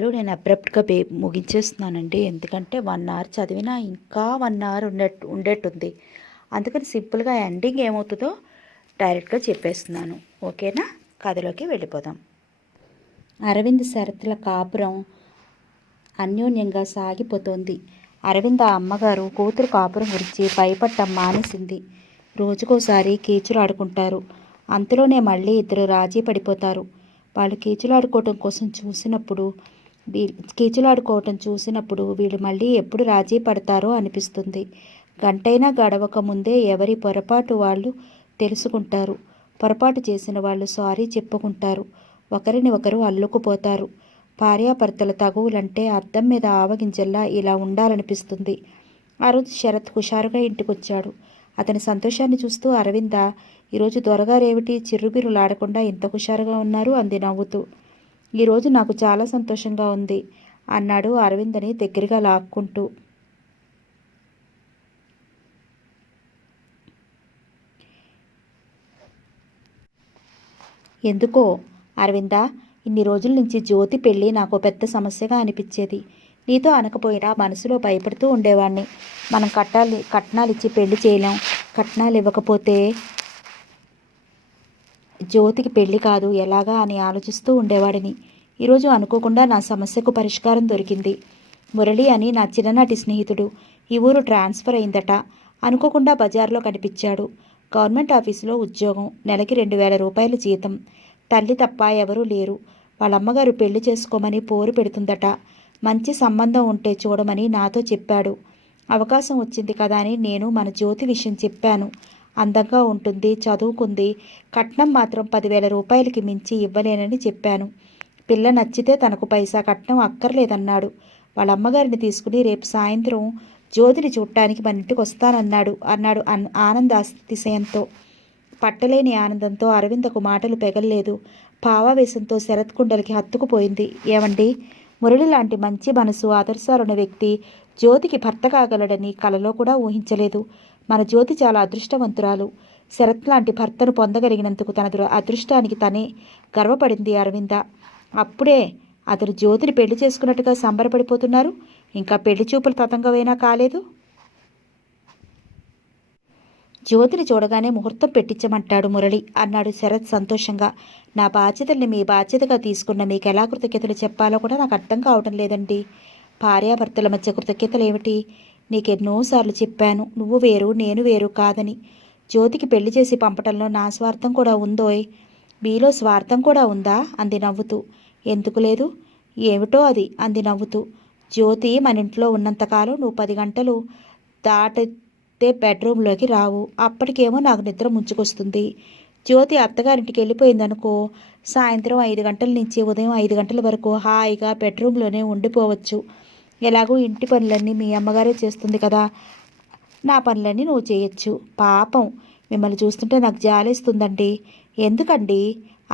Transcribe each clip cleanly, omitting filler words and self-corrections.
కాలు నేను అబ్రప్ట్గా ముగించేస్తున్నానండి. ఎందుకంటే 1 అవర్ చదివినా ఇంకా 1 అవర్ ఉండేట్టుంది. అందుకని సింపుల్గా ఎండింగ్ ఏమవుతుందో డైరెక్ట్గా చెప్పేస్తున్నాను. ఓకేనా? కథలోకి వెళ్ళిపోదాం. అరవింద్ శరత్ల కాపురం అన్యోన్యంగా సాగిపోతోంది. అరవింద్ అమ్మగారు కూతురు కాపురం గురించి భయపడటం మానేసింది. రోజుకోసారి కీచులాడుకుంటారు. అంతలోనే మళ్ళీ ఇద్దరు రాజీ పడిపోతారు. వాళ్ళు కీచులాడుకోవటం చూసినప్పుడు వీళ్ళు మళ్ళీ ఎప్పుడు రాజీ పడతారో అనిపిస్తుంది. గంటైనా గడవక ముందే ఎవరి పొరపాటు వాళ్ళు తెలుసుకుంటారు. పొరపాటు చేసిన వాళ్ళు సారీ చెప్పుకుంటారు. ఒకరిని ఒకరు అల్లుకుపోతారు. భార్యాభర్తల తగువులంటే అద్దం మీద ఆవగింజల్లా ఇలా ఉండాలనిపిస్తుంది. ఆ రోజు శరత్ హుషారుగా ఇంటికొచ్చాడు. అతని సంతోషాన్ని చూస్తూ అరవింద, ఈరోజు దొరగారేమిటి చిర్రుబిర్రులాడకుండా ఇంత హుషారుగా ఉన్నారు అంది నవ్వుతూ. ఈరోజు నాకు చాలా సంతోషంగా ఉంది అన్నాడు అరవిందని దగ్గరగా లాక్కుంటూ. ఎందుకో అరవిందా, ఇన్ని రోజుల నుంచి జ్యోతి పెళ్ళి నాకు పెద్ద సమస్యగా అనిపించేది. నీతో అనకపోయినా మనసులో భయపడుతూ ఉండేవాణ్ణి. మనం కట్నాలు ఇచ్చి పెళ్లి చేయలేం. కట్నాలు ఇవ్వకపోతే జ్యోతికి పెళ్లి కాదు ఎలాగా అని ఆలోచిస్తూ ఉండేవాడిని. ఈరోజు అనుకోకుండా నా సమస్యకు పరిష్కారం దొరికింది. మురళి అని నా చిన్ననాటి స్నేహితుడు ఈ ఊరు ట్రాన్స్ఫర్ అయిందట. అనుకోకుండా బజార్లో కనిపించాడు. గవర్నమెంట్ ఆఫీసులో ఉద్యోగం, నెలకి 2000 రూపాయల జీతం. తల్లి తప్ప ఎవరూ లేరు. వాళ్ళమ్మగారు పెళ్లి చేసుకోమని పోరు పెడుతుందట. మంచి సంబంధం ఉంటే చూడమని నాతో చెప్పాడు. అవకాశం వచ్చింది కదా అని నేను మన జ్యోతి విషయం చెప్పాను. అందంగా ఉంటుంది, చదువుకుంది, కట్నం మాత్రం 10,000 రూపాయలకి మించి ఇవ్వలేనని చెప్పాను. పిల్ల నచ్చితే తనకు పైసా కట్నం అక్కర్లేదన్నాడు. వాళ్ళ అమ్మగారిని తీసుకుని రేపు సాయంత్రం జ్యోతిని చూడటానికి మన ఇంటికి వస్తానన్నాడు అన్నాడు ఆనందాతిశయంతో. పట్టలేని ఆనందంతో అరవిందకు మాటలు పెగల్లేదు. భావావేశంతో శరత్ కుండలికి హత్తుకుపోయింది. ఏమండి, మురళి లాంటి మంచి మనసు, ఆదర్శాలున్న వ్యక్తి జ్యోతికి భర్త కాగలడని కలలో కూడా ఊహించలేదు. మన జ్యోతి చాలా అదృష్టవంతురాలు. శరత్ లాంటి భర్తను పొందగలిగినందుకు తన అదృష్టానికి తనే గర్వపడింది అరవింద. అప్పుడే అతను జ్యోతిని పెళ్లి చేసుకున్నట్టుగా సంబరపడిపోతున్నారు. ఇంకా పెళ్లి చూపులు తతంగమైనా కాలేదు. జ్యోతిని చూడగానే ముహూర్తం పెట్టించమంటాడు మురళి అన్నాడు శరత్ సంతోషంగా. నా బాధ్యతల్ని మీ బాధ్యతగా తీసుకున్న మీకు ఎలా కృతజ్ఞతలు చెప్పాలో కూడా నాకు అర్థం కావటం లేదండి. భార్యాభర్తల మధ్య కృతజ్ఞతలు ఏమిటి? నీకెన్నోసార్లు చెప్పాను, నువ్వు వేరు నేను వేరు కాదని. జ్యోతికి పెళ్లి చేసి పంపటంలో నా స్వార్థం కూడా ఉందోయ్. మీలో స్వార్థం కూడా ఉందా అంది నవ్వుతూ. ఎందుకు లేదు? ఏమిటో అది అంది నవ్వుతూ. జ్యోతి మన ఇంట్లో ఉన్నంతకాలం నువ్వు 10 గంటలు దాటితే బెడ్రూమ్లోకి రావు. అప్పటికేమో నాకు నిద్ర ముంచుకొస్తుంది. జ్యోతి అత్తగారింటికి వెళ్ళిపోయిందనుకో, సాయంత్రం 5 గంటల నుంచి ఉదయం 5 గంటల వరకు హాయిగా బెడ్రూమ్లోనే ఉండిపోవచ్చు. ఎలాగూ ఇంటి పనులన్నీ మీ అమ్మగారే చేస్తుంది కదా, నా పనులన్నీ నువ్వు చేయొచ్చు. పాపం, మిమ్మల్ని చూస్తుంటే నాకు జాలేస్తుందండి. ఎందుకండి?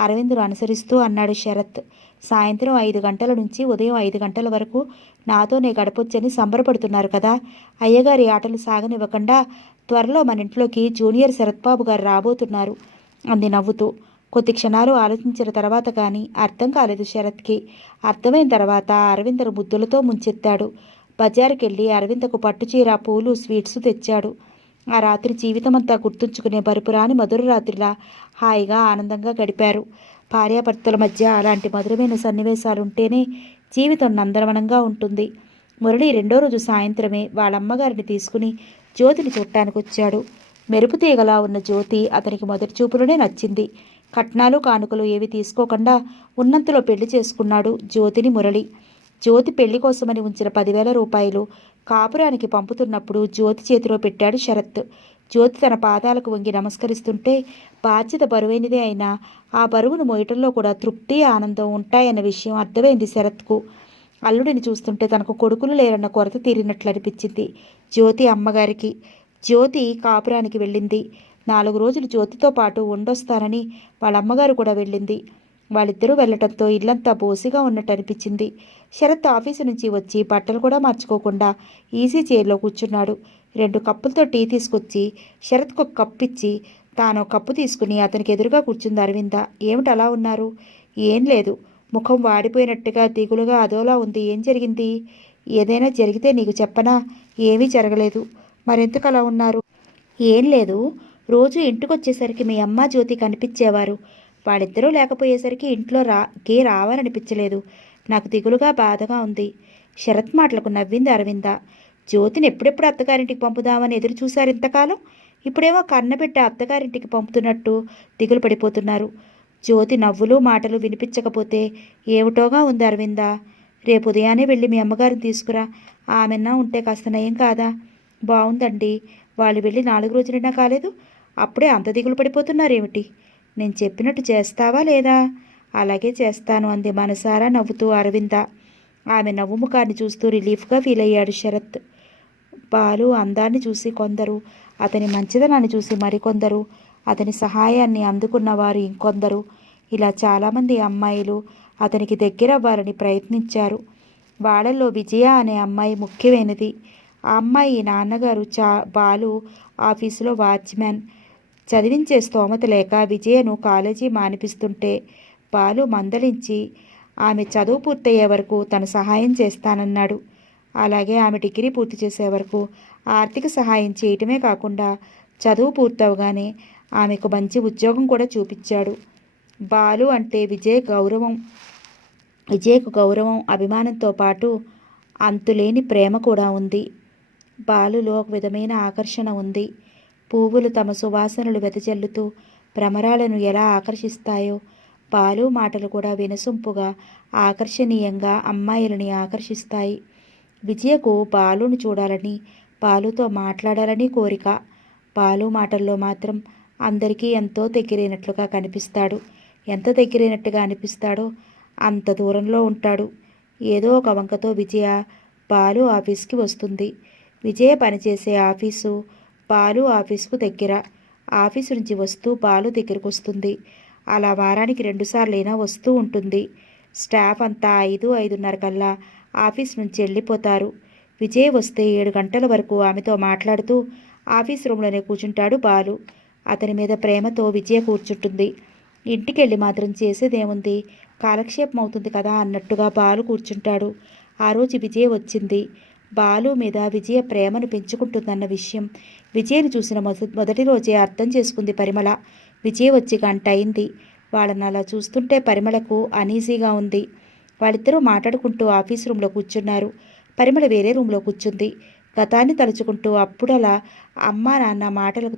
అరవిందును అనుసరిస్తూ అన్నాడు శరత్. సాయంత్రం 5 గంటల నుంచి ఉదయం 5 గంటల వరకు నాతోనే గడపొచ్చని సంబరపడుతున్నారు కదా. అయ్యగారి ఆటలు సాగనివ్వకుండా త్వరలో మన ఇంట్లోకి జూనియర్ శరత్బాబు గారు రాబోతున్నారు అంది నవ్వుతూ. కొద్ది క్షణాలు ఆలోచించిన తర్వాత కానీ అర్థం కాలేదు శరత్కి. అర్థమైన తర్వాత అరవిందను ముద్దులతో ముంచెత్తాడు. బజారుకెళ్ళి అరవిందకు పట్టుచీర, పూలు, స్వీట్స్ తెచ్చాడు. ఆ రాత్రి జీవితమంతా గుర్తుంచుకునే బరుపురాని మధుర రాత్రిలా హాయిగా ఆనందంగా గడిపారు. భార్యాభర్తల మధ్య అలాంటి మధురమైన సన్నివేశాలుంటేనే జీవితం నందనవనంగా ఉంటుంది. మురళి 2వ రోజు సాయంత్రమే వాళ్ళమ్మగారిని తీసుకుని జ్యోతిని చూడటానికి వచ్చాడు. మెరుపు తీగలా ఉన్న జ్యోతి అతనికి మొదటి చూపులోనే నచ్చింది. కట్నాలు కానుకలు ఏవి తీసుకోకుండా ఉన్నంతలో పెళ్లి చేసుకున్నాడు జ్యోతిని మురళి. జ్యోతి పెళ్లి కోసమని ఉంచిన 10,000 రూపాయలు కాపురానికి పంపుతున్నప్పుడు జ్యోతి చేతిలో పెట్టాడు శరత్. జ్యోతి తన పాదాలకు వంగి నమస్కరిస్తుంటే బాధ్యత బరువైనదే అయినా ఆ బరువును మోయటంలో కూడా తృప్తి, ఆనందం ఉంటాయన్న విషయం అర్థమైంది శరత్కు. అల్లుడిని చూస్తుంటే తనకు కొడుకులు లేరన్న కొరత తీరినట్లు అనిపించింది జ్యోతి అమ్మగారికి. జ్యోతి కాపురానికి వెళ్ళింది. 4 రోజులు జ్యోతితో పాటు ఉండొస్తానని వాళ్ళ అమ్మగారు కూడా వెళ్ళింది. వాళ్ళిద్దరూ వెళ్ళటంతో ఇల్లంతా బోసిగా ఉన్నట్టు అనిపించింది. శరత్ ఆఫీసు నుంచి వచ్చి బట్టలు కూడా మార్చుకోకుండా ఈజీ చైర్లో కూర్చున్నాడు. 2 కప్పులతో టీ తీసుకొచ్చి శరత్కు ఒక కప్పు ఇచ్చి తాను కప్పు తీసుకుని అతనికి ఎదురుగా కూర్చుంది అరవింద. ఏమిటి అలా ఉన్నారు? ఏం లేదు, ముఖం వాడిపోయినట్టుగా దిగులుగా అదోలా ఉంది. ఏం జరిగింది? ఏదైనా జరిగితే నీకు చెప్పనా? ఏమీ జరగలేదు. మరెందుకు అలా ఉన్నారు? ఏం లేదు. రోజు ఇంటికొచ్చేసరికి మీ అమ్మ జ్యోతి కనిపించేవారు. వాళ్ళిద్దరూ లేకపోయేసరికి ఇంట్లో రావాలనిపించలేదు. నాకు దిగులుగా బాధగా ఉంది. శరత్ మాటలకు నవ్వింది అరవింద. జ్యోతిని ఎప్పుడెప్పుడు అత్తగారింటికి పంపుదామని ఎదురు చూశారు ఇంతకాలం. ఇప్పుడేమో కన్నబిడ్డ అత్తగారింటికి పంపుతున్నట్టు దిగులు పడిపోతున్నారు. జ్యోతి నవ్వులు మాటలు వినిపించకపోతే ఏమిటోగా ఉంది అరవింద. రేపు ఉదయాన్నే వెళ్ళి మీ అమ్మగారిని తీసుకురా. ఆమెన్నా ఉంటే కాస్త నయం కాదా? బావుందండి. వాళ్ళు వెళ్ళి 4 రోజులైనా కాలేదు. అప్పుడే అంత దిగులు పడిపోతున్నారేమిటి? నేను చెప్పినట్టు చేస్తావా లేదా? అలాగే చేస్తాను అంది మనసారా నవ్వుతూ అరవింద. ఆమె నవ్వు ముఖాన్ని చూస్తూ రిలీఫ్గా ఫీల్ అయ్యాడు శరత్. బాలు అందాన్ని చూసి కొందరు, అతని మంచిదనాన్ని చూసి మరికొందరు, అతని సహాయాన్ని అందుకున్నవారు ఇంకొందరు, ఇలా చాలామంది అమ్మాయిలు అతనికి దగ్గరవ్వాలని ప్రయత్నించారు. వాళ్ళల్లో విజయ అనే అమ్మాయి ముఖ్యమైనది. ఆ అమ్మాయి నాన్నగారు బాలు ఆఫీసులో వాచ్మ్యాన్. చదివించే స్తోమత లేక విజయను కాలేజీ మానిపిస్తుంటే బాలు మందలించి ఆమె చదువు పూర్తయ్యే వరకు తను సహాయం చేస్తానన్నాడు. అలాగే ఆమె డిగ్రీ పూర్తి చేసే వరకు ఆర్థిక సహాయం చేయటమే కాకుండా చదువు పూర్తవగానే ఆమెకు మంచి ఉద్యోగం కూడా చూపించాడు. బాలు అంటే విజయ్కు గౌరవం, అభిమానంతో పాటు అంతులేని ప్రేమ కూడా ఉంది. బాలులో ఒక విధమైన ఆకర్షణ ఉంది. పువ్వులు తమ సువాసనలు వెదజల్లుతూ భ్రమరాలను ఎలా ఆకర్షిస్తాయో బాలు మాటలు కూడా వినసొంపుగా ఆకర్షణీయంగా అమ్మాయిలని ఆకర్షిస్తాయి. విజయకు బాలును చూడాలని, బాలుతో మాట్లాడాలని కోరిక. బాలు మాటల్లో మాత్రం అందరికీ ఎంతో దగ్గరైనట్లుగా కనిపిస్తాడు. ఎంత దగ్గరైనట్టుగా అనిపిస్తాడో అంత దూరంలో ఉంటాడు. ఏదో ఒక వంకతో విజయ బాలు ఆఫీస్కి వస్తుంది. విజయ పనిచేసే ఆఫీసు బాలు ఆఫీసుకు దగ్గర. ఆఫీసు నుంచి వస్తూ బాలు దగ్గరకు వస్తుంది. అలా వారానికి 2 సార్లైనా వస్తూ ఉంటుంది. స్టాఫ్ అంతా 5-5:30 కల్లా ఆఫీస్ నుంచి వెళ్ళిపోతారు. విజయ్ వస్తే 7 గంటల వరకు ఆమెతో మాట్లాడుతూ ఆఫీస్ రూమ్లోనే కూర్చుంటాడు బాలు. అతని మీద ప్రేమతో విజయ కూర్చుంటుంది. ఇంటికెళ్ళి మాత్రం చేసేదేముంది, కాలక్షేపం అవుతుంది కదా అన్నట్టుగా బాలు కూర్చుంటాడు. ఆ రోజు విజయ వచ్చింది. బాలు మీద విజయ ప్రేమను పెంచుకుంటుందన్న విషయం విజయను చూసిన మొదటి రోజే అర్థం చేసుకుంది పరిమళ. విజయ వచ్చి గంట అయింది. వాళ్ళని అలా చూస్తుంటే పరిమళకు అనీజీగా ఉంది. వాళ్ళిద్దరూ మాట్లాడుకుంటూ ఆఫీస్ రూమ్లో కూర్చున్నారు. పరిమళ వేరే రూమ్లో కూర్చుంది. గతాన్ని తలుచుకుంటూ అప్పుడలా అమ్మా నాన్న మాటలకు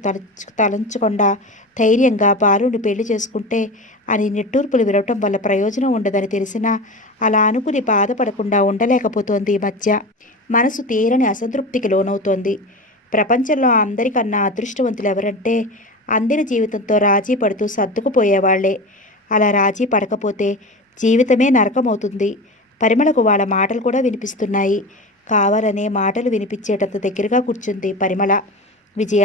తలంచకుండా ధైర్యంగా బాలుని పెళ్లి చేసుకుంటే అని నిట్టూర్పులు వినటం వల్ల ప్రయోజనం ఉండదని తెలిసినా అలా అనుకుని బాధపడకుండా ఉండలేకపోతోంది ఈ మధ్య. మనసు తీరని అసంతృప్తికి లోనవుతోంది. ప్రపంచంలో అందరికన్నా అదృష్టవంతులు ఎవరంటే అందిన జీవితంతో రాజీ పడుతూ సర్దుకుపోయేవాళ్లే. అలా రాజీ పడకపోతే జీవితమే నరకమవుతుంది. పరిమళకు వాళ్ళ మాటలు కూడా వినిపిస్తున్నాయి. కావాలనే మాటలు వినిపించేటంత దగ్గరగా కూర్చుంది పరిమళ. విజయ,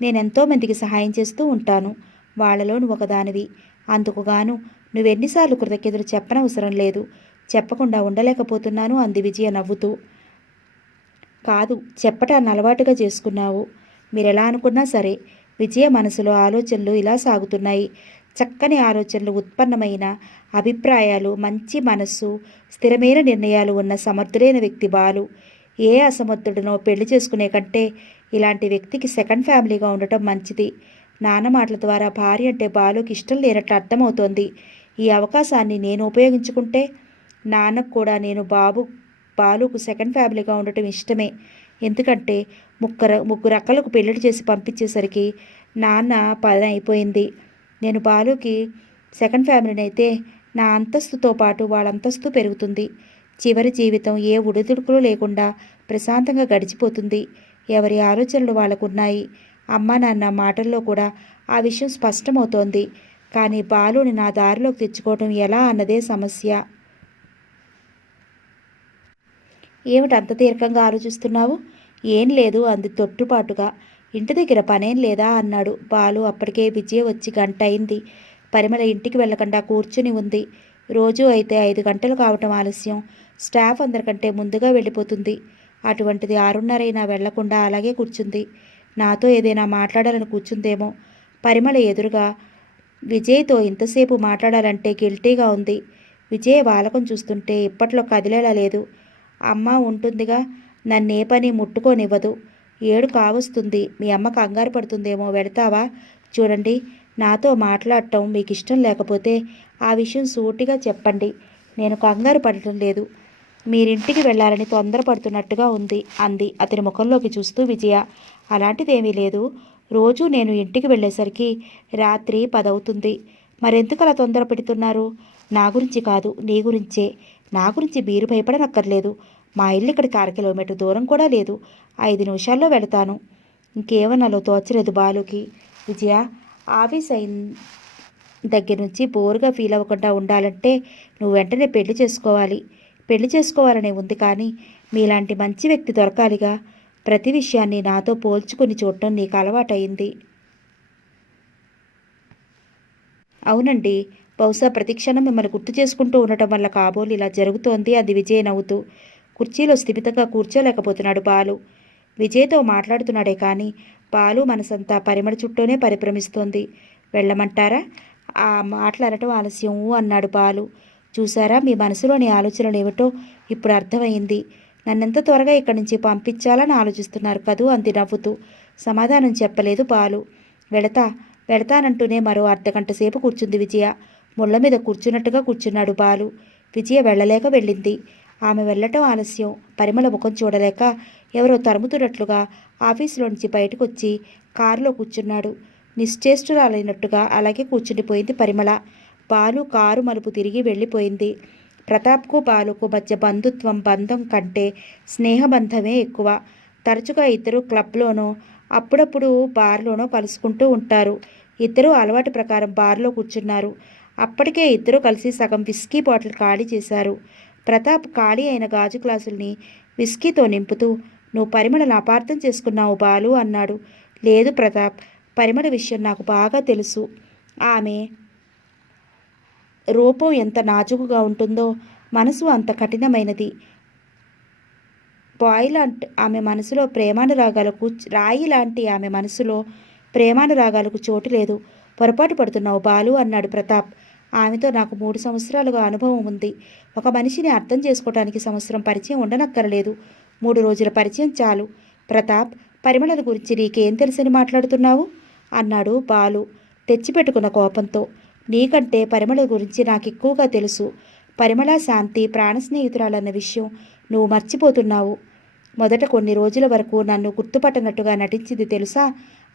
నేనెంతో మందికి సహాయం చేస్తూ ఉంటాను. వాళ్ళలో నువ్వు ఒకదానివి. అందుకుగాను నువ్వెన్నిసార్లు కృతజ్ఞతలు చెప్పనవసరం లేదు. చెప్పకుండా ఉండలేకపోతున్నాను అంది విజయ నవ్వుతూ. కాదు, చెప్పటాన్ని అలవాటుగా చేసుకున్నావు. మీరెలా అనుకున్నా సరే. విజయ మనసులో ఆలోచనలు ఇలా సాగుతున్నాయి. చక్కని ఆలోచనలు, ఉత్పన్నమైన అభిప్రాయాలు, మంచి మనస్సు, స్థిరమైన నిర్ణయాలు ఉన్న సమర్థుడైన వ్యక్తి బాలు. ఏ అసమర్థుడినో పెళ్లి చేసుకునే కంటే ఇలాంటి వ్యక్తికి సెకండ్ ఫ్యామిలీగా ఉండటం మంచిది. నాన్న మాటల ద్వారా భార్య అంటే బాలుకి ఇష్టం లేనట్లు అర్థమవుతోంది. ఈ అవకాశాన్ని నేను ఉపయోగించుకుంటే నాన్నకు కూడా నేను బాలుకు సెకండ్ ఫ్యామిలీగా ఉండటం ఇష్టమే. ఎందుకంటే ముగ్గురు అక్కలకు పెళ్లిళ్ళు చేసి పంపించేసరికి నాన్న పని అయిపోయింది. నేను బాలుకి సెకండ్ ఫ్యామిలీని అయితే నా అంతస్తుతో పాటు వాళ్ళ అంతస్తు పెరుగుతుంది. చివరి జీవితం ఏ ఉడిదుడుకులు లేకుండా ప్రశాంతంగా గడిచిపోతుంది. ఎవరి ఆలోచనలు వాళ్ళకున్నాయి. అమ్మా నాన్న మాటల్లో కూడా ఆ విషయం స్పష్టమవుతోంది. కానీ బాలుని నా దారిలోకి తెచ్చుకోవటం ఎలా అన్నదే సమస్య. ఏమిటి అంత దీర్ఘంగా ఆలోచిస్తున్నావు? ఏం లేదు అంది తొట్టుపాటుగా. ఇంటి దగ్గర పనేం లేదా అన్నాడు బాలు. అప్పటికే విజయ వచ్చి గంట అయింది. పరిమళ ఇంటికి వెళ్లకుండా కూర్చుని ఉంది. రోజు అయితే 5 గంటలు కావటం ఆలస్యం. స్టాఫ్ అందరికంటే ముందుగా వెళ్ళిపోతుంది. అటువంటిది 6:30 అయినా వెళ్లకుండా అలాగే కూర్చుంది. నాతో ఏదైనా మాట్లాడాలని కూర్చుందేమో. పరిమళ ఎదురుగా విజయ్తో ఇంతసేపు మాట్లాడాలంటే గిల్టీగా ఉంది. విజయ వాలకం చూస్తుంటే ఇప్పట్లో కదిలేలా లేదు. అమ్మ ఉంటుందిగా, నన్నే పని ముట్టుకోనివ్వదు. 7 కావస్తుంది. మీ అమ్మ కంగారు పడుతుందేమో, వెడతావా? చూడండి, నాతో మాట్లాడటం మీకు ఇష్టం లేకపోతే ఆ విషయం సూటిగా చెప్పండి. నేను కంగారు పడటం లేదు. మీరింటికి వెళ్ళాలని తొందరపడుతున్నట్టుగా ఉంది అంది అతని ముఖంలోకి చూస్తూ విజయ. అలాంటిదేమీ లేదు. రోజు నేను ఇంటికి వెళ్ళేసరికి రాత్రి 10 అవుతుంది. మరెందుకు అలా తొందర పెడుతున్నారు? నా గురించి కాదు, నీ గురించే. నా గురించి మీరు భయపడనక్కర్లేదు. మా ఇల్లు ఇక్కడికి 1/2 కిలోమీటర్ దూరం కూడా లేదు. 5 నిమిషాల్లో వెళతాను. ఇంకేమన్నాలో తోచలేదు బాలుకి. విజయ, ఆఫీస్ అయిన దగ్గర నుంచి బోరుగా ఫీల్ అవ్వకుండా ఉండాలంటే నువ్వు వెంటనే పెళ్లి చేసుకోవాలి. పెళ్లి చేసుకోవాలనే ఉంది, కానీ మీలాంటి మంచి వ్యక్తి దొరకాలిగా. ప్రతి విషయాన్ని నాతో పోల్చుకుని చూడటం నీకు అలవాటయింది. అవునండి, బహుశా ప్రతిక్షణం మిమ్మల్ని గుర్తు చేసుకుంటూ ఉండటం వల్ల కాబోలు ఇలా జరుగుతోంది అంది విజయ్ నవ్వుతూ. కుర్చీలో స్థిమితంగా కూర్చోలేకపోతున్నాడు బాలు. విజయ్తో మాట్లాడుతున్నాడే కానీ బాలు మనసంతా పరిమళ చుట్టూనే పరిభ్రమిస్తోంది. వెళ్ళమంటారా? ఆ మాట్లాడటం ఆలస్యం అన్నాడు బాలు. చూసారా, మీ మనసులోని ఆలోచనలు ఏమిటో ఇప్పుడు అర్థమైంది. నన్నెంత త్వరగా ఇక్కడి నుంచి పంపించాలని ఆలోచిస్తున్నారు కదూ అంది నవ్వుతూ. సమాధానం చెప్పలేదు బాలు. వెళతా వెళతానంటూనే మరో అర్ధగంట సేపు కూర్చుంది విజయ. ముళ్ళ మీద కూర్చున్నట్టుగా కూర్చున్నాడు బాలు. విజయ వెళ్ళలేక వెళ్ళింది. ఆమె వెళ్ళటం ఆలస్యం. పరిమళ ముఖం చూడలేక ఎవరో తరుముతున్నట్లుగా ఆఫీసులోంచి బయటకొచ్చి కారులో కూర్చున్నాడు. నిశ్చేష్టురాలైనట్టుగా అలాగే కూర్చుండిపోయింది పరిమళ. బాలు కారు మలుపు తిరిగి వెళ్ళిపోయింది. ప్రతాప్కు బాలుకు మధ్య బంధం కంటే స్నేహబంధమే ఎక్కువ. తరచుగా ఇద్దరు క్లబ్లోనో అప్పుడప్పుడు బార్లోనో కలుసుకుంటూ ఉంటారు. ఇద్దరూ అలవాటు ప్రకారం బార్లో కూర్చున్నారు. అప్పటికే ఇద్దరూ కలిసి సగం విస్కీ బాటిల్ ఖాళీ చేశారు. ప్రతాప్ ఖాళీ అయిన గాజు గ్లాసుల్ని విస్కీతో నింపుతూ, నువ్వు పరిమళను అపార్థం చేసుకున్నావు బాలు అన్నాడు. లేదు ప్రతాప్, పరిమళ విషయం నాకు బాగా తెలుసు. ఆమె రూపం ఎంత నాజుకుగా ఉంటుందో మనసు అంత కఠినమైనది. బాయ్ లాంటి ఆమె మనసులో ప్రేమానురాగాలకు రాయి లాంటి ఆమె మనసులో ప్రేమానురాగాలకు చోటు లేదు. పొరపాటు పడుతున్నావు బాలు అన్నాడు ప్రతాప్. ఆమెతో నాకు 3 సంవత్సరాలుగా అనుభవం ఉంది. ఒక మనిషిని అర్థం చేసుకోవటానికి సంవత్సరం పరిచయం ఉండనక్కర్లేదు. 3 రోజుల పరిచయం చాలు. ప్రతాప్, పరిమళల గురించి నీకేం తెలుసని మాట్లాడుతున్నావు అన్నాడు బాలు తెచ్చిపెట్టుకున్న కోపంతో. నీకంటే పరిమళ గురించి నాకు ఎక్కువగా తెలుసు. పరిమళ శాంతి ప్రాణ స్నేహితురాలన్న విషయం నువ్వు మర్చిపోతున్నావు. మొదట కొన్ని రోజుల వరకు నన్ను గుర్తుపట్టనట్టుగా నటించింది తెలుసా?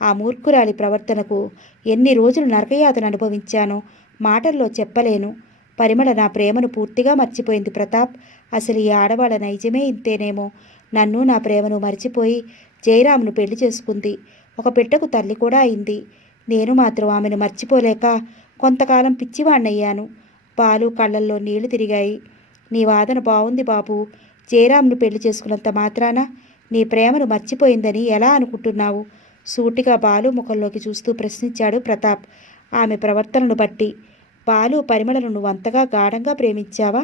ఆ మూర్ఖురాలి ప్రవర్తనకు ఎన్ని రోజులు నరకయాతన అనుభవించానో మాటల్లో చెప్పలేను. పరిమళ నా ప్రేమను పూర్తిగా మర్చిపోయింది ప్రతాప్. అసలు ఈ ఆడవాళ్ళ నైజమే ఇంతేనేమో. నన్ను నా ప్రేమను మర్చిపోయి జయరామ్ను పెళ్లి చేసుకుంది. ఒక బిడ్డకు తల్లి కూడా అయింది. నేను మాత్రం ఆమెను మర్చిపోలేక కొంతకాలం పిచ్చివాణ్ణయ్యాను. బాలు కళ్ళల్లో నీళ్లు తిరిగాయి. నీ వాదన బావుంది బాబు. జయరామ్ను పెళ్లి చేసుకున్నంత మాత్రాన నీ ప్రేమను మర్చిపోయిందని ఎలా అనుకుంటున్నావు? సూటిగా బాలు ముఖంలోకి చూస్తూ ప్రశ్నించాడు ప్రతాప్. ఆమె ప్రవర్తనను బట్టి. బాలు, పరిమళను నువ్వంతగా గాఢంగా ప్రేమించావా?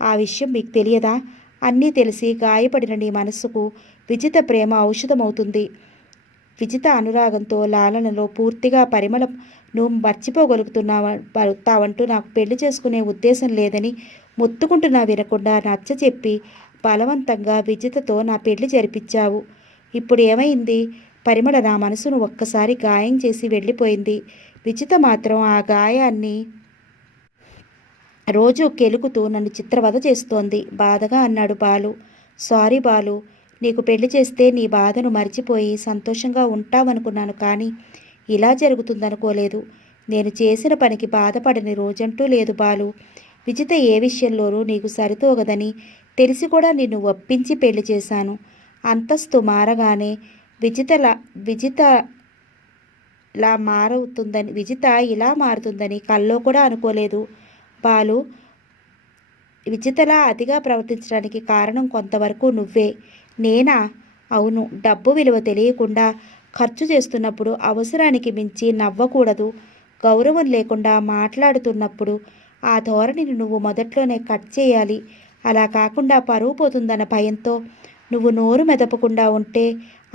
ఆ విషయం మీకు తెలియదా? అన్నీ తెలిసి గాయపడిన నీ మనస్సుకు విజిత ప్రేమ ఔషధమవుతుంది. విజిత అనురాగంతో లాలనలో పూర్తిగా పరిమళం నువ్వు మర్చిపోగలుగుతున్నావంటూ నాకు పెళ్లి చేసుకునే ఉద్దేశం లేదని మొత్తుకుంటున్నా వినకుండా నచ్చచెప్పి బలవంతంగా విజితతో నా పెళ్లి జరిపించావు. ఇప్పుడు ఏమైంది? పరిమళ నా మనసును ఒక్కసారి గాయం చేసి వెళ్ళిపోయింది. విజిత మాత్రం ఆ గాయాన్ని రోజు కెలుకుతూ నన్ను చిత్రవద చేస్తోంది బాధగా అన్నాడు బాలు. సారీ బాలు, నీకు పెళ్లి చేస్తే నీ బాధను మర్చిపోయి సంతోషంగా ఉంటావనుకున్నాను, కానీ ఇలా జరుగుతుందనుకోలేదు. నేను చేసిన పనికి బాధపడని రోజంటూ లేదు బాలు. విజిత ఏ విషయంలోనూ నీకు సరితూగదని తెలిసి కూడా నిన్ను ఒప్పించి పెళ్లి చేశాను. అంతస్తు మారగానే విజిత ఇలా మారుతుందని కల్లో కూడా అనుకోలేదు బాలు. విజితలా అతిగా ప్రవర్తించడానికి కారణం కొంతవరకు నువ్వే. నేనా? అవును. డబ్బు విలువ తెలియకుండా ఖర్చు చేస్తున్నప్పుడు అవసరానికి మించి నవ్వకూడదు. గౌరవం లేకుండా మాట్లాడుతున్నప్పుడు ఆ ధోరణిని నువ్వు మొదట్లోనే కట్ చేయాలి. అలా కాకుండా పరువు పోతుందన్న భయంతో నువ్వు నోరు మెదపకుండా ఉంటే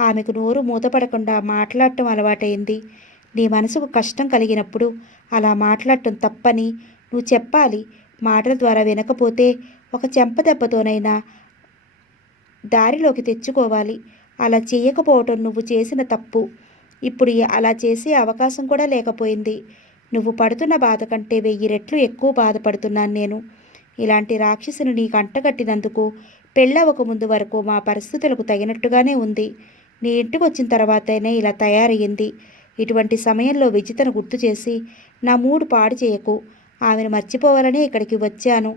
ఆమెకు నోరు మూతపడకుండా మాట్లాడటం అలవాటైంది. నీ మనసుకు కష్టం కలిగినప్పుడు అలా మాట్లాడటం తప్పని నువ్వు చెప్పాలి. మాటల ద్వారా వినకపోతే ఒక చెంపదెబ్బతోనైనా దారిలోకి తెచ్చుకోవాలి. అలా చేయకపోవటం నువ్వు చేసిన తప్పు. ఇప్పుడు అలా చేసే అవకాశం కూడా లేకపోయింది. నువ్వు పడుతున్న బాధ కంటే 1000 రెట్లు ఎక్కువ బాధపడుతున్నాను నేను. ఇలాంటి రాక్షసుని నీకు అంటగట్టినందుకు పెళ్ళవక ముందు వరకు మా పరిస్థితులకు తగినట్టుగానే ఉంది. నీ ఇంటికి వచ్చిన తర్వాతనే ఇలా తయారయ్యింది. ఇటువంటి సమయంలో విజితను గుర్తు చేసి నా మూడు పాడు చేయకు. ఆమెను మర్చిపోవాలనే ఇక్కడికి వచ్చాను.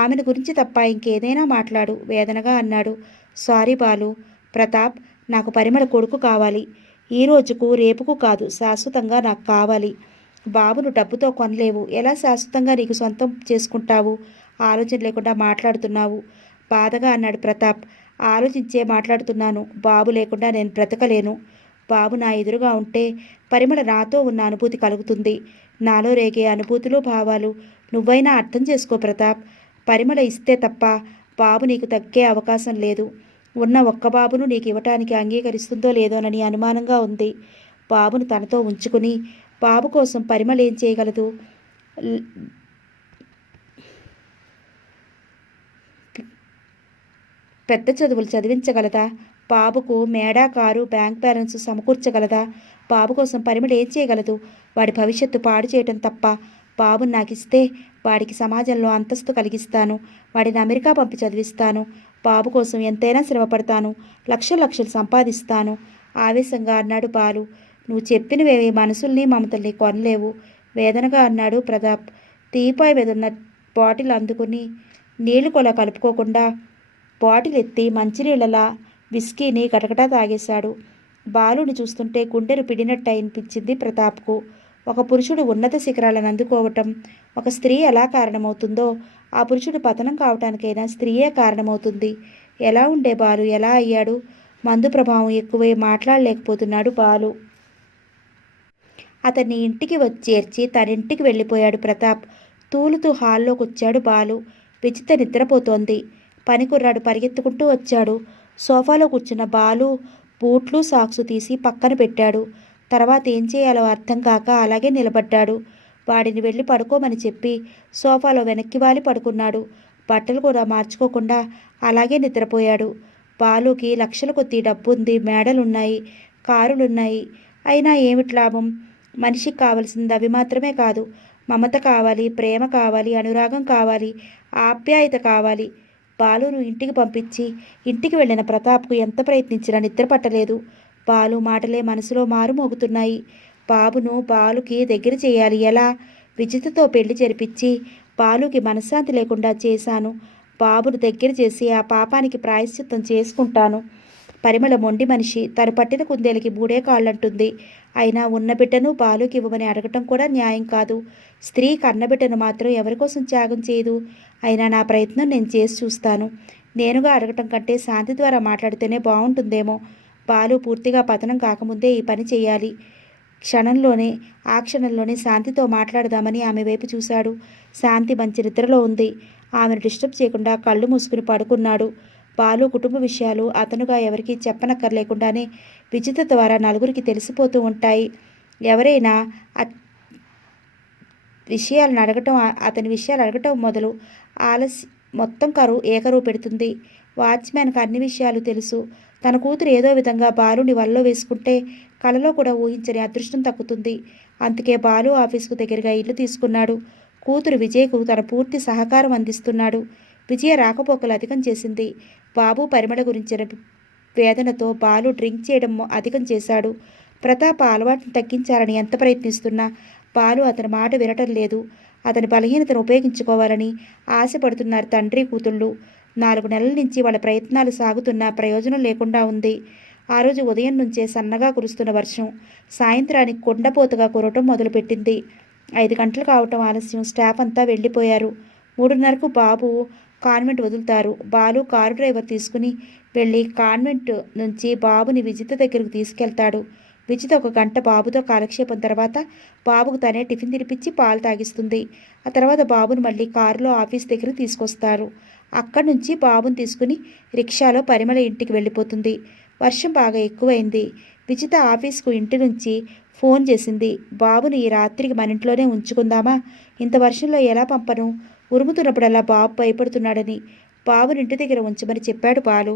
ఆమెను గురించి తప్ప ఇంకేదైనా మాట్లాడు వేదనగా అన్నాడు. సారీ బాలు. ప్రతాప్, నాకు పరిమళ కొడుకు కావాలి. ఈ రోజుకు రేపుకు కాదు, శాశ్వతంగా నాకు కావాలి. బాబును డబ్బుతో కొనలేవు. ఎలా శాశ్వతంగా నీకు సొంతం చేసుకుంటావు? ఆలోచన లేకుండా మాట్లాడుతున్నావు బాధగా అన్నాడు ప్రతాప్. ఆలోచించే మాట్లాడుతున్నాను. బాబు లేకుండా నేను బ్రతకలేను. బాబు నా ఎదురుగా ఉంటే పరిమళ నాతో ఉన్న అనుభూతి కలుగుతుంది. నాలో రేగే అనుభూతులు, భావాలు నువ్వైనా అర్థం చేసుకో ప్రతాప్. పరిమళ ఇస్తే తప్ప బాబు నీకు తగ్గే అవకాశం లేదు. ఉన్న ఒక్క బాబును నీకు ఇవ్వటానికి అంగీకరిస్తుందో లేదోనని అనుమానంగా ఉంది. బాబును తనతో ఉంచుకుని బాబు కోసం పరిమళ ఏం చేయగలదు? పెద్ద చదువులు చదివించగలదా? బాబుకు మేడా, కారు, బ్యాంక్ బ్యాలెన్స్ సమకూర్చగలదా? బాబు కోసం పరిమళ ఏం చేయగలదు? వాడి భవిష్యత్తు పాడు చేయటం తప్ప. బాబుని నాకిస్తే వాడికి సమాజంలో అంతస్తు కలిగిస్తాను. వాడిని అమెరికా పంపి చదివిస్తాను. బాబు కోసం ఎంతైనా శ్రమపడతాను. లక్షలు సంపాదిస్తాను ఆవేశంగా అన్నాడు బాలు. నువ్వు చెప్పినవేవి మనసుల్ని మమతల్ని కొనలేవు వేదనగా అన్నాడు ప్రతాప్. తీపాయి మీద ఉన్న బాటిల్ అందుకుని నీళ్లు కూడా కలుపుకోకుండా బాటిల్ ఎత్తి మంచినీళ్ళలా విస్కీని గటగటా తాగేశాడు. బాలుని చూస్తుంటే గుండెను పిడినట్టు అనిపించింది ప్రతాప్కు. ఒక పురుషుడు ఉన్నత శిఖరాలను అందుకోవటం ఒక స్త్రీ ఎలా కారణమవుతుందో ఆ పురుషుడు పతనం కావటానికైనా స్త్రీయే కారణమవుతుంది. ఎలా ఉండే బాలు ఎలా అయ్యాడు? మందు ప్రభావం ఎక్కువై మాట్లాడలేకపోతున్నాడు బాలు. అతన్ని ఇంటికి చేర్చి తనింటికి వెళ్ళిపోయాడు ప్రతాప్. తూలుతూ హాల్లోకి వచ్చాడు బాలు. విచిత నిద్రపోతోంది. పనికుర్రాడు పరిగెత్తుకుంటూ వచ్చాడు. సోఫాలో కూర్చున్న బాలు బూట్లు సాక్సు తీసి పక్కన పెట్టాడు. తర్వాత ఏం చేయాలో అర్థం కాక అలాగే నిలబడ్డాడు. వాడిని వెళ్ళి పడుకోమని చెప్పి సోఫాలో వెనక్కి వాలి పడుకున్నాడు. బట్టలు కూడా మార్చుకోకుండా అలాగే నిద్రపోయాడు. బాలుకి లక్షల కొద్దీ డబ్బుంది, మేడలున్నాయి, కారులున్నాయి. అయినా ఏమిటి లాభం? మనిషికి కావలసింది అవి మాత్రమే కాదు, మమత కావాలి, ప్రేమ కావాలి, అనురాగం కావాలి, ఆప్యాయత కావాలి. బాలును ఇంటికి పంపించి ఇంటికి వెళ్ళిన ప్రతాప్కు ఎంత ప్రయత్నించినా నిద్ర పట్టలేదు. బాలు మాటలే మనసులో మారుమోగుతున్నాయి. బాబును బాలుకి దగ్గర చేయాలి. ఎలా? విజితతో పెళ్లి జరిపించి బాలుకి మనశ్శాంతి లేకుండా చేశాను. బాబును దగ్గర చేసి ఆ పాపానికి ప్రాయశ్చిత్తం చేసుకుంటాను. పరిమళ మొండి మనిషి. తను పట్టిన కుందేలకి మూడే కాళ్ళంటుంది. అయినా ఉన్న బిడ్డను బాలుకి ఇవ్వమని అడగటం కూడా న్యాయం కాదు. స్త్రీ కన్నబిడ్డను మాత్రం ఎవరికోసం త్యాగం చేయదు. అయినా నా ప్రయత్నం నేను చేసి చూస్తాను. నేనుగా అడగటం కంటే శాంతి ద్వారా మాట్లాడితేనే బాగుంటుందేమో. బాలు పూర్తిగా పతనం కాకముందే ఈ పని చేయాలి. ఆ క్షణంలోనే శాంతితో మాట్లాడదామని ఆమె వైపు చూశాడు. శాంతి మంచి నిద్రలో ఉంది. ఆమెను డిస్టర్బ్ చేయకుండా కళ్ళు మూసుకుని పడుకున్నాడు. బాలు కుటుంబ విషయాలు అతనుగా ఎవరికీ చెప్పనక్కర్లేకుండానే విజిత ద్వారా నలుగురికి తెలిసిపోతూ ఉంటాయి. ఎవరైనా అతని విషయాలు అడగటం మొదలు మొత్తం ఏకరువు పెడుతుంది. వాచ్మ్యాన్కి అన్ని విషయాలు తెలుసు. తన కూతురు ఏదో విధంగా బాలుని వల్లో వేసుకుంటే కలలో కూడా ఊహించని అదృష్టం తగ్గుతుంది. అందుకే బాలు ఆఫీసుకు దగ్గరగా ఇల్లు తీసుకున్నాడు. కూతురు విజయ్కు తన పూర్తి సహకారం అందిస్తున్నాడు. విజయ రాకపోకలు అధికం చేసింది. బాబు పరిమళ గురించిన వేదనతో బాలు డ్రింక్ చేయడం అధికం చేశాడు. ప్రతాప్ అలవాటును తగ్గించాలని ఎంత ప్రయత్నిస్తున్నా బాలు అతని మాట వినటం లేదు. అతని బలహీనతను ఉపయోగించుకోవాలని ఆశపడుతున్నారు తండ్రి కూతుళ్ళు. 4 నెలల నుంచి వాళ్ళ ప్రయత్నాలు సాగుతున్నా ప్రయోజనం లేకుండా ఉంది. ఆ రోజు ఉదయం నుంచే సన్నగా కురుస్తున్న వర్షం సాయంత్రానికి కొండపోతగా కురవటం మొదలుపెట్టింది. 5 గంటలు కావటం ఆలస్యం. స్టాఫ్ అంతా వెళ్ళిపోయారు. 3:30కు బాబు కాన్వెంట్ వదులుతారు. బాలు కారు డ్రైవర్ తీసుకుని వెళ్ళి కాన్వెంట్ నుంచి బాబుని విజిత దగ్గరకు తీసుకెళ్తాడు. విజిత 1 గంట బాబుతో కాలక్షేపం తర్వాత బాబుకు తనే టిఫిన్ తినిపించి పాలు తాగిస్తుంది. ఆ తర్వాత బాబును మళ్ళీ కారులో ఆఫీస్ దగ్గరకు తీసుకొస్తారు. అక్కడి నుంచి బాబుని తీసుకుని రిక్షాలో పరిమళ ఇంటికి వెళ్ళిపోతుంది. వర్షం బాగా ఎక్కువైంది. విజిత ఆఫీస్కు ఇంటి నుంచి ఫోన్ చేసింది. బాబుని ఈ రాత్రికి మన ఇంట్లోనే ఉంచుకుందామా? ఇంత వర్షంలో ఎలా పంపను? ఉరుముతున్నప్పుడల్లా బాబు భయపడుతున్నాడని బాబుని ఇంటి దగ్గర ఉంచమని చెప్పాడు బాలు.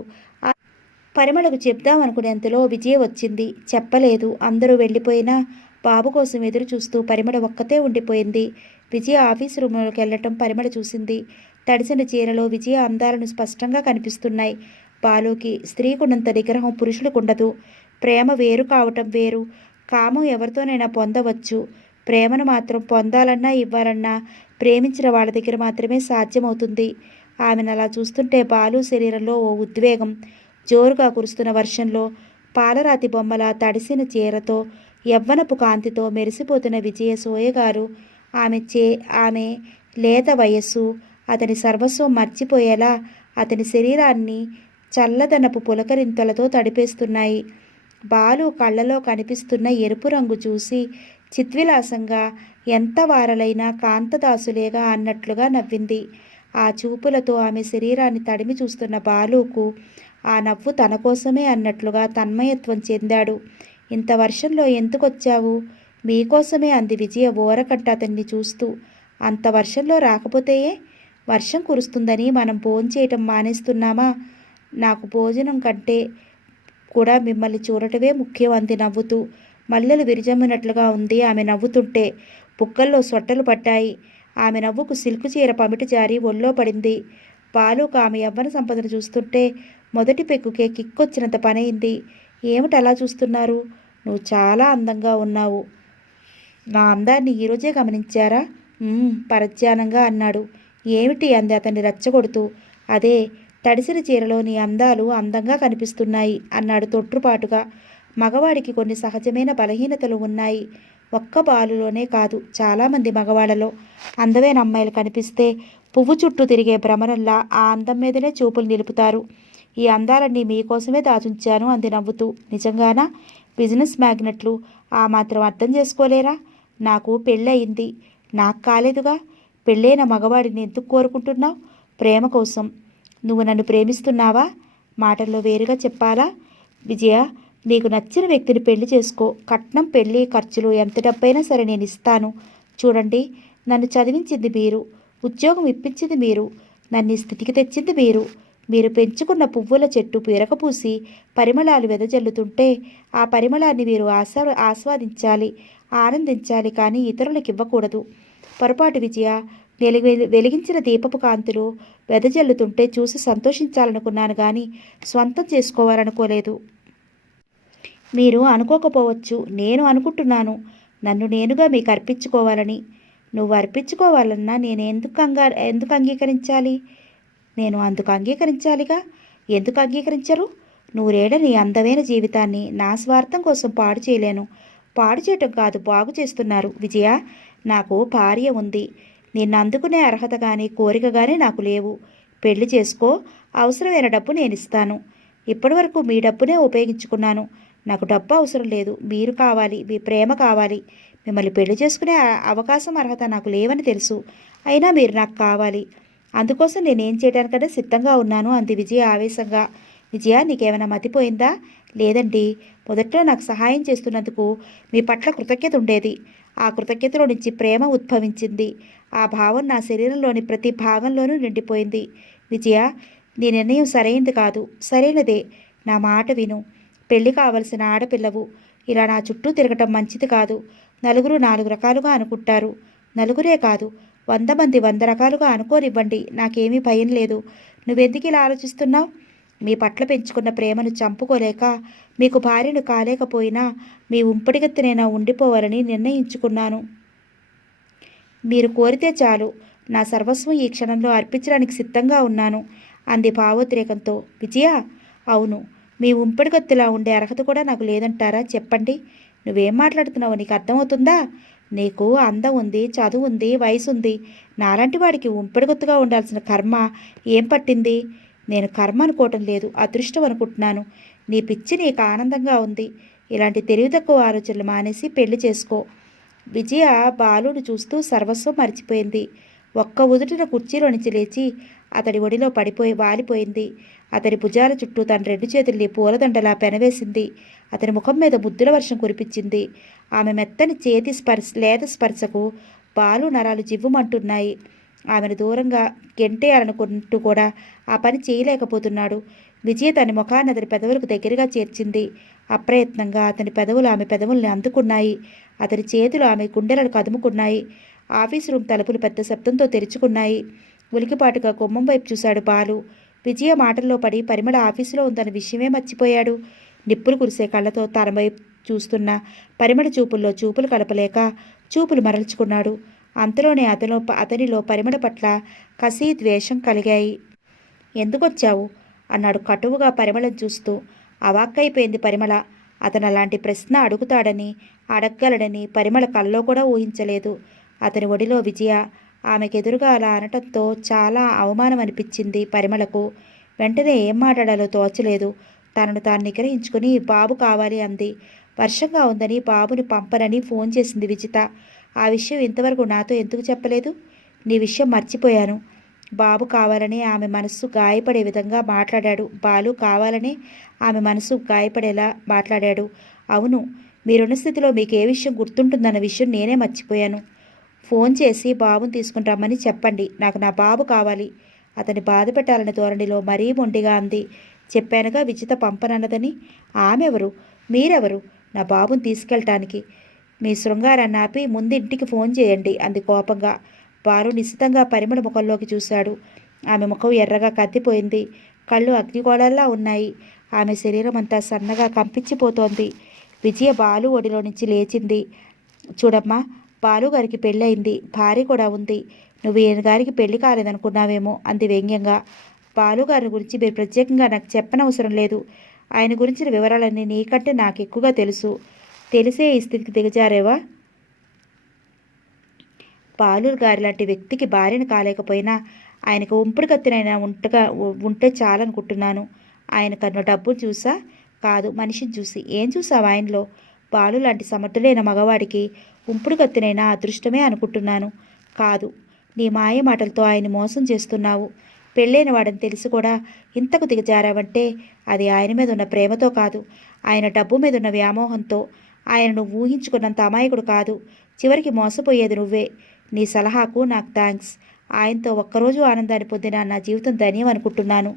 పరిమళకు చెప్దామనుకునేంతలో విజయ వచ్చింది. చెప్పలేదు. అందరూ వెళ్ళిపోయినా బాబు కోసం ఎదురు చూస్తూ పరిమళ ఒక్కతే ఉండిపోయింది. విజయ ఆఫీసు రూమ్లోకి వెళ్ళటం పరిమళ చూసింది. తడిసిన చీరలో విజయ అందాలను స్పష్టంగా కనిపిస్తున్నాయి. బాలుకి స్త్రీకున్నంత నిగ్రహం పురుషులకుండదు. ప్రేమ వేరు కావటం వేరు. కామం ఎవరితోనైనా పొందవచ్చు. ప్రేమను మాత్రం పొందాలన్నా ఇవ్వాలన్నా ప్రేమించిన వాళ్ళ దగ్గర మాత్రమే సాధ్యమవుతుంది. ఆమెను అలా చూస్తుంటే బాలు శరీరంలో ఓ ఉద్వేగం. జోరుగా కురుస్తున్న వర్షంలో పాలరాతి బొమ్మల తడిసిన చీరతో యవ్వనపు కాంతితో మెరిసిపోతున్న విజయ సోయగారు ఆమె లేత వయస్సు అతని సర్వస్వం మర్చిపోయేలా అతని శరీరాన్ని చల్లదనపు పులకరింతలతో తడిపేస్తున్నాయి. బాలు కళ్ళలో కనిపిస్తున్న ఎరుపు రంగు చూసి చిద్విలాసంగా ఎంత వారలైనా కాంతదాసులేగా అన్నట్లుగా నవ్వింది. ఆ చూపులతో ఆమె శరీరాన్ని తడిమి చూస్తున్న బాలుకు ఆ నవ్వు తన కోసమే అన్నట్లుగా తన్మయత్వం చెందాడు. ఇంత వర్షంలో ఎందుకొచ్చావు? మీకోసమే అంది విజయ ఓరకట్ట అతన్ని చూస్తూ. అంత వర్షంలో రాకపోతేయే? వర్షం కురుస్తుందని మనం భోంచేయటం మానేస్తున్నామా? నాకు భోజనం కంటే కూడా మిమ్మల్ని చూడటమే ముఖ్యం అంది నవ్వుతూ. మల్లెలు విరిజమ్మినట్లుగా ఉంది ఆమె నవ్వుతుంటే. బుగ్గల్లో సొట్టలు పడ్డాయి. ఆమె నవ్వుకు సిల్కు చీర పమిట జారి ఒళ్ళో పడింది. బాలుకు ఆమె యవ్వన సంపదను చూస్తుంటే మొదటి పెక్కుకే కిక్కొచ్చినంత పనైంది. ఏమిటి అలా చూస్తున్నారు? నువ్వు చాలా అందంగా ఉన్నావు. నా అందాన్ని ఈరోజే గమనించారా? పరధ్యానంగా అన్నాడు. ఏమిటి అంది అతన్ని రెచ్చగొడుతూ. అదే తడిసిన చీరలో నీ అందాలు అందంగా కనిపిస్తున్నాయి అన్నాడు తొట్రుపాటుగా. మగవాడికి కొన్ని సహజమైన బలహీనతలు ఉన్నాయి. ఒక్క బాలులోనే కాదు, చాలామంది మగవాళ్ళలో అందమైన అమ్మాయిలు కనిపిస్తే పువ్వు చుట్టూ తిరిగే భ్రమరంలా ఆ అందం మీదనే చూపులు నిలుపుతారు. ఈ అందాలన్నీ మీకోసమే దాచుంచాను అంది నవ్వుతూ. నిజంగానా? బిజినెస్ మ్యాగ్నెట్లు ఆ మాత్రం అర్థం చేసుకోలేరా? నాకు పెళ్ళయింది. నాకు కాలేదుగా. పెళ్ళైన మగవాడిని ఎందుకు కోరుకుంటున్నావు? ప్రేమ కోసం. నువ్వు నన్ను ప్రేమిస్తున్నావా? మాటల్లో వేరుగా చెప్పాలా? విజయ, నీకు నచ్చిన వ్యక్తిని పెళ్లి చేసుకో. కట్నం, పెళ్లి ఖర్చులు ఎంత డబ్బైనా సరే నేను ఇస్తాను. చూడండి, నన్ను చదివించింది మీరు, ఉద్యోగం ఇప్పించింది మీరు, నన్ను ఈ స్థితికి తెచ్చింది మీరు. మీరు పెంచుకున్న పువ్వుల చెట్టు విరగపూసి పరిమళాలు వెదజల్లుతుంటే ఆ పరిమళాన్ని మీరు ఆస్వాదించాలి, ఆనందించాలి, కానీ ఇతరులకు ఇవ్వకూడదు. పొరపాటు విజయ. వెలిగించిన దీపపు కాంతులు వెదజల్లుతుంటే చూసి సంతోషించాలనుకున్నాను కానీ స్వంతం చేసుకోవాలనుకోలేదు. మీరు అనుకోకపోవచ్చు, నేను అనుకుంటున్నాను. నన్ను నేనుగా మీకు అర్పించుకోవాలని. నువ్వు అర్పించుకోవాలన్నా నేను ఎందుకు అంగీకరించాలి? నేను అందుకు అంగీకరించాలిగా. ఎందుకు అంగీకరించరు? నూరేళ్ల నీ అందమైన జీవితాన్ని నా స్వార్థం కోసం పాడు చేయలేను. పాడు చేయటం కాదు, బాగు చేస్తున్నారు. విజయ, నాకు భార్య ఉంది. నిన్ను అందుకునే అర్హత కానీ కోరిక కానీ నాకు లేవు. పెళ్లి చేసుకో. అవసరమైన డబ్బు నేను ఇస్తాను. ఇప్పటివరకు మీ డబ్బునే ఉపయోగించుకున్నాను. నాకు డబ్బు అవసరం లేదు. మీరు కావాలి, మీ ప్రేమ కావాలి. మిమ్మల్ని పెళ్లి చేసుకునే అవకాశం, అర్హత నాకు లేవని తెలుసు. అయినా మీరు నాకు కావాలి. అందుకోసం నేనేం చేయడానికంటే సిద్ధంగా ఉన్నాను అంది విజయ ఆవేశంగా. విజయ, నీకేమైనా మతిపోయిందా? లేదండి. మొదట్లో నాకు సహాయం చేస్తున్నందుకు మీ పట్ల కృతజ్ఞత ఉండేది. ఆ కృతజ్ఞతలో నుంచి ప్రేమ ఉద్భవించింది. ఆ భావం నా శరీరంలోని ప్రతి భాగంలోనూ నిండిపోయింది. విజయ, నీ నిర్ణయం సరైనది కాదు. సరైనదే. నా మాట విను. పెళ్లి కావలసిన ఆడపిల్లవు. ఇలా నా చుట్టూ తిరగటం మంచిది కాదు. నలుగురు 4 రకాలుగా అనుకుంటారు. నలుగురే కాదు, 100 మంది 100 రకాలుగా అనుకోనివ్వండి. నాకేమీ భయం లేదు. నువ్వెందుకు ఇలా ఆలోచిస్తున్నావు? మీ పట్ల పెంచుకున్న ప్రేమను చంపుకోలేక, మీకు భార్యను కాలేకపోయినా మీ ఉంపటిగత్తెనైనా ఉండిపోవాలని నిర్ణయించుకున్నాను. మీరు కోరితే చాలు, నా సర్వస్వం ఈ క్షణంలో అర్పించడానికి సిద్ధంగా ఉన్నాను అంది భావోద్రేకంతో. విజయ, అవును, మీ ఉంపటిగత్తులా ఉండే అర్హత కూడా నాకు లేదంటారా? చెప్పండి. నువ్వేం మాట్లాడుతున్నావో నీకు అర్థమవుతుందా? నీకు అందం ఉంది, చదువు ఉంది, వయసు ఉంది. నాలాంటి వాడికి ఉంపటిగొత్తుగా ఉండాల్సిన కర్మ ఏం పట్టింది? నేను కర్మ అనుకోవటం లేదు, అదృష్టం అనుకుంటున్నాను. నీ పిచ్చి నీకు ఆనందంగా ఉంది. ఇలాంటి తెలివి తక్కువ ఆలోచనలు మానేసి పెళ్లి చేసుకో. విజయ బాలును చూస్తూ సర్వస్వం మర్చిపోయింది. ఒక్క ఉదుటిన కుర్చీలో నుంచి లేచి అతడి ఒడిలో వాలిపోయింది. అతడి భుజాల చుట్టూ తన 2 చేతుల్ని పూలదండలా పెనవేసింది. అతని ముఖం మీద ముద్దుల వర్షం కురిపించింది. ఆమె మెత్తని చేతి లేత స్పర్శకు బాలు నరాలు జివ్వుమంటున్నాయి. ఆమెను దూరంగా గెంటేయాలనుకుంటూ కూడా ఆ పని చేయలేకపోతున్నాడు. విజయ తన ముఖాన్ని అతని పెదవులకు దగ్గరగా చేర్చింది. అప్రయత్నంగా అతని పెదవులు ఆమె పెదవుల్ని అందుకున్నాయి. అతని చేతులు ఆమె గుండెలను కదుముకున్నాయి. ఆఫీస్ రూమ్ తలుపులు పెద్ద శబ్దంతో తెరుచుకున్నాయి. ఉలికిపాటుగా గుమ్మం వైపు చూశాడు బాలు. విజయ మాటల్లో పడి పరిమళ ఆఫీసులో ఉందన్న విషయమే మర్చిపోయాడు. నిప్పులు కురిసే కళ్ళతో తన వైపు చూస్తున్న పరిమళ చూపుల్లో చూపులు కలపలేక చూపులు మరల్చుకున్నాడు. అంతలోనే అతనిలో పరిమళ పట్ల కసి ద్వేషం కలిగాయి. ఎందుకొచ్చావు అన్నాడు కటువుగా పరిమళం చూస్తూ. అవాక్కైపోయింది పరిమళ. అతను అలాంటి ప్రశ్న అడుగుతాడని అడగగలడని పరిమళ కల్లో కూడా ఊహించలేదు. అతని ఒడిలో విజయ ఆమెకెదురుగా అలా అనటంతో చాలా అవమానం అనిపించింది పరిమళకు. వెంటనే ఏం మాట్లాడాలో తోచలేదు. తనను తాను నిగ్రహించుకుని బాబు కావాలి అంది. వర్షంగా ఉందని బాబుని పంపనని ఫోన్ చేసింది విజిత. ఆ విషయం ఇంతవరకు నాతో ఎందుకు చెప్పలేదు? నీ విషయం మర్చిపోయాను. బాబు కావాలని ఆమె మనస్సు గాయపడే విధంగా మాట్లాడాడు. బాలు కావాలని ఆమె మనసు గాయపడేలా మాట్లాడాడు. అవును, మీరున్న స్థితిలో మీకు ఏ విషయం గుర్తుంటుందన్న విషయం నేనే మర్చిపోయాను. ఫోన్ చేసి బాబుని తీసుకుని రమ్మని చెప్పండి. నాకు నా బాబు కావాలి. అతని బాధ పెట్టాలని ధోరణిలో మరీ మొండిగా అంది. చెప్పానుగా విజిత పంపనన్నదని. ఆమెవరు? మీరెవరు నా బాబుని తీసుకెళ్ళటానికి? మీ శృంగారాన్ని ఆపి ముందు ఇంటికి ఫోన్ చేయండి అంది కోపంగా. బాలు నిశితంగా పరిమళ ముఖంలోకి చూశాడు. ఆమె ముఖం ఎర్రగా కత్తిపోయింది. కళ్ళు అగ్నిగోళాల్లా ఉన్నాయి. ఆమె శరీరం అంతా సన్నగా కంపించిపోతోంది. విజయ బాలు ఒడిలో నుంచి లేచింది. చూడమ్మా, బాలుగారికి పెళ్ళయింది, భార్య కూడా ఉంది. నువ్వు ఈయన గారికి పెళ్లి కాలేదనుకున్నావేమో అంది వ్యంగ్యంగా. బాలుగారి గురించి మీరు ప్రత్యేకంగా నాకు చెప్పనవసరం లేదు. ఆయన గురించిన వివరాలన్నీ నీకంటే నాకు ఎక్కువగా తెలుసు. తెలిసే ఈ స్థితికి దిగజారేవా? బాలు గారి లాంటి వ్యక్తికి భార్యను కాలేకపోయినా ఆయనకు ఉంపుడు కత్తినైనా ఉంటే చాలనుకుంటున్నాను. ఆయన కన్నా డబ్బును చూసా కాదు, మనిషిని చూసి. ఏం చూసావు ఆయనలో? బాలు లాంటి సమర్థుడైన మగవాడికి ఉంపుడు కత్తినైనా అదృష్టమే అనుకుంటున్నాను. కాదు, నీ మాయ మాటలతో ఆయన్ని మోసం చేస్తున్నావు. పెళ్ళైన వాడని తెలిసి కూడా ఇంతకు దిగజారావంటే అది ఆయన మీద ఉన్న ప్రేమతో కాదు, ఆయన డబ్బు మీద ఉన్న వ్యామోహంతో. ఆయన నువ్వు ఊహించుకున్నంత అమాయకుడు కాదు. చివరికి మోసపోయేది నువ్వే. నీ సలహాకు నాకు థ్యాంక్స్. ఆయనతో ఒక్కరోజు ఆనందాన్ని పొందిన నా జీవితం ధన్యం అనుకుంటున్నాను.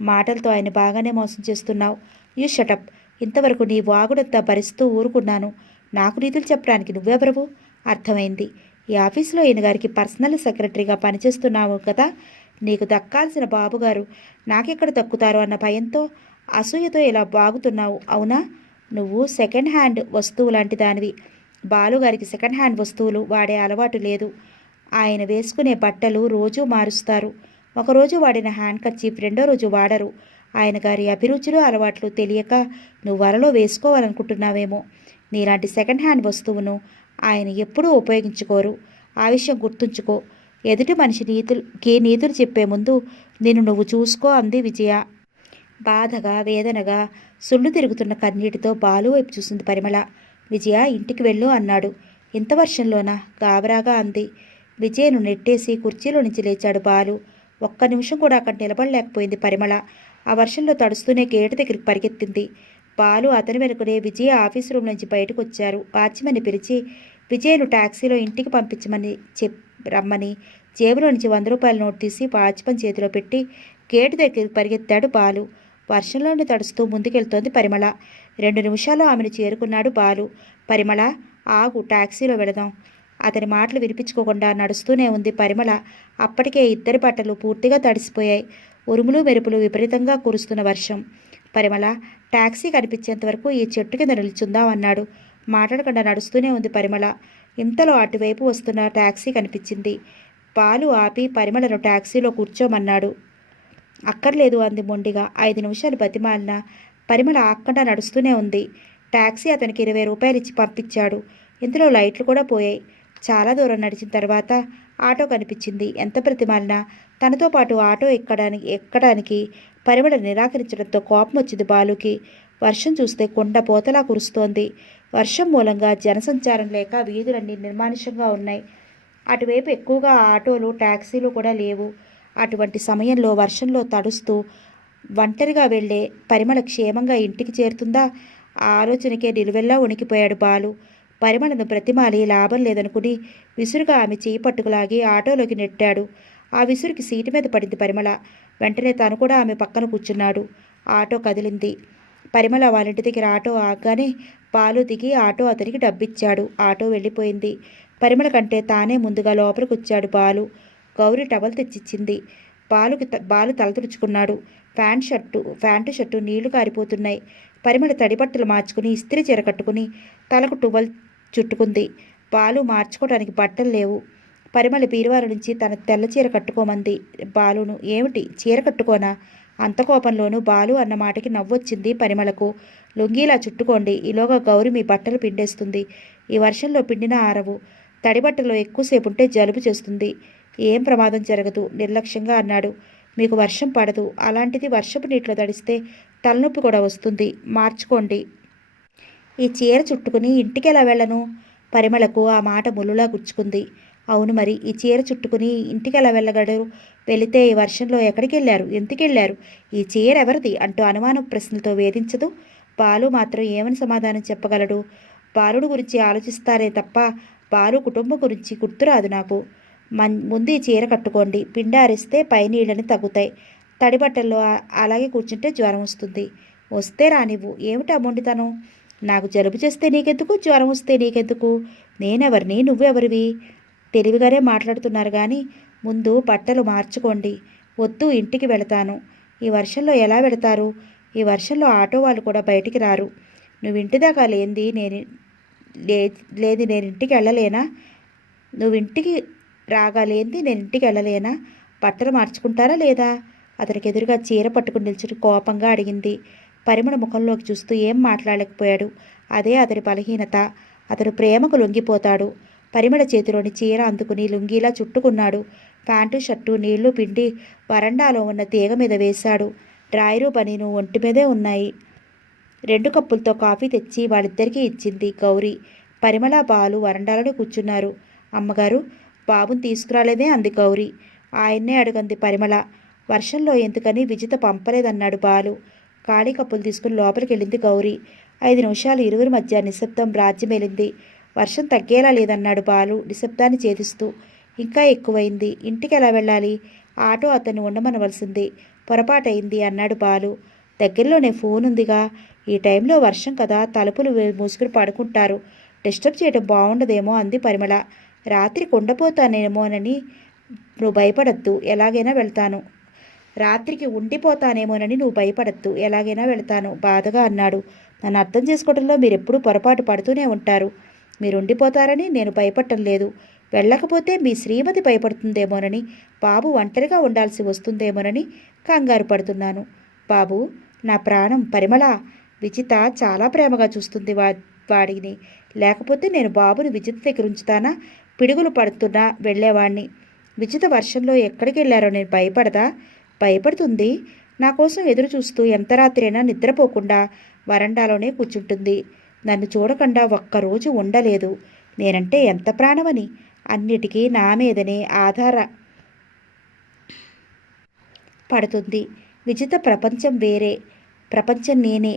మాటలతో ఆయన బాగానే మోసం చేస్తున్నావు. You shut up. ఇంతవరకు నీ వాగుడంతా భరిస్తూ ఊరుకున్నాను. నాకు నీతులు చెప్పడానికి నువ్వెవరవు? అర్థమైంది. ఈ ఆఫీసులో ఈయన గారికి పర్సనల్ సెక్రటరీగా పనిచేస్తున్నావు కదా. నీకు దక్కాల్సిన బాబుగారు నాకెక్కడ దక్కుతారో అన్న భయంతో, అసూయతో ఇలా బాగుతున్నావు, అవునా? నువ్వు సెకండ్ హ్యాండ్ వస్తువు లాంటి దానివి. బాలుగారికి సెకండ్ హ్యాండ్ వస్తువులు వాడే అలవాటు లేదు. ఆయన వేసుకునే బట్టలు రోజూ మారుస్తారు. ఒకరోజు వాడిన హ్యాండ్ కర్చీఫ్ రెండో రోజు వాడరు. ఆయన గారి అభిరుచులు అలవాట్లు తెలియక నువ్వు వలలో వేసుకోవాలనుకుంటున్నావేమో. నీలాంటి సెకండ్ హ్యాండ్ వస్తువును ఆయన ఎప్పుడూ ఉపయోగించుకోరు. ఆ విషయం గుర్తుంచుకో. ఎదుటి మనిషి నీతులు చెప్పే ముందు నిన్ను నువ్వు చూసుకో అంది విజయ. బాధగా వేదనగా సుళ్ళు తిరుగుతున్న కన్నీటితో బాలు వైపు చూసింది పరిమళ. విజయ, ఇంటికి వెళ్ళు అన్నాడు. ఇంత వర్షంలోనా? గాబరాగా అంది. విజయను నెట్టేసి కుర్చీలో నుంచి లేచాడు బాలు. ఒక్క నిమిషం కూడా అక్కడ నిలబడలేకపోయింది పరిమళ. ఆ వర్షంలో తడుస్తూనే గేటు దగ్గరికి పరిగెత్తింది. బాలు అతని వెనుకనే విజయ ఆఫీస్ రూమ్ నుంచి బయటకు వచ్చారు. వాచ్మన్ని పిలిచి విజయను టాక్సీలో ఇంటికి పంపించమని రమ్మని జేబులో నుంచి 100 రూపాయల నోటు తీసి వాచ్మన్ చేతిలో పెట్టి గేటు దగ్గరికి పరిగెత్తాడు బాలు. వర్షంలోని తడుస్తూ ముందుకెళ్తోంది పరిమళ. 2 నిమిషాల్లో ఆమెను చేరుకున్నాడు బాలు. పరిమళ, ఆగు, టాక్సీలో వెళదాం. అతని మాటలు వినిపించుకోకుండా నడుస్తూనే ఉంది పరిమళ. అప్పటికే ఇద్దరి బట్టలు పూర్తిగా తడిసిపోయాయి. ఉరుములు మెరుపులు విపరీతంగా కురుస్తున్న వర్షం. పరిమళ, టాక్సీ కనిపించేంత వరకు ఈ చెట్టు కింద నిల్చుందాం అన్నాడు. మాట్లాడకుండా నడుస్తూనే ఉంది పరిమళ. ఇంతలో అటువైపు వస్తున్న టాక్సీ కనిపించింది. బాలు ఆపి పరిమళను టాక్సీలో కూర్చోమన్నాడు. అక్కర్లేదు అంది మొండిగా. 5 నిమిషాలు బతిమాలిన పరిమళ ఆక్కుండా నడుస్తూనే ఉంది. టాక్సీ అతనికి 20 రూపాయలు ఇచ్చి పంపించాడు. ఇందులో లైట్లు కూడా పోయాయి. చాలా దూరం నడిచిన తర్వాత ఆటో కనిపించింది. ఎంత బ్రతిమాలినా తనతో పాటు ఆటో ఎక్కడానికి పరిమళ నిరాకరించడంతో కోపం వచ్చింది బాలుకి. వర్షం చూస్తే కొండ పోతలా కురుస్తోంది. వర్షం మూలంగా జనసంచారం లేక వీధులన్నీ నిర్మానుష్యంగా ఉన్నాయి. అటువైపు ఎక్కువగా ఆటోలు టాక్సీలు కూడా లేవు. అటువంటి సమయంలో వర్షంలో తడుస్తూ ఒంటరిగా వెళ్లే పరిమళ క్షేమంగా ఇంటికి చేరుతుందా? ఆ ఆలోచనకే నిలువెల్లా వణికిపోయాడు బాలు. పరిమళను బ్రతిమాలి లాభం లేదనుకుని విసురుగా ఆమె చేయి పట్టుకులాగి ఆటోలోకి నెట్టాడు. ఆ విసురుకి సీటు మీద పడింది పరిమళ. వెంటనే తను కూడా ఆమె పక్కన కూర్చున్నాడు. ఆటో కదిలింది. పరిమళ వాళ్ళింటి దగ్గర ఆటో ఆగగానే బాలు దిగి ఆటో అతనికి డబ్బిచ్చాడు. ఆటో వెళ్ళిపోయింది. పరిమళ కంటే తానే ముందుగా లోపలికి వచ్చాడు బాలు. గౌరీ టవల్ తెచ్చిచ్చింది. బాలు తల తుడుచుకున్నాడు. ప్యాంటు షర్టు నీళ్లు కారిపోతున్నాయి. పరిమళ తడిబట్టలు మార్చుకుని ఇస్త్రీ చీర కట్టుకుని తలకు టువల్ చుట్టుకుంది. బాలు మార్చుకోవడానికి బట్టలు లేవు. పరిమళ బీరువాల నుంచి తన తెల్ల చీర కట్టుకోమంది బాలును. ఏమిటి చీర కట్టుకోనా? అంత కోపంలోనూ బాలు అన్న మాటకి నవ్వొచ్చింది పరిమళకు. లుంగీలా చుట్టుకోండి, ఈలోగా గౌరి మీ బట్టలు పిండేస్తుంది. ఈ వర్షంలో పిండినా ఆరవు. తడి బట్టల్లో ఎక్కువసేపు ఉంటే జలుబు చేస్తుంది. ఏం ప్రమాదం జరగదు నిర్లక్ష్యంగా అన్నాడు. మీకు వర్షం పడదు, అలాంటిది వర్షపు నీటిలో తడిస్తే తలనొప్పి కూడా వస్తుంది. మార్చుకోండి. ఈ చీర చుట్టుకుని ఇంటికి ఎలా వెళ్ళను? పరిమళకు ఆ మాట ములులా గుచ్చుకుంది. అవును మరి, ఈ చీర చుట్టుకుని ఇంటికి ఎలా వెళ్ళగలరు? వెళితే ఈ వర్షంలో ఎక్కడికి వెళ్ళారు? ఎందుకెళ్ళారు? ఈ చీర ఎవరిది అంటూ అనుమాన ప్రశ్నలతో వేధించదు. బాలు మాత్రం ఏమని సమాధానం చెప్పగలడు? బాలుడు గురించి ఆలోచిస్తారే తప్ప బాలు కుటుంబం గురించి గుర్తురాదు నాకు. ముందు ఈ చీర కట్టుకోండి. పిండారిస్తే పై నీళ్ళని తగ్గుతాయి. తడి బట్టల్లో అలాగే కూర్చుంటే జ్వరం వస్తుంది. వస్తే రానివ్వు. ఏమిటా మొండితనం? నాకు జలుబు చేస్తే నీకెందుకు, జ్వరం వస్తే నీకెందుకు? నేనెవరిని, నువ్వెవరివి? తెలివిగానే మాట్లాడుతున్నారు కానీ ముందు బట్టలు మార్చుకోండి. వద్దు, ఇంటికి వెళతాను. ఈ వర్షంలో ఎలా వెళతారు? ఈ వర్షంలో ఆటో వాళ్ళు కూడా బయటికి రారు. నువ్వు ఇంటిదాకా లేంది నేను ఇంటికి వెళ్ళలేనా? నువ్వు ఇంటికి రాగాలేంది నేను ఇంటికి వెళ్ళలేనా? బట్టలు మార్చుకుంటారా లేదా? అతనికి ఎదురుగా చీర పట్టుకుని నిల్చుని కోపంగా అడిగింది. పరిమళ ముఖంలోకి చూస్తూ ఏం మాట్లాడలేకపోయాడు. అదే అతని బలహీనత. అతను ప్రేమకు లొంగిపోతాడు. పరిమళ చేతిలోని చీర అందుకుని లుంగీలా చుట్టుకున్నాడు. ప్యాంటు షర్టు నీళ్లు పిండి వరండాలో ఉన్న తీగ మీద వేశాడు. డ్రాయరు బనీను ఒంటి మీదే ఉన్నాయి. 2 కప్పులతో కాఫీ తెచ్చి వాళ్ళిద్దరికీ ఇచ్చింది గౌరీ. పరిమళ బాలు వరండాలోనే కూర్చున్నారు. అమ్మగారు, బాబుని తీసుకురాలేదే అంది గౌరీ. ఆయన్నే అడుగంది పరిమళ. వర్షంలో ఎందుకని విజిత పంపలేదన్నాడు బాలు. ఖాళీ కప్పులు తీసుకుని లోపలికి వెళ్ళింది గౌరీ. 5 నిమిషాలు ఇరువురి మధ్య నిశ్శబ్దం రాజ్యమేలింది. వర్షం తగ్గేలా లేదన్నాడు బాలు నిశ్శబ్దాన్ని ఛేదిస్తూ. ఇంకా ఎక్కువైంది. ఇంటికి ఎలా వెళ్ళాలి? ఆటో అతన్ని ఉండమనవలసింది. పొరపాటయింది అన్నాడు బాలు. దగ్గరలోనే ఫోన్ ఉందిగా. ఈ టైంలో వర్షం కదా, తలుపులు మూసుకుని పడుకుంటారు. డిస్టర్బ్ చేయడం బాగుండదేమో అంది పరిమళ. రాత్రి కొండపోతానేమోనని నువ్వు భయపడద్దు, ఎలాగైనా వెళ్తాను. రాత్రికి ఉండిపోతానేమోనని నువ్వు భయపడద్దు, ఎలాగైనా వెళ్తాను బాధగా అన్నాడు. నన్ను అర్థం చేసుకోవడంలో మీరెప్పుడూ పొరపాటు పడుతూనే ఉంటారు. మీరు ఉండిపోతారని నేను భయపడటం లేదు. వెళ్ళకపోతే మీ శ్రీమతి భయపడుతుందేమోనని, బాబు ఒంటరిగా ఉండాల్సి వస్తుందేమోనని కంగారు పడుతున్నాను. బాబు నా ప్రాణం. పరిమళ, విజిత చాలా ప్రేమగా చూస్తుంది వాడిని. లేకపోతే నేను బాబుని విజిత దగ్గర ఉంచుతానా? పిడుగులు పడుతున్నా వెళ్ళేవాణ్ణి. విజిత వర్షంలో ఎక్కడికి వెళ్ళారో నేను భయపడదా? భయపడుతుంది. నా కోసం ఎదురు చూస్తూ ఎంత రాత్రైనా నిద్రపోకుండా వరండాలోనే కూర్చుంటుంది. నన్ను చూడకుండా ఒక్కరోజు ఉండలేదు. నేనంటే ఎంత ప్రాణమని. అన్నిటికీ నా మీదనే ఆధార పడుతుంది. విజిత ప్రపంచం వేరే, ప్రపంచం నేనే.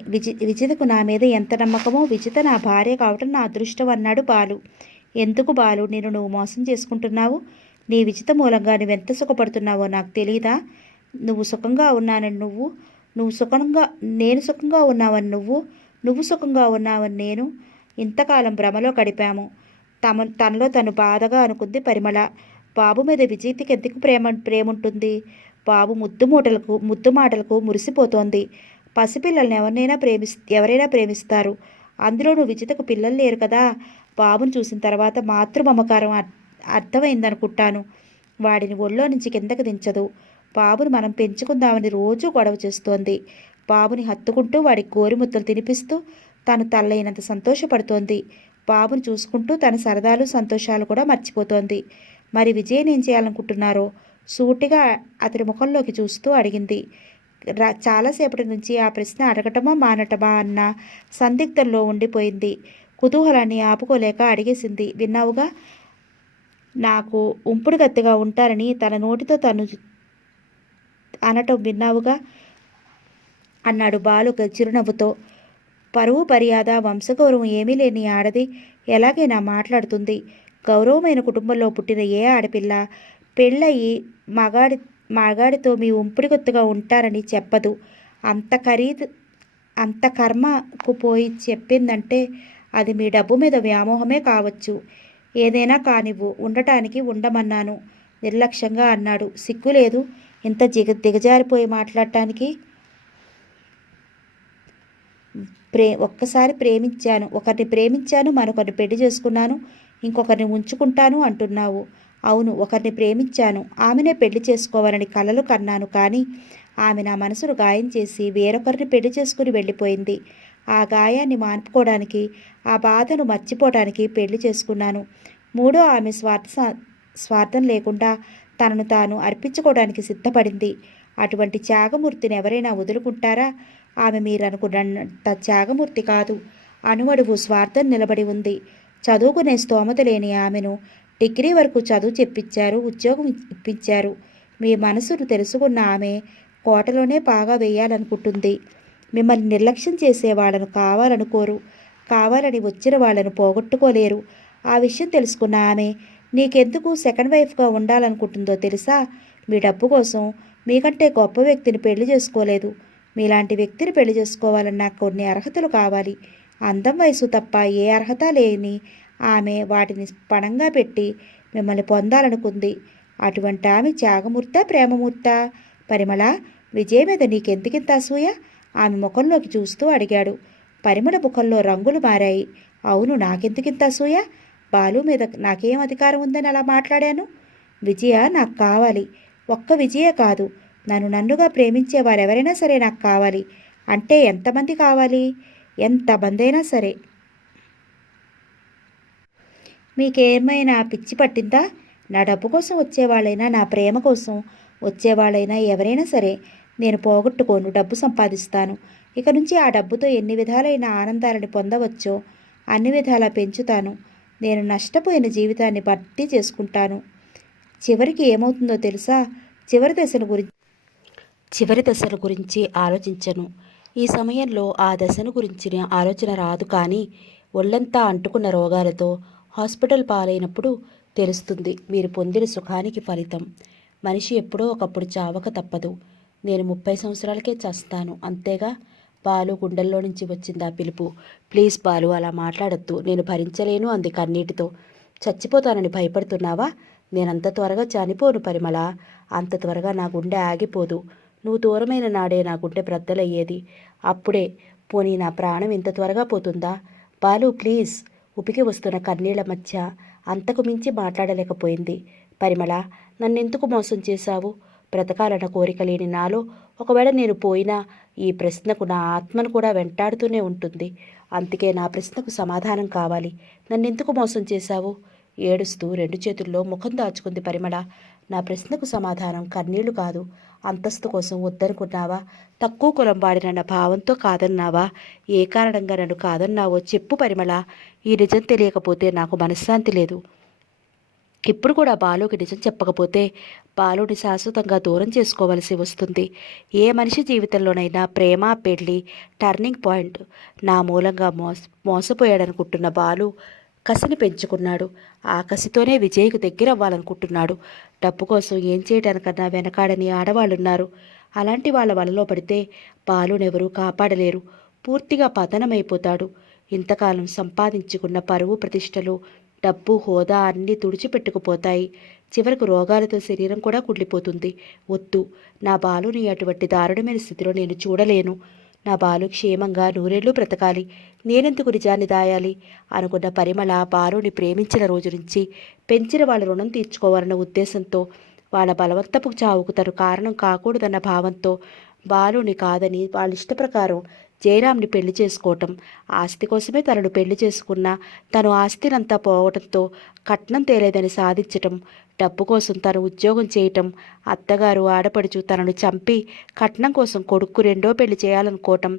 విజితకు నా మీద ఎంత నమ్మకమో, విజిత నా భార్య కావటం నా అదృష్టం అన్నాడు బాలు. ఎందుకు బాలు, నువ్వు మోసం చేసుకుంటున్నావు? నీ విజిత మూలంగా నువ్వెంత సుఖపడుతున్నావో నాకు తెలీదా? నువ్వు సుఖంగా ఉన్నానని నేను సుఖంగా ఉన్నావని నువ్వు సుఖంగా ఉన్నావని నేను ఇంతకాలం భ్రమలో గడిపాము. తనలో తను బాధగా అనుకుంది పరిమళ. బాబు మీద విజయతికి ఎందుకు ప్రేముంటుంది? బాబు ముద్దు మాటలకు మురిసిపోతోంది. పసిపిల్లల్ని ఎవరైనా ప్రేమిస్తారు. అందులోనూ విజితకు పిల్లలు లేరు కదా. బాబును చూసిన తర్వాత మాతృ మమకారం అర్థమైందనుకుంటాను. వాడిని ఒళ్ళో నుంచి కిందకు దించదు. బాబుని మనం పెంచుకుందామని రోజూ గొడవ చేస్తోంది. బాబుని హత్తుకుంటూ వాడి గోరుముద్దలు తినిపిస్తూ తను తల్లైనంత సంతోషపడుతోంది. బాబుని చూసుకుంటూ తన సరదాలు సంతోషాలు కూడా మర్చిపోతోంది. మరి విజయ్ ఏం చేయాలనుకుంటున్నారో సూటిగా అతని ముఖంలోకి చూస్తూ అడిగింది. చాలాసేపటి నుంచి ఆ ప్రశ్న అడగటమా మానటమా అన్న సందిగ్ధంలో ఉండిపోయింది. కుతూహలాన్ని ఆపుకోలేక అడిగేసింది. విన్నావుగా, నాకు ఉంపుడు గత్తెగా ఉంటారని తన నోటితో తను అనటం విన్నావుగా అన్నాడు బాలు చిరునవ్వుతో. పరువు మర్యాద వంశగౌరవం ఏమీ లేని ఆడది ఎలాగైనా మాట్లాడుతుంది. గౌరవమైన కుటుంబంలో పుట్టిన ఏ ఆడపిల్ల పెళ్ళయి మగాడి మగాడితో మీ ఉంపుడు గుర్తుగా ఉంటారని చెప్పదు. అంత ఖరీదు అంత కర్మకు పోయి చెప్పిందంటే అది మీ డబ్బు మీద వ్యామోహమే కావచ్చు. ఏదైనా కానివ్వు, ఉండటానికి ఉండమన్నాను నిర్లక్ష్యంగా అన్నాడు. సిగ్గులేదు ఇంత దిగజారిపోయి మాట్లాడటానికి? ఒక్కసారి ప్రేమించాను, ఒకరిని ప్రేమించాను, మరొకరిని పెళ్లి చేసుకున్నాను, ఇంకొకరిని ఉంచుకుంటాను అంటున్నావు. అవును, ఒకరిని ప్రేమించాను, ఆమెనే పెళ్లి చేసుకోవాలని కలలు కన్నాను. కానీ ఆమె నా మనసును గాయం చేసి వేరొకరిని పెళ్లి చేసుకుని వెళ్ళిపోయింది. ఆ గాయాన్ని మాన్పుకోవడానికి, ఆ బాధను మర్చిపోవడానికి పెళ్లి చేసుకున్నాను. మూడో ఆమె స్వార్థం లేకుండా తనను తాను అర్పించుకోవడానికి సిద్ధపడింది. అటువంటి త్యాగమూర్తిని ఎవరైనా వదులుకుంటారా? ఆమె మీరనుకున్నంత త్యాగమూర్తి కాదు. అణువడుగు స్వార్థం నిలబడి ఉంది. చదువుకునే స్తోమత లేని ఆమెను డిగ్రీ వరకు చదువు చెప్పించారు, ఉద్యోగం ఇప్పించారు. మీ మనసును తెలుసుకున్న ఆమె కోటలోనే పాగా వేయాలనుకుంటుంది. మిమ్మల్ని నిర్లక్ష్యం చేసే వాళ్ళను కావాలనుకోరు. కావాలని వచ్చిన వాళ్ళను పోగొట్టుకోలేరు. ఆ విషయం తెలుసుకున్న ఆమె నీకెందుకు సెకండ్ వైఫ్గా ఉండాలనుకుంటుందో తెలుసా? మీ డబ్బు కోసం మీకంటే గొప్ప వ్యక్తిని పెళ్లి చేసుకోలేదు. మీలాంటి వ్యక్తిని పెళ్లి చేసుకోవాలన్నా కొన్ని అర్హతలు కావాలి. అందం, వయసు తప్ప ఏ అర్హత లేని ఆమె వాటిని పణంగా పెట్టి మిమ్మల్ని పొందాలనుకుంది. అటువంటి ఆమె త్యాగమూర్త, ప్రేమమూర్త? పరిమళ, విజయ్ మీద నీకెందుకింత అసూయ? ఆమె ముఖంలోకి చూస్తూ అడిగాడు. పరిమళ ముఖంలో రంగులు మారాయి. అవును, నాకెందుకింత అసూయ? బాలు మీద నాకేం అధికారం ఉందని అలా మాట్లాడాను? విజయ నాకు కావాలి. ఒక్క విజయే కాదు, నన్నుగా ప్రేమించే వారెవరైనా సరే నాకు కావాలి. అంటే ఎంతమంది కావాలి? ఎంతమంది అయినా సరే. మీకేమైనా పిచ్చి పట్టిందా? నా డబ్బు కోసం వచ్చేవాళ్ళైనా, నా ప్రేమ కోసం వచ్చేవాళ్ళైనా ఎవరైనా సరే నేను పోగొట్టుకోను, డబ్బు సంపాదిస్తాను. ఇక నుంచి ఆ డబ్బుతో ఎన్ని విధాలైన ఆనందాలను పొందవచ్చో అన్ని విధాలా పెంచుతాను. నేను నష్టపోయిన జీవితాన్ని భర్తీ చేసుకుంటాను. చివరికి ఏమవుతుందో తెలుసా? చివరి దశల గురించి ఆలోచించను. ఈ సమయంలో ఆ దశను గురించిన ఆలోచన రాదు. కానీ ఒళ్ళంతా అంటుకున్న రోగాలతో హాస్పిటల్ పాలైనప్పుడు తెలుస్తుంది మీరు పొందిన సుఖానికి ఫలితం. మనిషి ఎప్పుడో ఒకప్పుడు చావక తప్పదు. నేను 30 సంవత్సరాలకే చస్తాను, అంతేగా? బాలు గుండెల్లో నుంచి వచ్చింది ఆ పిలుపు. ప్లీజ్ బాలు, అలా మాట్లాడొద్దు, నేను భరించలేను అంది కన్నీటితో. చచ్చిపోతానని భయపడుతున్నావా? నేనంత త్వరగా చనిపోను పరిమళ. అంత త్వరగా నా గుండె ఆగిపోదు. నువ్వు దూరమైన నాడే నా గుండె బ్రద్దలయ్యేది. అప్పుడే. పోనీ నా ప్రాణం ఇంత త్వరగా పోతుందా? బాలు ప్లీజ్. ఉపికి వస్తున్న కన్నీళ్ల మధ్య అంతకు మించి మాట్లాడలేకపోయింది. పరిమళ, నన్నెందుకు మోసం చేశావు? బ్రతకాలన్న కోరిక లేని నాలో ఒకవేళ నేను పోయినా ఈ ప్రశ్నకు నా ఆత్మను కూడా వెంటాడుతూనే ఉంటుంది. అందుకే నా ప్రశ్నకు సమాధానం కావాలి. నన్నెందుకు మోసం చేశావు? ఏడుస్తూ 2 చేతుల్లో ముఖం దాచుకుంది పరిమళ. నా ప్రశ్నకు సమాధానం కన్నీళ్లు కాదు. అంతస్తు కోసం వద్దనుకున్నావా? తక్కువ కులం వాడినన్న భావంతో కాదన్నావా? ఏ కారణంగా నన్ను కాదన్నావో చెప్పు పరిమళ. ఈ నిజం తెలియకపోతే నాకు మనశ్శాంతి లేదు. ఇప్పుడు కూడా బాలుకి నిజం చెప్పకపోతే బాలుని శాశ్వతంగా దూరం చేసుకోవలసి వస్తుంది. ఏ మనిషి జీవితంలోనైనా ప్రేమ, పెళ్ళి టర్నింగ్ పాయింట్. నా మూలంగా మోసపోయాడనుకుంటున్న బాలు కసిని పెంచుకున్నాడు. ఆ కసితోనే విజయ్కు దగ్గర అవ్వాలనుకుంటున్నాడు. డబ్బు కోసం ఏం చేయడానికన్నా వెనకాడని ఆడవాళ్ళున్నారు. అలాంటి వాళ్ళ వలలో పడితే బాలునెవరూ కాపాడలేరు. పూర్తిగా పతనమైపోతాడు. ఇంతకాలం సంపాదించుకున్న పరువు, ప్రతిష్టలు, డబ్బు, హోదా అన్నీ తుడిచిపెట్టుకుపోతాయి. చివరకు రోగాలతో శరీరం కూడా కుళ్ళిపోతుంది. వద్దు, నా బాలుని అటువంటి దారుణమైన స్థితిలో నేను చూడలేను. నా బాలు క్షేమంగా 100 ఏళ్ళు బ్రతకాలి. నేనెందుకు నిజాన్ని దాయాలి అనుకున్న పరిమళ బాలుని ప్రేమించిన రోజు నుంచి పెంచిన వాళ్ళ రుణం తీర్చుకోవాలన్న ఉద్దేశంతో, వాళ్ళ బలవంతపు చావుకు తను కారణం కాకూడదన్న భావంతో బాలుని కాదని వాళ్ళ ఇష్ట ప్రకారం జయరాంని పెళ్లి చేసుకోవటం, ఆస్తి కోసమే తనను పెళ్లి చేసుకున్న తను ఆస్తినంతా పోవటంతో కట్నం తేలేదని సాధించటం, డబ్బు కోసం తను ఉద్యోగం చేయటం, అత్తగారు ఆడపడుచు తనను చంపి కట్నం కోసం కొడుక్కు 2వ పెళ్లి చేయాలనుకోవటం,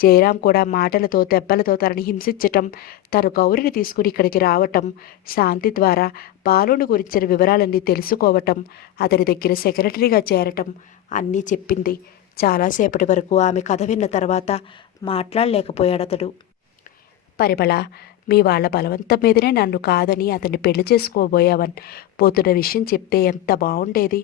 జయరాం కూడా మాటలతో దెబ్బలతో తనని హింసించటం, తను గౌరిని తీసుకుని ఇక్కడికి రావటం, శాంతి ద్వారా బాలుని గురించిన వివరాలన్నీ తెలుసుకోవటం, అతని దగ్గర సెక్రటరీగా చేరటం అన్నీ చెప్పింది. చాలాసేపటి వరకు ఆమె కథ విన్న తర్వాత మాట్లాడలేకపోయాడతడు. పరిమళ, మీ వాళ్ళ బలవంతం మీదనే నన్ను కాదని అతన్ని పెళ్లి చేసుకోబోయావని పోతున్న విషయం చెప్తే ఎంత బాగుండేది.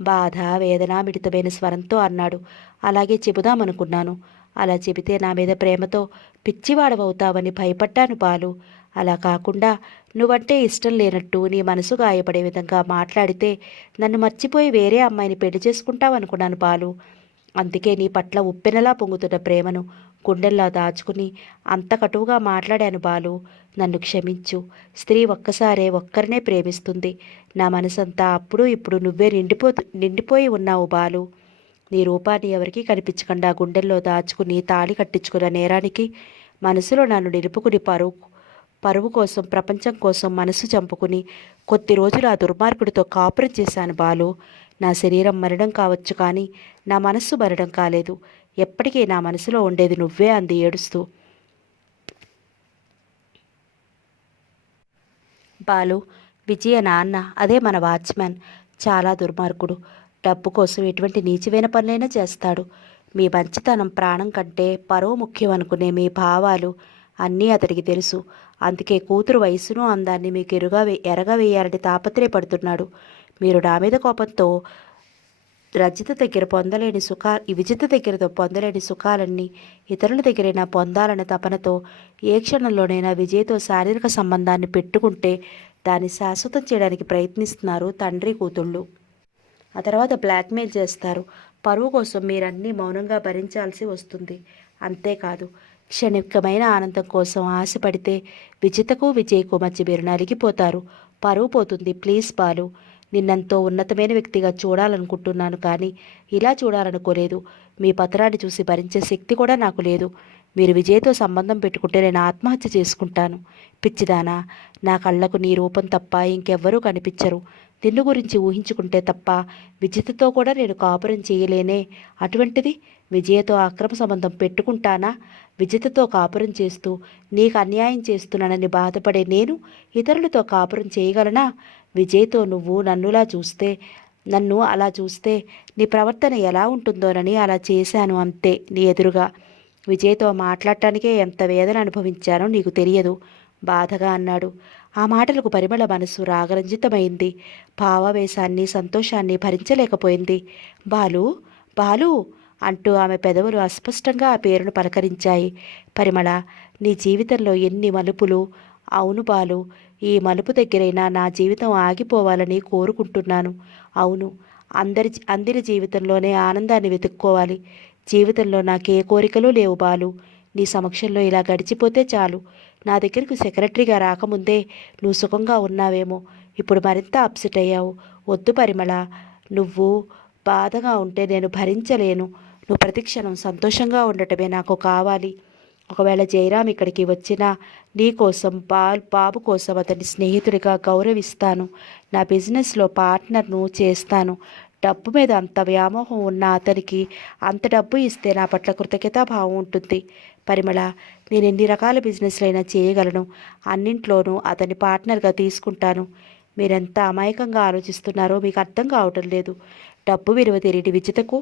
బాధ, వేదన మిళితమైన స్వరంతో అన్నాడు. అలాగే చెబుదామనుకున్నాను. అలా చెబితే నా మీద ప్రేమతో పిచ్చివాడవవుతావని భయపడ్డాను బాలు. అలా కాకుండా నువ్వంటే ఇష్టం లేనట్టు నీ మనసు గాయపడే విధంగా మాట్లాడితే నన్ను మర్చిపోయి వేరే అమ్మాయిని పెళ్లి చేసుకుంటావనుకున్నాను బాలు. అందుకే నీ పట్ల ఉప్పెనలా పొంగుతున్న ప్రేమను గుండెల్లా దాచుకుని అంత కటువుగా మాట్లాడాను బాలు. నన్ను క్షమించు. స్త్రీ ఒక్కసారే ఒక్కరినే ప్రేమిస్తుంది. నా మనసంతా అప్పుడు ఇప్పుడు నువ్వే నిండిపోయి ఉన్నావు బాలు. నీ రూపాన్ని ఎవరికీ కనిపించకుండా గుండెల్లో దాచుకుని తాళి కట్టించుకున్న నేరానికి మనసులో నన్ను నిలుపుకుని పరువు కోసం, ప్రపంచం కోసం మనసు చంపుకుని కొద్ది రోజులు ఆ దుర్మార్గుడితో కాపురం చేశాను బాలు. నా శరీరం మరణం కావచ్చు, కానీ నా మనస్సు మరణం కాలేదు. ఎప్పటికీ నా మనసులో ఉండేది నువ్వే అంది ఏడుస్తూ. బాలు, విజయ నాన్న అదే మన వాచ్మ్యాన్ చాలా దుర్మార్గుడు. డబ్బు కోసం ఎటువంటి నీచివైన పనులైనా చేస్తాడు. మీ మంచితనం ప్రాణం కంటే పరువు ముఖ్యం అనుకునే మీ భావాలు అన్నీ అతడికి తెలుసు. అందుకే కూతురు వయసును అందాన్ని మీకు ఎరగవేయాలని తాపత్రయపడుతున్నాడు. మీరు నా మీద కోపంతో విజిత దగ్గర పొందలేని సుఖాలన్నీ ఇతరుల దగ్గరైనా పొందాలనే తపనతో ఏ క్షణంలోనైనా విజయ్తో శారీరక సంబంధాన్ని పెట్టుకుంటే దాన్ని శాశ్వతం చేయడానికి ప్రయత్నిస్తున్నారు తండ్రి కూతుళ్ళు. ఆ తర్వాత బ్లాక్మెయిల్ చేస్తారు. పరువు కోసం మీరన్నీ మౌనంగా భరించాల్సి వస్తుంది. అంతేకాదు, క్షణికమైన ఆనందం కోసం ఆశపడితే విజితకు విజయ్కు మధ్య మీరు నలిగిపోతారు. పరువు పోతుంది. ప్లీజ్ బాలు, నిన్నంతో ఉన్నతమైన వ్యక్తిగా చూడాలనుకుంటున్నాను, కానీ ఇలా చూడాలనుకోలేదు. మీ పత్రాన్ని చూసి భరించే శక్తి కూడా నాకు లేదు. మీరు విజయ్తో సంబంధం పెట్టుకుంటే నేను ఆత్మహత్య చేసుకుంటాను. పిచ్చిదానా, నా కళ్ళకు నీ రూపం తప్ప ఇంకెవ్వరూ కనిపించరు. నిన్ను గురించి ఊహించుకుంటే తప్ప విజితతో కూడా నేను కాపురం చేయలేనే. అటువంటిది విజయతో అక్రమ సంబంధం పెట్టుకుంటానా? విజితతో కాపురం చేస్తూ నీకు అన్యాయం చేస్తున్నానని బాధపడే నేను ఇతరులతో కాపురం చేయగలనా? విజయ్తో నువ్వు నన్ను అలా చూస్తే నీ ప్రవర్తన ఎలా ఉంటుందోనని అలా చేశాను అంతే, నీ ఎదురుగా. విజయ్తో మాట్లాడటానికే ఎంత వేదన అనుభవించానో నీకు తెలియదు, బాధగా అన్నాడు. ఆ మాటలకు పరిమళ మనసు రాగరంజితమైంది. భావావేశాన్ని, సంతోషాన్ని భరించలేకపోయింది. బాలు, బాలు అంటూ ఆమె పెదవులు అస్పష్టంగా ఆ పేరును పలకరించాయి. పరిమళ, నీ జీవితంలో ఎన్ని మలుపులు! అవును బాలు, ఈ మలుపు దగ్గరైనా నా జీవితం ఆగిపోవాలని కోరుకుంటున్నాను. అవును, అందరి జీవితంలోనే ఆనందాన్ని వెతుక్కోవాలి. జీవితంలో నాకే కోరికలు లేవు బాలు. నీ సమక్షంలో ఇలా గడిచిపోతే చాలు. నా దగ్గరకు సెక్రటరీగా రాకముందే నువ్వు సుఖంగా ఉన్నావేమో, ఇప్పుడు మరింత అప్సెట్ అయ్యావు. వద్దు పరిమళ, నువ్వు బాధగా ఉంటే నేను భరించలేను. నువ్వు ప్రతిక్షణం సంతోషంగా ఉండటమే నాకు కావాలి. ఒకవేళ జయరాం ఇక్కడికి వచ్చినా నీ కోసం, బాబు కోసం అతని స్నేహితుడిగా గౌరవిస్తాను. నా బిజినెస్లో పార్ట్నర్ను చేస్తాను. డబ్బు మీద అంత వ్యామోహం ఉన్న అతనికి అంత డబ్బు ఇస్తే నా పట్ల కృతజ్ఞతాభావం ఉంటుంది. పరిమళ, నేను ఎన్ని రకాల బిజినెస్లైనా చేయగలను. అన్నింట్లోనూ అతని పార్ట్నర్గా తీసుకుంటాను. మీరెంత అమాయకంగా ఆలోచిస్తున్నారో మీకు అర్థం కావటం లేదు. డబ్బు విలువ తెలియని విజితకు,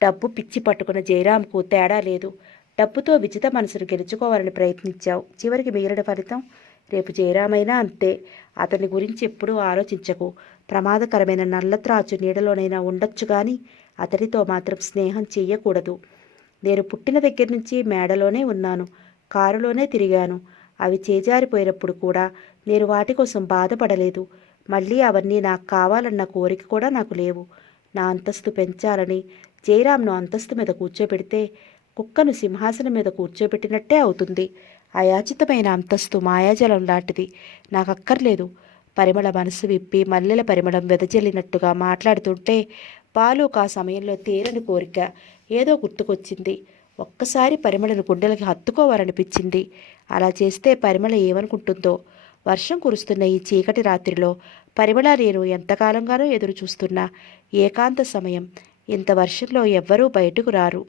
డబ్బు పిచ్చి పట్టుకున్న జయరాంకు తేడా లేదు. డబ్బుతో విజిత మనసును గెలుచుకోవాలని ప్రయత్నించావు. చివరికి మిగిలిన ఫలితం రేపు జయరామైనా అంతే. అతని గురించి ఎప్పుడూ ఆలోచించకు. ప్రమాదకరమైన నల్లత్రాచు నీడలోనైనా ఉండొచ్చు, కానీ అతనితో మాత్రం స్నేహం చెయ్యకూడదు. నేను పుట్టిన దగ్గర నుంచి మేడలోనే ఉన్నాను, కారులోనే తిరిగాను. అవి చేజారిపోయినప్పుడు కూడా నేను వాటి కోసం బాధపడలేదు. మళ్ళీ అవన్నీ నాకు కావాలన్న కోరిక కూడా నాకు లేవు. నా అంతస్తు పెంచాలని జయరాంను అంతస్తు మీద కూర్చోబెడితే కుక్కను సింహాసనం మీద కూర్చోబెట్టినట్టే అవుతుంది. అయాచితమైన అంతస్తు మాయాజలం లాంటిది, నాకు అక్కర్లేదు. పరిమళ మనసు విప్పి మల్లెల పరిమళం వెదజల్లినట్టుగా మాట్లాడుతుంటే బాలుకు ఆ సమయంలో తీరని కోరిక ఏదో గుర్తుకొచ్చింది. ఒక్కసారి పరిమళను గుండెలకి హత్తుకోవాలనిపించింది. అలా చేస్తే పరిమళ ఏమనుకుంటుందో. వర్షం కురుస్తున్న ఈ చీకటి రాత్రిలో పరిమళ నేను ఎంతకాలంగానో ఎదురు చూస్తున్నా ఏకాంత సమయం. ఇంత వర్షంలో ఎవ్వరూ బయటకు రారు.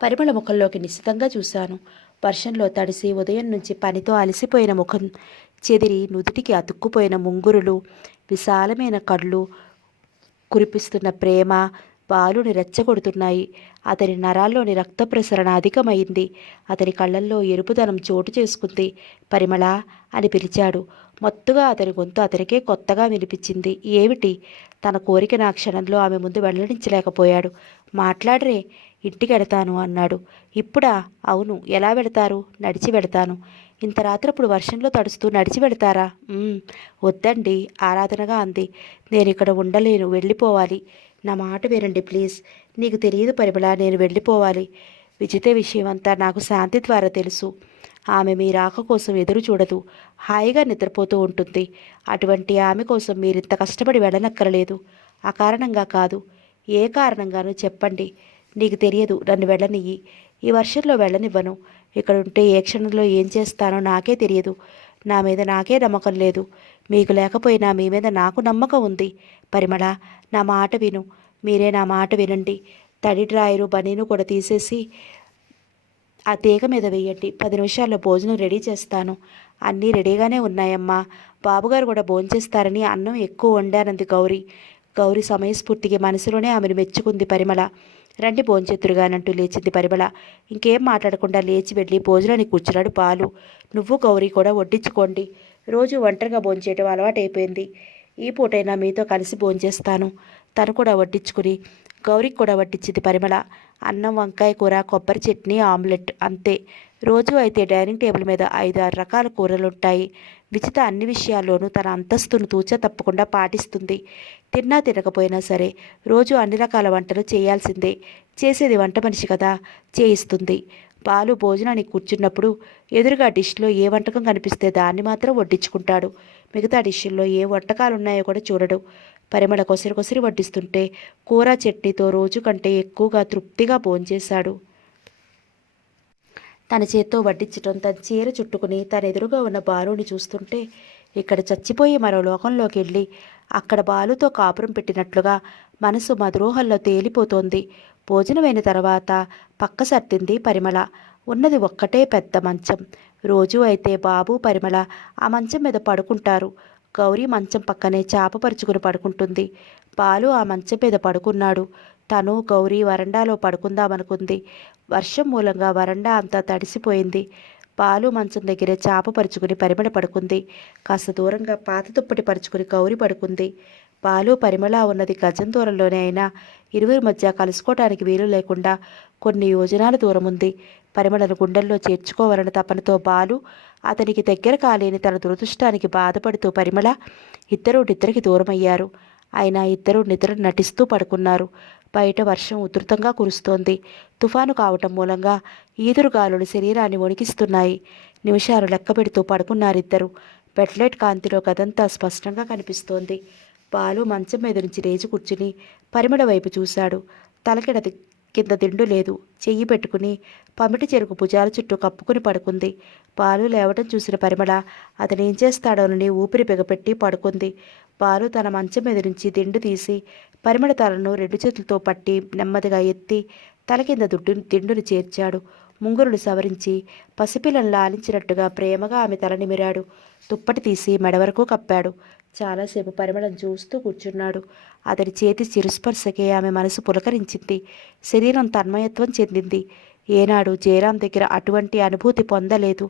పరిమళ ముఖంలోకి నిశితంగా చూశాను. వర్షంలో తడిసి ఉదయం నుంచి పనితో అలసిపోయిన ముఖం, చెదిరి నుదుటికి అతుక్కుపోయిన ముంగురులు, విశాలమైన కళ్ళు, కురిపిస్తున్న ప్రేమ, బాలుని రెచ్చగొడుతున్నాయి. అతని నరాల్లోని రక్త ప్రసరణ అధికమైంది. అతని కళ్ళల్లో ఎరుపుదనం చోటు చేసుకుంది. పరిమళ అని పిలిచాడు. మత్తుగా అతని గొంతు అతనికే కొత్తగా వినిపించింది. ఏమిటి? తన కోరికను ఆ క్షణంలో ఆమె ముందు వెల్లడించలేకపోయాడు. మాట్లాడరే, ఇంటికి వెడతాను అన్నాడు. ఇప్పుడా? అవును. ఎలా వెడతారు? నడిచి వెడతాను. ఇంత రాత్రప్పుడు వర్షంలో తడుస్తూ నడిచి వెడతారా? వద్దండి ఆరాధనగా అంది. నేను ఇక్కడ ఉండలేను, వెళ్ళిపోవాలి. నా మాట వినండి ప్లీజ్. నీకు తెలియదు పరిమళ, నేను వెళ్ళిపోవాలి. విజిత విషయం అంతా నాకు శాంతి ద్వారా తెలుసు. ఆమె మీ రాక కోసం ఎదురు చూడదు, హాయిగా నిద్రపోతూ ఉంటుంది. అటువంటి ఆమె కోసం మీరింత కష్టపడి వెళ్ళనక్కరలేదు. అకారణంగా కాదు. ఏ కారణంగానూ చెప్పండి. నీకు తెలియదు, నన్ను వెళ్ళనియ్యి. ఈ వర్షంలో వెళ్ళనివ్వను. ఇక్కడుంటే ఏ క్షణంలో ఏం చేస్తానో నాకే తెలియదు. నా మీద నాకే నమ్మకం లేదు. మీకు లేకపోయినా మీ మీద నాకు నమ్మకం ఉంది. పరిమళ, నా మాట విను. మీరే నా మాట వినండి. తడి డ్రాయరు బనీను కూడా తీసేసి ఆ తీగ మీద వేయండి. 10 నిమిషాల్లో భోజనం రెడీ చేస్తాను. అన్నీ రెడీగానే ఉన్నాయమ్మా. బాబుగారు కూడా భోంచేస్తారని అన్నం ఎక్కువ వండానంది గౌరీ. గౌరీ సమయస్ఫూర్తికి మనసులోనే ఆమెను మెచ్చుకుంది పరిమళ. రండి భోంచెత్తురుగానంటూ లేచింది పరిమళ. ఇంకేం మాట్లాడకుండా లేచి వెళ్ళి భోజనానికి కూర్చున్నాడు బాలు. నువ్వు గౌరీ కూడా వడ్డించుకోండి. రోజు ఒంటరిగా భోంచేయటం అలవాటైపోయింది. ఈ పూటైనా మీతో కలిసి భోంచేస్తాను. తను కూడా వడ్డించుకుని గౌరీకి కూడా వడ్డించింది పరిమళ. అన్నం, వంకాయ కూర, కొబ్బరి చట్నీ, ఆమ్లెట్, అంతే. రోజు అయితే డైనింగ్ టేబుల్ మీద 5-6 రకాల కూరలుంటాయి. విచిత అన్ని విషయాల్లోనూ తన అంతస్తును తూచా తప్పకుండా పాటిస్తుంది. తిన్నా తినకపోయినా సరే రోజు అన్ని రకాల వంటలు చేయాల్సిందే. చేసేది వంట మనిషి కదా, చేయిస్తుంది. బాలు భోజనానికి కూర్చున్నప్పుడు ఎదురుగా డిష్లో ఏ వంటకం కనిపిస్తే దాన్ని మాత్రం వడ్డించుకుంటాడు. మిగతా డిష్ల్లో ఏ వంటకాలున్నాయో కూడా చూడడు. పరిమళ కొసరి కొసరి వడ్డిస్తుంటే కూర చట్నీతో రోజు కంటే ఎక్కువగా తృప్తిగా భోంచేశాడు. తన చేత్తో వడ్డించటం, తన చీర చుట్టుకుని తన ఎదురుగా ఉన్న బాలుని చూస్తుంటే ఇక్కడ చచ్చిపోయి మరో లోకంలోకి వెళ్ళి అక్కడ బాలుతో కాపురం పెట్టినట్లుగా మనసు మధురోహంలో తేలిపోతోంది. భోజనమైన తర్వాత పక్క సర్దింది పరిమళ. ఉన్నది ఒక్కటే పెద్ద మంచం. రోజు అయితే బాబు, పరిమళ ఆ మంచం మీద పడుకుంటారు. గౌరీ మంచం పక్కనే చాప పరుచుకుని పడుకుంటుంది. బాలు ఆ మంచం మీద పడుకున్నాడు. తను గౌరీ వరండాలో పడుకుందామనుకుంది. వర్షం మూలంగా వరండా అంతా తడిసిపోయింది. బాలు మంచం దగ్గరే చాప పరుచుకుని పరిమళ పడుకుంది. కాస్త దూరంగా పాత దుప్పటి పరుచుకుని గౌరీ పడుకుంది. బాలు, పరిమళ ఉన్నది గజం దూరంలోనే అయినా ఇరువురి మధ్య కలుసుకోవటానికి వీలు లేకుండా కొన్ని యోజనాల దూరం ఉంది. పరిమళను గుండెల్లో చేర్చుకోవాలన్న తపనతో బాలు అతనికి దగ్గర కాలేని తన దురదృష్టానికి బాధపడుతూ పరిమళ ఇద్దరూ నిద్రకి దూరమయ్యారు. అయినా ఇద్దరూ నిద్ర నటిస్తూ పడుకున్నారు. బయట వర్షం ఉధృతంగా కురుస్తోంది. తుఫాను కావటం మూలంగా ఈదురుగాలులు శరీరాన్ని వణికిస్తున్నాయి. నిమిషాలు లెక్కపెడుతూ పడుకున్నారిద్దరు. బెడ్లైట్ కాంతిలో గదంతా స్పష్టంగా కనిపిస్తోంది. బాలు మంచం మీద నుంచి లేచి కూర్చుని పరిమళ వైపు చూశాడు. తలకిడ కింద దిండు లేదు. చెయ్యి పెట్టుకుని పమిటి చెరుకు భుజాల చుట్టూ కప్పుకుని పడుకుంది. బాలు లేవటం చూసిన పరిమళ అతనేం చేస్తాడోనని ఊపిరి బిగపెట్టి పడుకుంది. బాలు తన మంచం మీద నుంచి దిండు తీసి పరిమళ తలను 2 చేతులతో పట్టి నెమ్మదిగా ఎత్తి తల కింద దిండుని చేర్చాడు. ముంగురులు సవరించి పసిపిల్లను లాలించినట్టుగా ప్రేమగా ఆమె తల నిమిరాడు. దుప్పటి తీసి మెడ వరకు కప్పాడు. చాలాసేపు పరిమళం చూస్తూ కూర్చున్నాడు. అతడి చేతి చిరుస్పర్శకే ఆమె మనసు పులకరించింది. శరీరం తన్మయత్వం చెందింది. ఏనాడు జయరాం దగ్గర అటువంటి అనుభూతి పొందలేదు.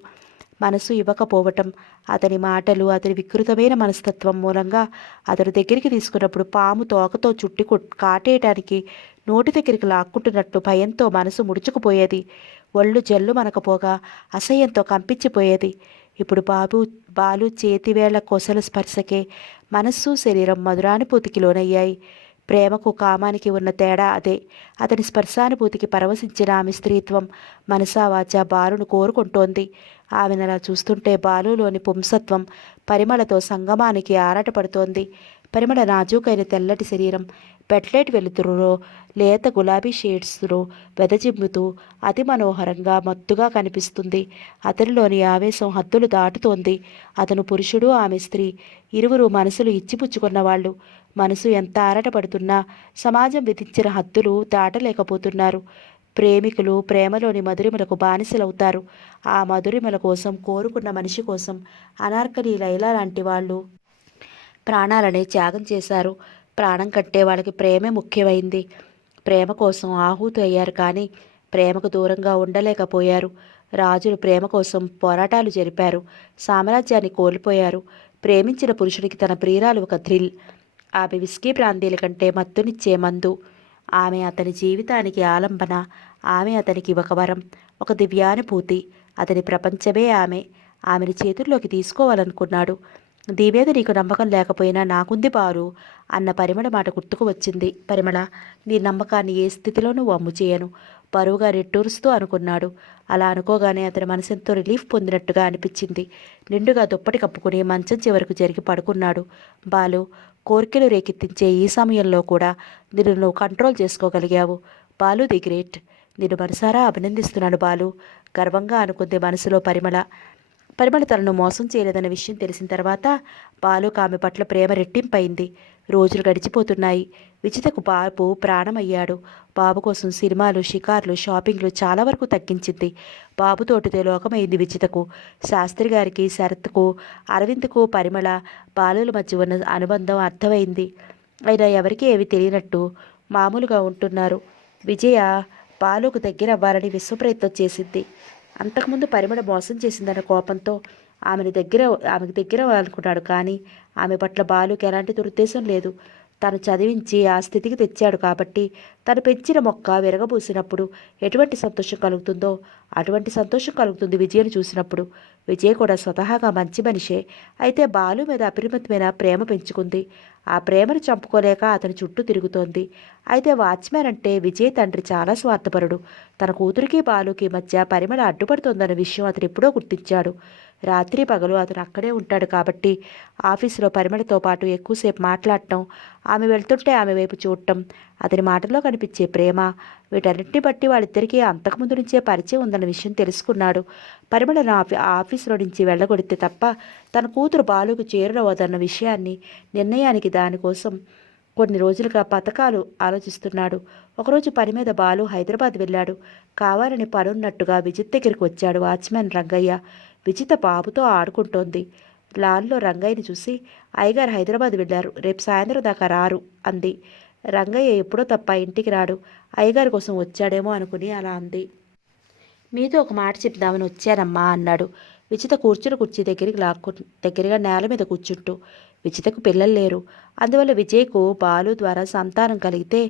మనసు ఇవ్వకపోవటం, అతని మాటలు, అతని వికృతమైన మనస్తత్వం మూలంగా అతడు దగ్గరికి తీసుకున్నప్పుడు పాము తోకతో చుట్టి కాటేయటానికి నోటి దగ్గరికి లాక్కుంటున్నట్టు భయంతో మనసు ముడుచుకుపోయేది. ఒళ్ళు జల్లు మనకపోగా అసహ్యంతో కంపించిపోయేది. ఇప్పుడు బాలు చేతివేళ్ల కొసల స్పర్శకే మనస్సు, శరీరం మధురానుభూతికి లోనయ్యాయి. ప్రేమకు కామానికి ఉన్న తేడా అదే. అతని స్పర్శానుభూతికి పరవశించిన ఆమె స్త్రీత్వం మనసావాచ బాలును కోరుకుంటోంది. ఆమెనలా చూస్తుంటే బాలులోని పుంసత్వం పరిమళతో సంగమానికి ఆరాటపడుతోంది. పరిమళ నాజూకైన తెల్లటి శరీరం బెడ్లైట్ వెలుతురులో లేత గులాబీ షేడ్స్లో వెదజిమ్ముతూ అతి మనోహరంగా మత్తుగా కనిపిస్తుంది. అతనిలోని ఆవేశం హద్దులు దాటుతోంది. అతను పురుషుడు, ఆమె స్త్రీ. ఇరువురు మనసులు ఇచ్చిపుచ్చుకున్నవాళ్ళు. మనసు ఎంత ఆరాటపడుతున్నా సమాజం విధించిన హద్దులు దాటలేకపోతున్నారు. ప్రేమికులు ప్రేమలోని మధురిమలకు బానిసలవుతారు. ఆ మధురిమల కోసం, కోరుకున్న మనిషి కోసం అనార్కలి లైలా లాంటి వాళ్ళు ప్రాణాలనే త్యాగం చేశారు. ప్రాణం కంటే వాళ్ళకి ప్రేమే ముఖ్యమైంది. ప్రేమ కోసం ఆహుతి అయ్యారు, కానీ ప్రేమకు దూరంగా ఉండలేకపోయారు. రాజులు ప్రేమ కోసం పోరాటాలు జరిపారు, సామ్రాజ్యాన్ని కోల్పోయారు. ప్రేమించిన పురుషుడికి తన ప్రియురాలు ఒక థ్రిల్, ఆమె విస్కీ బ్రాందీల కంటే మత్తునిచ్చే మందు. ఆమె అతని జీవితానికి ఆలంబన, ఆమె అతనికి ఒక వరం, ఒక దివ్యానుభూతి. అతని ప్రపంచమే ఆమె. ఆమెను చేతుల్లోకి తీసుకోవాలనుకున్నాడు. దీమీద నీకు నమ్మకం లేకపోయినా నాకుంది పారు అన్న పరిమళ మాట గుర్తుకు వచ్చింది. పరిమళ, నీ నమ్మకాన్ని ఏ స్థితిలోనూ వమ్ము చేయను, బరువుగా రెట్టూరుస్తూ అనుకున్నాడు. అలా అనుకోగానే అతని మనసెంతో రిలీఫ్ పొందినట్టుగా అనిపించింది. నిండుగా దుప్పటి కప్పుకుని మంచం చివరకు జరిగి పడుకున్నాడు. బాలు, కోరికలు రేకెత్తించే ఈ సమయంలో కూడా నిన్ను నువ్వు కంట్రోల్ చేసుకోగలిగావు. Balu the great. నిన్ను మనసారా అభినందిస్తున్నాను బాలు, గర్వంగా అనుకుంది మనసులో పరిమళ. పరిమళ తనను మోసం చేయలేదన్న విషయం తెలిసిన తర్వాత బాలుకు ఆమె పట్ల ప్రేమ రెట్టింపైంది. రోజులు గడిచిపోతున్నాయి. విజితకు బాబు ప్రాణమయ్యాడు. బాబు కోసం సినిమాలు, షికార్లు, షాపింగ్లు చాలా వరకు తగ్గించింది. బాబుతోటిదే లోకమైంది విజితకు. శాస్త్రి గారికి, శరత్కు, అరవింద్కు పరిమళ, బాలుల మధ్య ఉన్న అనుబంధం అర్థమైంది. అయినా ఎవరికీ ఏవి తెలియనట్టు మామూలుగా ఉంటున్నారు. విజయ బాలుకు దగ్గర అవ్వాలని విశ్వప్రయత్నం చేసింది. అంతకుముందు పరిమళ మోసం చేసిందన్న కోపంతో ఆమెకు దగ్గర అనుకున్నాడు, కానీ ఆమె పట్ల బాలుకి ఎలాంటి దురుద్దేశం లేదు. తను చదివించి ఆ స్థితికి తెచ్చాడు కాబట్టి తను పెంచిన మొక్క విరగబూసినప్పుడు ఎటువంటి సంతోషం కలుగుతుందో అటువంటి సంతోషం కలుగుతుంది విజయను చూసినప్పుడు. విజయ్ కూడా స్వతహాగా మంచి మనిషే, అయితే బాలు మీద అపరిమితమైన ప్రేమ పెంచుకుంది. ఆ ప్రేమను చంపుకోలేక అతని చుట్టూ తిరుగుతోంది. అయితే వాచ్మ్యాన్ అంటే విజయ్ తండ్రి చాలా స్వార్థపరుడు. తన కూతురికి బాలుకి మధ్య పరిమళ అడ్డుపడుతోందన్న విషయం అతను ఎప్పుడో గుర్తించాడు. రాత్రి పగలు అతను అక్కడే ఉంటాడు కాబట్టి ఆఫీసులో పరిమళతో పాటు ఎక్కువసేపు మాట్లాడటం, ఆమె వెళ్తుంటే ఆమె వైపు చూడటం, అతని మాటల్లో కనిపించే ప్రేమ, వీటన్నిటిని బట్టి వాళ్ళిద్దరికీ అంతకుముందు నుంచే పరిచయం ఉందన్న విషయం తెలుసుకున్నాడు. పరిమళను ఆఫీసులో నుంచి వెళ్ళగొడితే తప్ప తన కూతురు బాలుకు చేరునవదన్న విషయాన్ని నిర్ణయానికి దానికోసం కొన్ని రోజులుగా పథకాలు ఆలోచిస్తున్నాడు. ఒకరోజు పని మీద బాలు హైదరాబాద్ వెళ్ళాడు. కావాలని పనున్నట్టుగా విజిత్ దగ్గరికి వచ్చాడు వాచ్మ్యాన్ రంగయ్య. విజిత బాబుతో ఆడుకుంటోంది. లాన్లో రంగయ్యని చూసి, అయ్యగారు హైదరాబాద్ వెళ్ళారు, రేపు సాయంత్రం దాకా రారు అంది. రంగయ్య ఎప్పుడో తప్ప ఇంటికి రాడు, అయ్యగారి కోసం వచ్చాడేమో అనుకుని అలా అంది. మీతో ఒక మాట చెప్దామని వచ్చానమ్మా అన్నాడు. విజిత కూర్చుని కుర్చీ దగ్గరగా నేల మీద కూర్చుంటూ. విజితకు పిల్లలు లేరు. అందువల్ల విజయ్కు బాలు ద్వారా సంతానం కలిగితే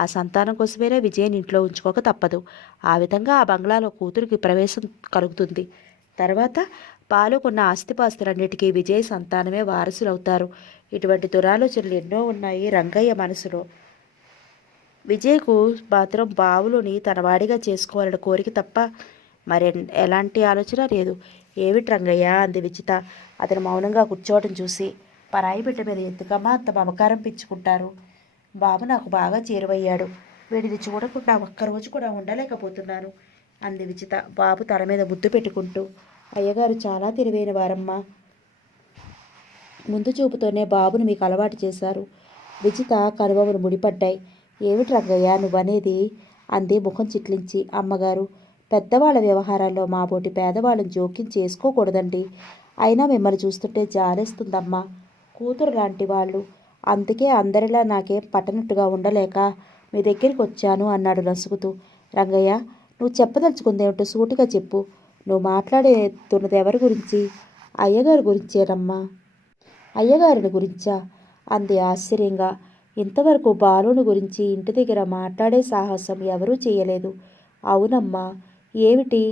ఆ సంతానం కోసమైనా విజయ్ని ఇంట్లో ఉంచుకోక తప్పదు. ఆ విధంగా ఆ బంగ్లాలో కూతురికి ప్రవేశం కలుగుతుంది. తర్వాత బాలుకున్న ఆస్తిపాస్తులన్నిటికీ విజయ్ సంతానమే వారసులవుతారు. ఇటువంటి దురాలోచనలు ఎన్నో ఉన్నాయి రంగయ్య మనసులో. విజయ్కు మాత్రం బావులుని తన వాడిగా చేసుకోవాలన్న కోరిక తప్ప మరి ఎలాంటి ఆలోచన లేదు. ఏమిటి రంగయ్య అంది విజిత అతను మౌనంగా కూర్చోవడం చూసి. పరాయి బిడ్డ మీద ఎందుకమ్మా అంత మమకారం పెంచుకుంటారు? బాబు నాకు బాగా చేరువయ్యాడు, వీడిని చూడకుండా ఒక్కరోజు కూడా ఉండలేకపోతున్నాను అంది విజిత బాబు తల మీద ముద్దు పెట్టుకుంటూ. అయ్యగారు చాలా తెలివైన వారమ్మా, ముందు చూపుతోనే బాబును మీకు అలవాటు చేశారు. విజిత కనుబొమలు ముడిపడ్డాయి. ఏమిటి రంగయ్య నువ్వనేది అంది ముఖం చిట్లించి. అమ్మగారు, పెద్దవాళ్ళ వ్యవహారాల్లో మాబోటి పేదవాళ్ళని జోక్యం చేసుకోకూడదండి. అయినా మిమ్మల్ని చూస్తుంటే జాలేస్తుందమ్మా. కూతురు లాంటి వాళ్ళు, అందుకే అందరిలా నాకేం పట్టనట్టుగా ఉండలేక మీ దగ్గరికి వచ్చాను అన్నాడు నసుగుతూ. రంగయ్య, నువ్వు చెప్పదలుచుకుందేమిటో సూటిగా చెప్పు. నువ్వు మాట్లాడుతున్నది ఎవరి గురించి? అయ్యగారి గురించేనమ్మా. అయ్యగారిని గురించా అంది ఆశ్చర్యంగా. ఇంతవరకు బాలుని గురించి ఇంటి దగ్గర మాట్లాడే సాహసం ఎవరూ చేయలేదు. అవునమ్మా. ఏమిటి?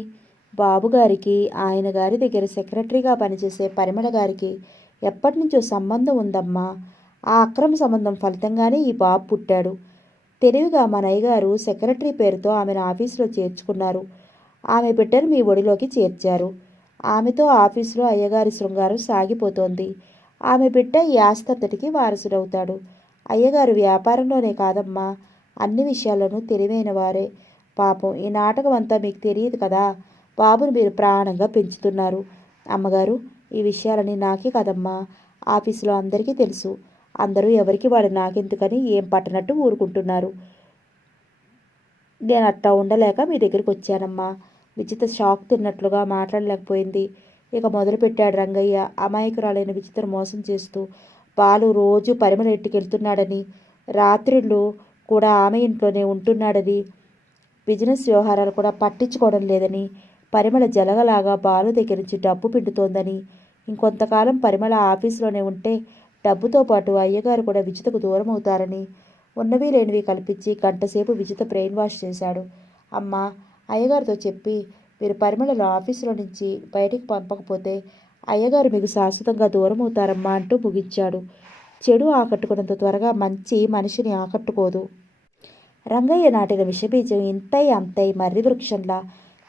బాబుగారికి ఆయన గారి దగ్గర సెక్రటరీగా పనిచేసే పరిమళ గారికి ఎప్పటి నుంచో సంబంధం ఉందమ్మా. ఆ అక్రమ సంబంధం ఫలితంగానే ఈ బాబు పుట్టాడు. తెలివిగా మన అయ్యగారు సెక్రటరీ పేరుతో ఆమెను ఆఫీసులో చేర్చుకున్నారు. ఆమె బిడ్డను మీ ఒడిలోకి చేర్చారు. ఆమెతో ఆఫీసులో అయ్యగారి శృంగారం సాగిపోతోంది. ఆమె బిడ్డ ఈ ఆస్తంతటికి వారసుడవుతాడు. అయ్యగారు వ్యాపారంలోనే కాదమ్మా, అన్ని విషయాల్లోనూ తెలివైన వారే. పాపం ఈ నాటకం అంతా మీకు తెలియదు కదా. బాబును మీరు ప్రాణంగా పెంచుతున్నారు. అమ్మగారు, ఈ విషయాలని నాకే కదమ్మా, ఆఫీసులో అందరికీ తెలుసు. అందరూ ఎవరికి వాడు నాకెందుకని ఏం పట్టనట్టు ఊరుకుంటున్నారు. నేను అట్టా ఉండలేక మీ దగ్గరికి వచ్చానమ్మా. విజిత షాక్ తిన్నట్లుగా మాట్లాడలేకపోయింది. ఇక మొదలుపెట్టాడు రంగయ్య అమాయకురాలైన విజితను మోసం చేస్తూ. బాలు రోజు పరిమళ ఇంటికి వెళ్తున్నాడని, రాత్రిళ్ళు కూడా ఆమె ఇంట్లోనే ఉంటున్నాడని, బిజినెస్ వ్యవహారాలు కూడా పట్టించుకోవడం లేదని, పరిమళ జలగలాగా బాలు దగ్గర నుంచి డబ్బు పిండుతోందని, ఇంకొంతకాలం పరిమళ ఆఫీసులోనే ఉంటే డబ్బుతో పాటు అయ్యగారు కూడా విజితకు దూరం అవుతారని, ఉన్నవి లేనివి కల్పించి గంటసేపు విజిత బ్రెయిన్ వాష్ చేశాడు. అమ్మ, అయ్యగారితో చెప్పి మీరు పరిమళలో ఆఫీసులో నుంచి బయటికి పంపకపోతే అయ్యగారు మీకు శాశ్వతంగా దూరం అవుతారమ్మా అంటూ ముగించాడు. చెడు ఆకట్టుకున్నంత త్వరగా మంచి మనిషిని ఆకట్టుకోదు. రంగయ్య నాటిన విషబీజం ఇంతై అంతై మర్రి వృక్షంలా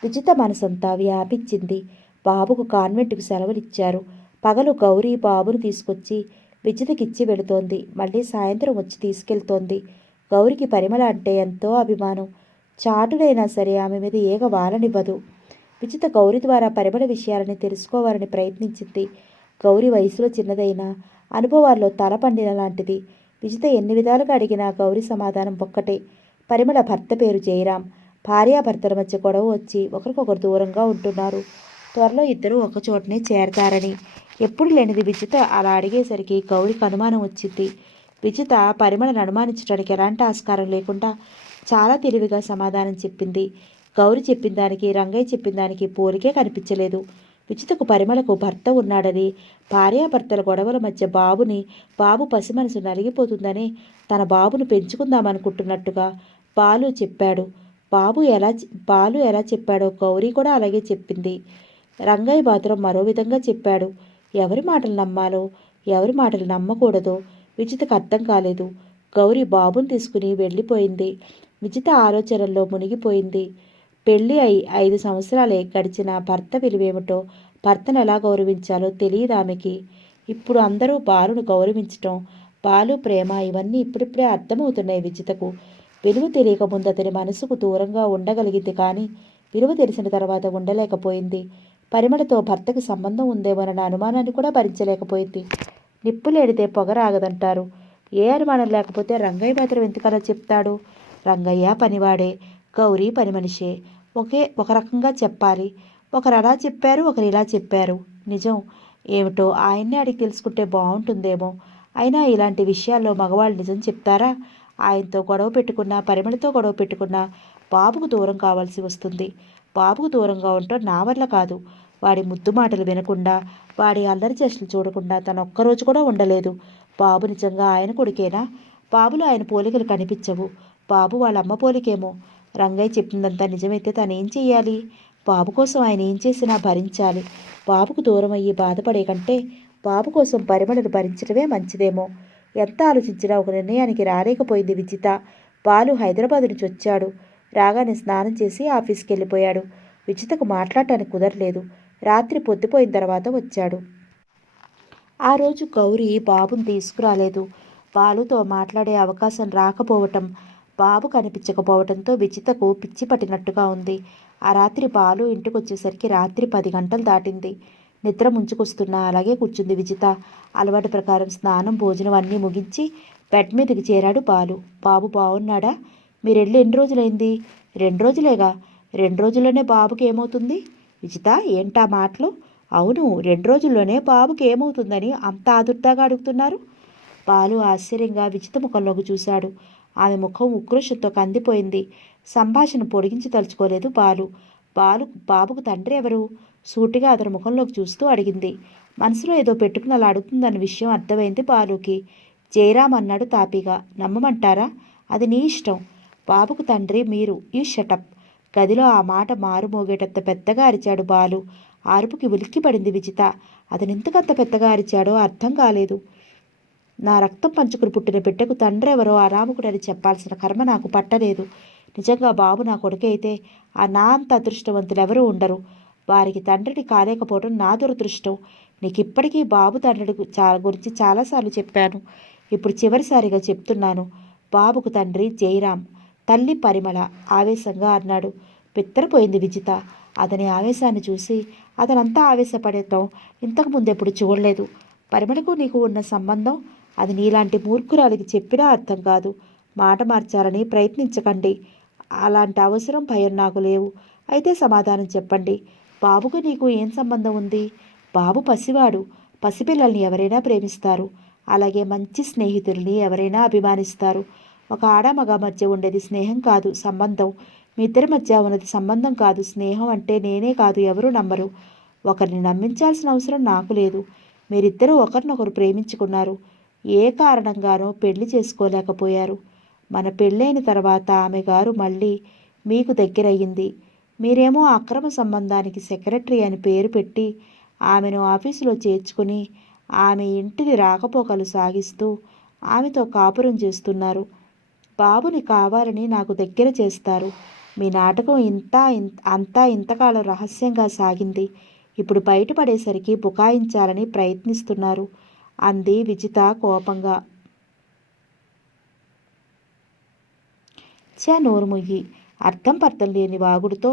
విజిత మనసంతా వ్యాపించింది. బాబుకు కాన్వెంట్కు సెలవులిచ్చారు. పగలు గౌరీ బాబును తీసుకొచ్చి విజితకిచ్చి వెళుతోంది. మళ్ళీ సాయంత్రం వచ్చి తీసుకెళ్తోంది. గౌరికి పరిమళ అంటే ఎంతో అభిమానం. చాటునైనా సరే ఆమె మీద ఏగ వాలనివ్వదు. విజిత గౌరి ద్వారా పరిమళ విషయాలని తెలుసుకోవాలని ప్రయత్నించింది. గౌరి వయసులో చిన్నదైనా అనుభవాల్లో తల పండిన లాంటిది. విజిత ఎన్ని విధాలుగా అడిగినా గౌరి సమాధానం ఒక్కటే. పరిమళ భర్త పేరు జయరాం. భార్యాభర్తల మధ్య గొడవ వచ్చి ఒకరికొకరు దూరంగా ఉంటున్నారు. త్వరలో ఇద్దరు ఒకచోటనే చేరతారని. ఎప్పుడు లేనిది విజిత అలా అడిగేసరికి గౌరికి అనుమానం వచ్చింది. విజిత పరిమళను అనుమానించడానికి ఎలాంటి ఆస్కారం లేకుండా చాలా తెలివిగా సమాధానం చెప్పింది. గౌరి చెప్పిన దానికి రంగయ్య చెప్పిన దానికి పోలికే కనిపించలేదు. విజితకు పరిమళకు భర్త ఉన్నాడని, భార్యాభర్తల గొడవల మధ్య బాబు పసి మనసు నలిగిపోతుందని తన బాబును పెంచుకుందామనుకుంటున్నట్టుగా బాలు చెప్పాడు. బాలు ఎలా చెప్పాడో గౌరీ కూడా అలాగే చెప్పింది. రంగయ్య మాత్రం మరో విధంగా చెప్పాడు. ఎవరి మాటలు నమ్మాలో, ఎవరి మాటలు నమ్మకూడదో విజితకు అర్థం కాలేదు. గౌరీ బాబుని తీసుకుని వెళ్ళిపోయింది. విజిత ఆలోచనల్లో మునిగిపోయింది. పెళ్ళి అయి 5 సంవత్సరాలే గడిచిన భర్త విలువేమిటో, భర్తను ఎలా గౌరవించాలో తెలియదు ఆమెకి. ఇప్పుడు అందరూ బాలును గౌరవించటం, బాలు ప్రేమ ఇవన్నీ ఇప్పుడిప్పుడే అర్థమవుతున్నాయి విజితకు. విలువ తెలియక ముందు అతని మనసుకు దూరంగా ఉండగలిగింది, కానీ విలువ తెలిసిన తర్వాత ఉండలేకపోయింది. పరిమళతో భర్తకి సంబంధం ఉందేమోనన్న అనుమానాన్ని కూడా భరించలేకపోయింది. నిప్పు లేనిదే పొగ రాగదంటారు. ఏ అనుమానం లేకపోతే రంగయ్య మాత్రం ఎందుకలా చెప్తాడు? రంగయ్య పనివాడే, గౌరీ పని మనిషే. ఒక రకంగా చెప్పాలి. ఒకరు అలా చెప్పారు, ఒకరు ఇలా చెప్పారు. నిజం ఏమిటో ఆయన్నే అడిగి తెలుసుకుంటే బాగుంటుందేమో. అయినా ఇలాంటి విషయాల్లో మగవాళ్ళు నిజం చెప్తారా? ఆయనతో గొడవ పెట్టుకున్నా, పరిమళతో గొడవ పెట్టుకున్నా బాబుకు దూరం కావాల్సి వస్తుంది. బాబుకు దూరంగా ఉండటం నా వల్ల కాదు. వాడి ముద్దు మాటలు వినకుండా, వాడి అల్లరి చేష్టలు చూడకుండా తను ఒక్కరోజు కూడా ఉండలేదు. బాబు నిజంగా ఆయన కొడుకేనా? బాబులో ఆయన పోలికలు కనిపించవు. బాబు వాళ్ళ అమ్మ పోలికేమో. రంగయ్య చెప్పిందంతా నిజమైతే తనేం చెయ్యాలి? బాబు కోసం ఆయన ఏం చేసినా భరించాలి. బాబుకు దూరం అయ్యి బాధపడే కంటే బాబు కోసం పరిమళను భరించడమే మంచిదేమో. ఎంత ఆలోచించినా ఒక నిర్ణయానికి రాలేకపోయింది విజిత. బాలు హైదరాబాద్ నుంచి వచ్చాడు. రాగానే స్నానం చేసి ఆఫీస్కి వెళ్ళిపోయాడు. విజితకు మాట్లాడటానికి కుదరలేదు. రాత్రి పొద్దుపోయిన తర్వాత వచ్చాడు. ఆ రోజు గౌరీ బాబుని తీసుకురాలేదు. బాలుతో మాట్లాడే అవకాశం రాకపోవటం, బాబు కనిపించకపోవడంతో విజితకు పిచ్చి పట్టినట్టుగా ఉంది. ఆ రాత్రి బాలు ఇంటికి వచ్చేసరికి రాత్రి 10 గంటలు దాటింది. నిద్ర ముంచుకొస్తున్నా అలాగే కూర్చుంది విజిత. అలవాటు ప్రకారం స్నానం, భోజనం అన్నీ ముగించి బెడ్ మీదకి చేరాడు బాలు. బాబు బాగున్నాడా? మీరెళ్ళి ఎన్ని రోజులైంది? 2 రోజులేగా. 2 రోజుల్లోనే బాబుకి ఏమవుతుంది? విజిత, ఏంటా మాటలు? అవును, 2 రోజుల్లోనే బాబుకి ఏమవుతుందని అంత ఆదుర్దాగా అడుగుతున్నారు? బాలు ఆశ్చర్యంగా విజిత ముఖంలోకి చూశాడు. ఆమె ముఖం ఉక్రోషంతో కందిపోయింది. సంభాషణ పొడిగించి తలుచుకోలేదు బాలు. బాబుకు తండ్రి ఎవరు? సూటిగా అతని ముఖంలోకి చూస్తూ అడిగింది. మనసులో ఏదో పెట్టుకుని అలా అడుగుతుందన్న విషయం అర్థమైంది బాలుకి. జయరాం అన్నాడు తాపీగా. నమ్మమంటారా? అది నీ ఇష్టం. బాబుకు తండ్రి మీరు. You shut up. గదిలో ఆ మాట మారుమోగేటంత పెద్దగా అరిచాడు బాలు. అరుపుకి ఉలిక్కిపడింది విజిత. అతనెందుకంత పెద్దగా అరిచాడో అర్థం కాలేదు. నా రక్తం పంచుకుని పుట్టిన బిడ్డకు తండ్రి ఎవరో అనామకుడని చెప్పాల్సిన కర్మ నాకు పట్టలేదు. నిజంగా బాబు నా కొడుకే అయితే నా అంత అదృష్టవంతులు ఎవరూ ఉండరు. వారికి తండ్రిని కాలేకపోవడం నా దురదృష్టం. నీకు ఇప్పటికీ బాబు తండ్రి గురించి చాలాసార్లు చెప్పాను. ఇప్పుడు చివరిసారిగా చెప్తున్నాను. బాబుకు తండ్రి జయరాం, తల్లి పరిమళ, ఆవేశంగా అన్నాడు. బిత్తరపోయింది విజిత. అతని ఆవేశాన్ని చూసి. అతనంతా ఆవేశపడటం ఇంతకుముందు ఎప్పుడు చూడలేదు. పరిమళకు నీకు ఉన్న సంబంధం అది నీలాంటి మూర్ఖురాలికి చెప్పినా అర్థం కాదు. మాట మార్చాలని ప్రయత్నించకండి. అలాంటి అవసరం, భయం నాకు లేవు. అయితే సమాధానం చెప్పండి. బాబుకు నీకు ఏం సంబంధం ఉంది? బాబు పసివాడు. పసిపిల్లల్ని ఎవరైనా ప్రేమిస్తారు. అలాగే మంచి స్నేహితుల్ని ఎవరైనా అభిమానిస్తారు. ఒక ఆడమగ మధ్య ఉండేది స్నేహం కాదు, సంబంధం. మీ ఇద్దరి మధ్య ఉన్నది సంబంధం కాదు, స్నేహం. అంటే నేనే కాదు, ఎవరూ నమ్మరు. ఒకరిని నమ్మించాల్సిన అవసరం నాకు లేదు. మీరిద్దరూ ఒకరినొకరు ప్రేమించుకున్నారు. ఏ కారణంగానో పెళ్లి చేసుకోలేకపోయారు. మన పెళ్ళైన తర్వాత ఆమె గారు మళ్ళీ మీకు దగ్గరయ్యింది. మీరేమో అక్రమ సంబంధానికి సెక్రటరీ అని పేరు పెట్టి ఆమెను ఆఫీసులో చేర్చుకుని ఆమె ఇంటిని రాకపోకలు సాగిస్తూ ఆమెతో కాపురం చేస్తున్నారు. బాబుని కావాలని నాకు దగ్గర చేస్తారు. మీ నాటకం అంతా ఇంతకాలం రహస్యంగా సాగింది. ఇప్పుడు బయటపడేసరికి బుకాయించాలని ప్రయత్నిస్తున్నారు అంది విజిత కోపంగా. నోరు ముయ్యి. అర్థం పర్థం లేని వాగుడుతో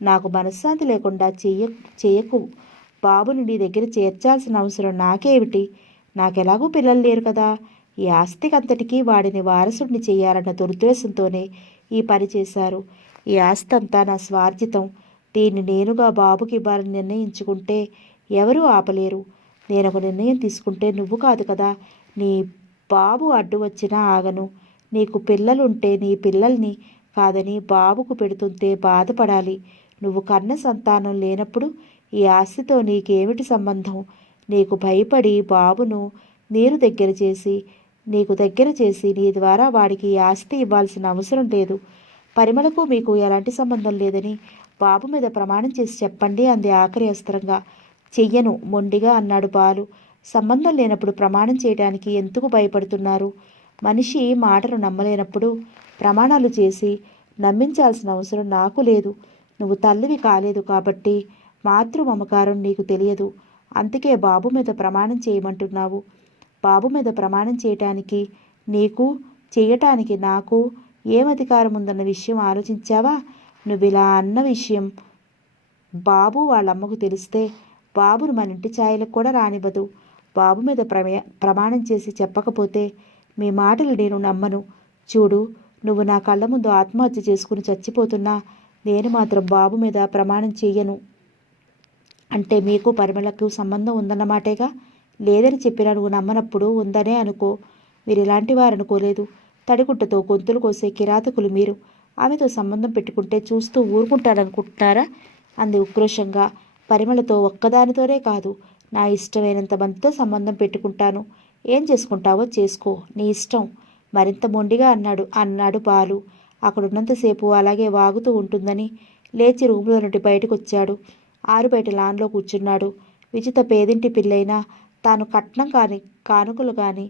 నాకు మనశ్శాంతి లేకుండా చెయ్యకు. బాబుని నీ దగ్గర చేర్చాల్సిన అవసరం నాకేమిటి? నాకెలాగూ పిల్లలు లేరు కదా. ఈ ఆస్తికంతటికీ వాడిని వారసుడిని చేయాలన్న దురుద్దేశంతోనే ఈ పని చేశారు. ఈ ఆస్తి అంతా నా స్వార్జితం. దీన్ని నేనుగా బాబుకి ఇవ్వాలని నిర్ణయించుకుంటే ఎవరూ ఆపలేరు. నేను ఒక నిర్ణయం తీసుకుంటే నువ్వు కాదు కదా, నీ బాబు అడ్డు వచ్చినా ఆగను. నీకు పిల్లలుంటే నీ పిల్లల్ని కాదని బాబుకు పెడుతుంటే బాధపడాలి. నువ్వు కన్న సంతానం లేనప్పుడు ఈ ఆస్తితో నీకేమిటి సంబంధం? నీకు భయపడి బాబును నీకు దగ్గర చేసి నీ ద్వారా వాడికి ఈ ఆస్తి ఇవ్వాల్సిన అవసరం లేదు. పరిమళకు మీకు ఎలాంటి సంబంధం లేదని బాబు మీద ప్రమాణం చేసి చెప్పండి అంది ఆఖరి అస్త్రంగా. చెయ్యను మొండిగా అన్నాడు బాలు. సంబంధం లేనప్పుడు ప్రమాణం చేయడానికి ఎందుకు భయపడుతున్నారు? మనిషి మాటలు నమ్మలేనప్పుడు ప్రమాణాలు చేసి నమ్మించాల్సిన అవసరం నాకు లేదు. నువ్వు తల్లివి కాలేదు కాబట్టి మాతృ మమకారం నీకు తెలియదు. అందుకే బాబు మీద ప్రమాణం చేయమంటున్నావు. బాబు మీద ప్రమాణం చేయటానికి నీకు, చేయటానికి నాకు ఏం అధికారం ఉందన్న విషయం ఆలోచించావా? నువ్వు ఇలా అన్న విషయం బాబు వాళ్ళమ్మకు తెలిస్తే బాబును మన ఇంటి ఛాయలకు కూడా రానివ్వదు. బాబు మీద ప్రమాణం చేసి చెప్పకపోతే మీ మాటలు నేను నమ్మను. చూడు, నువ్వు నా కళ్ళ ముందు ఆత్మహత్య చేసుకుని చచ్చిపోతున్నా నేను మాత్రం బాబు మీద ప్రమాణం చెయ్యను. అంటే మీకు పరిమళకు సంబంధం ఉందన్నమాటేగా. లేదని చెప్పినా నువ్వు నమ్మనప్పుడు ఉందనే అనుకో. మీరు ఇలాంటి వారు అనుకోలేదు. తడిగుడ్డతో గొంతులు కోసే కిరాతకులు మీరు. ఆమెతో సంబంధం పెట్టుకుంటే చూస్తూ ఊరుకుంటారనుకుంటున్నారా అంది ఉక్రోషంగా. పరిమళతో ఒక్కదానితోనే కాదు, నా ఇష్టమైనంత మందితో సంబంధం పెట్టుకుంటాను. ఏం చేసుకుంటావో చేసుకో, నీ ఇష్టం. మరింత మొండిగా అన్నాడు బాలు. అక్కడున్నంతసేపు అలాగే వాగుతూ ఉంటుందని లేచి రూమ్లో నుండి బయటకు వచ్చాడు. ఆరు బయట లాన్లో కూర్చున్నాడు. విజిత పేదింటి పిల్లైనా తాను కట్నం కానీ కానుకలు కానీ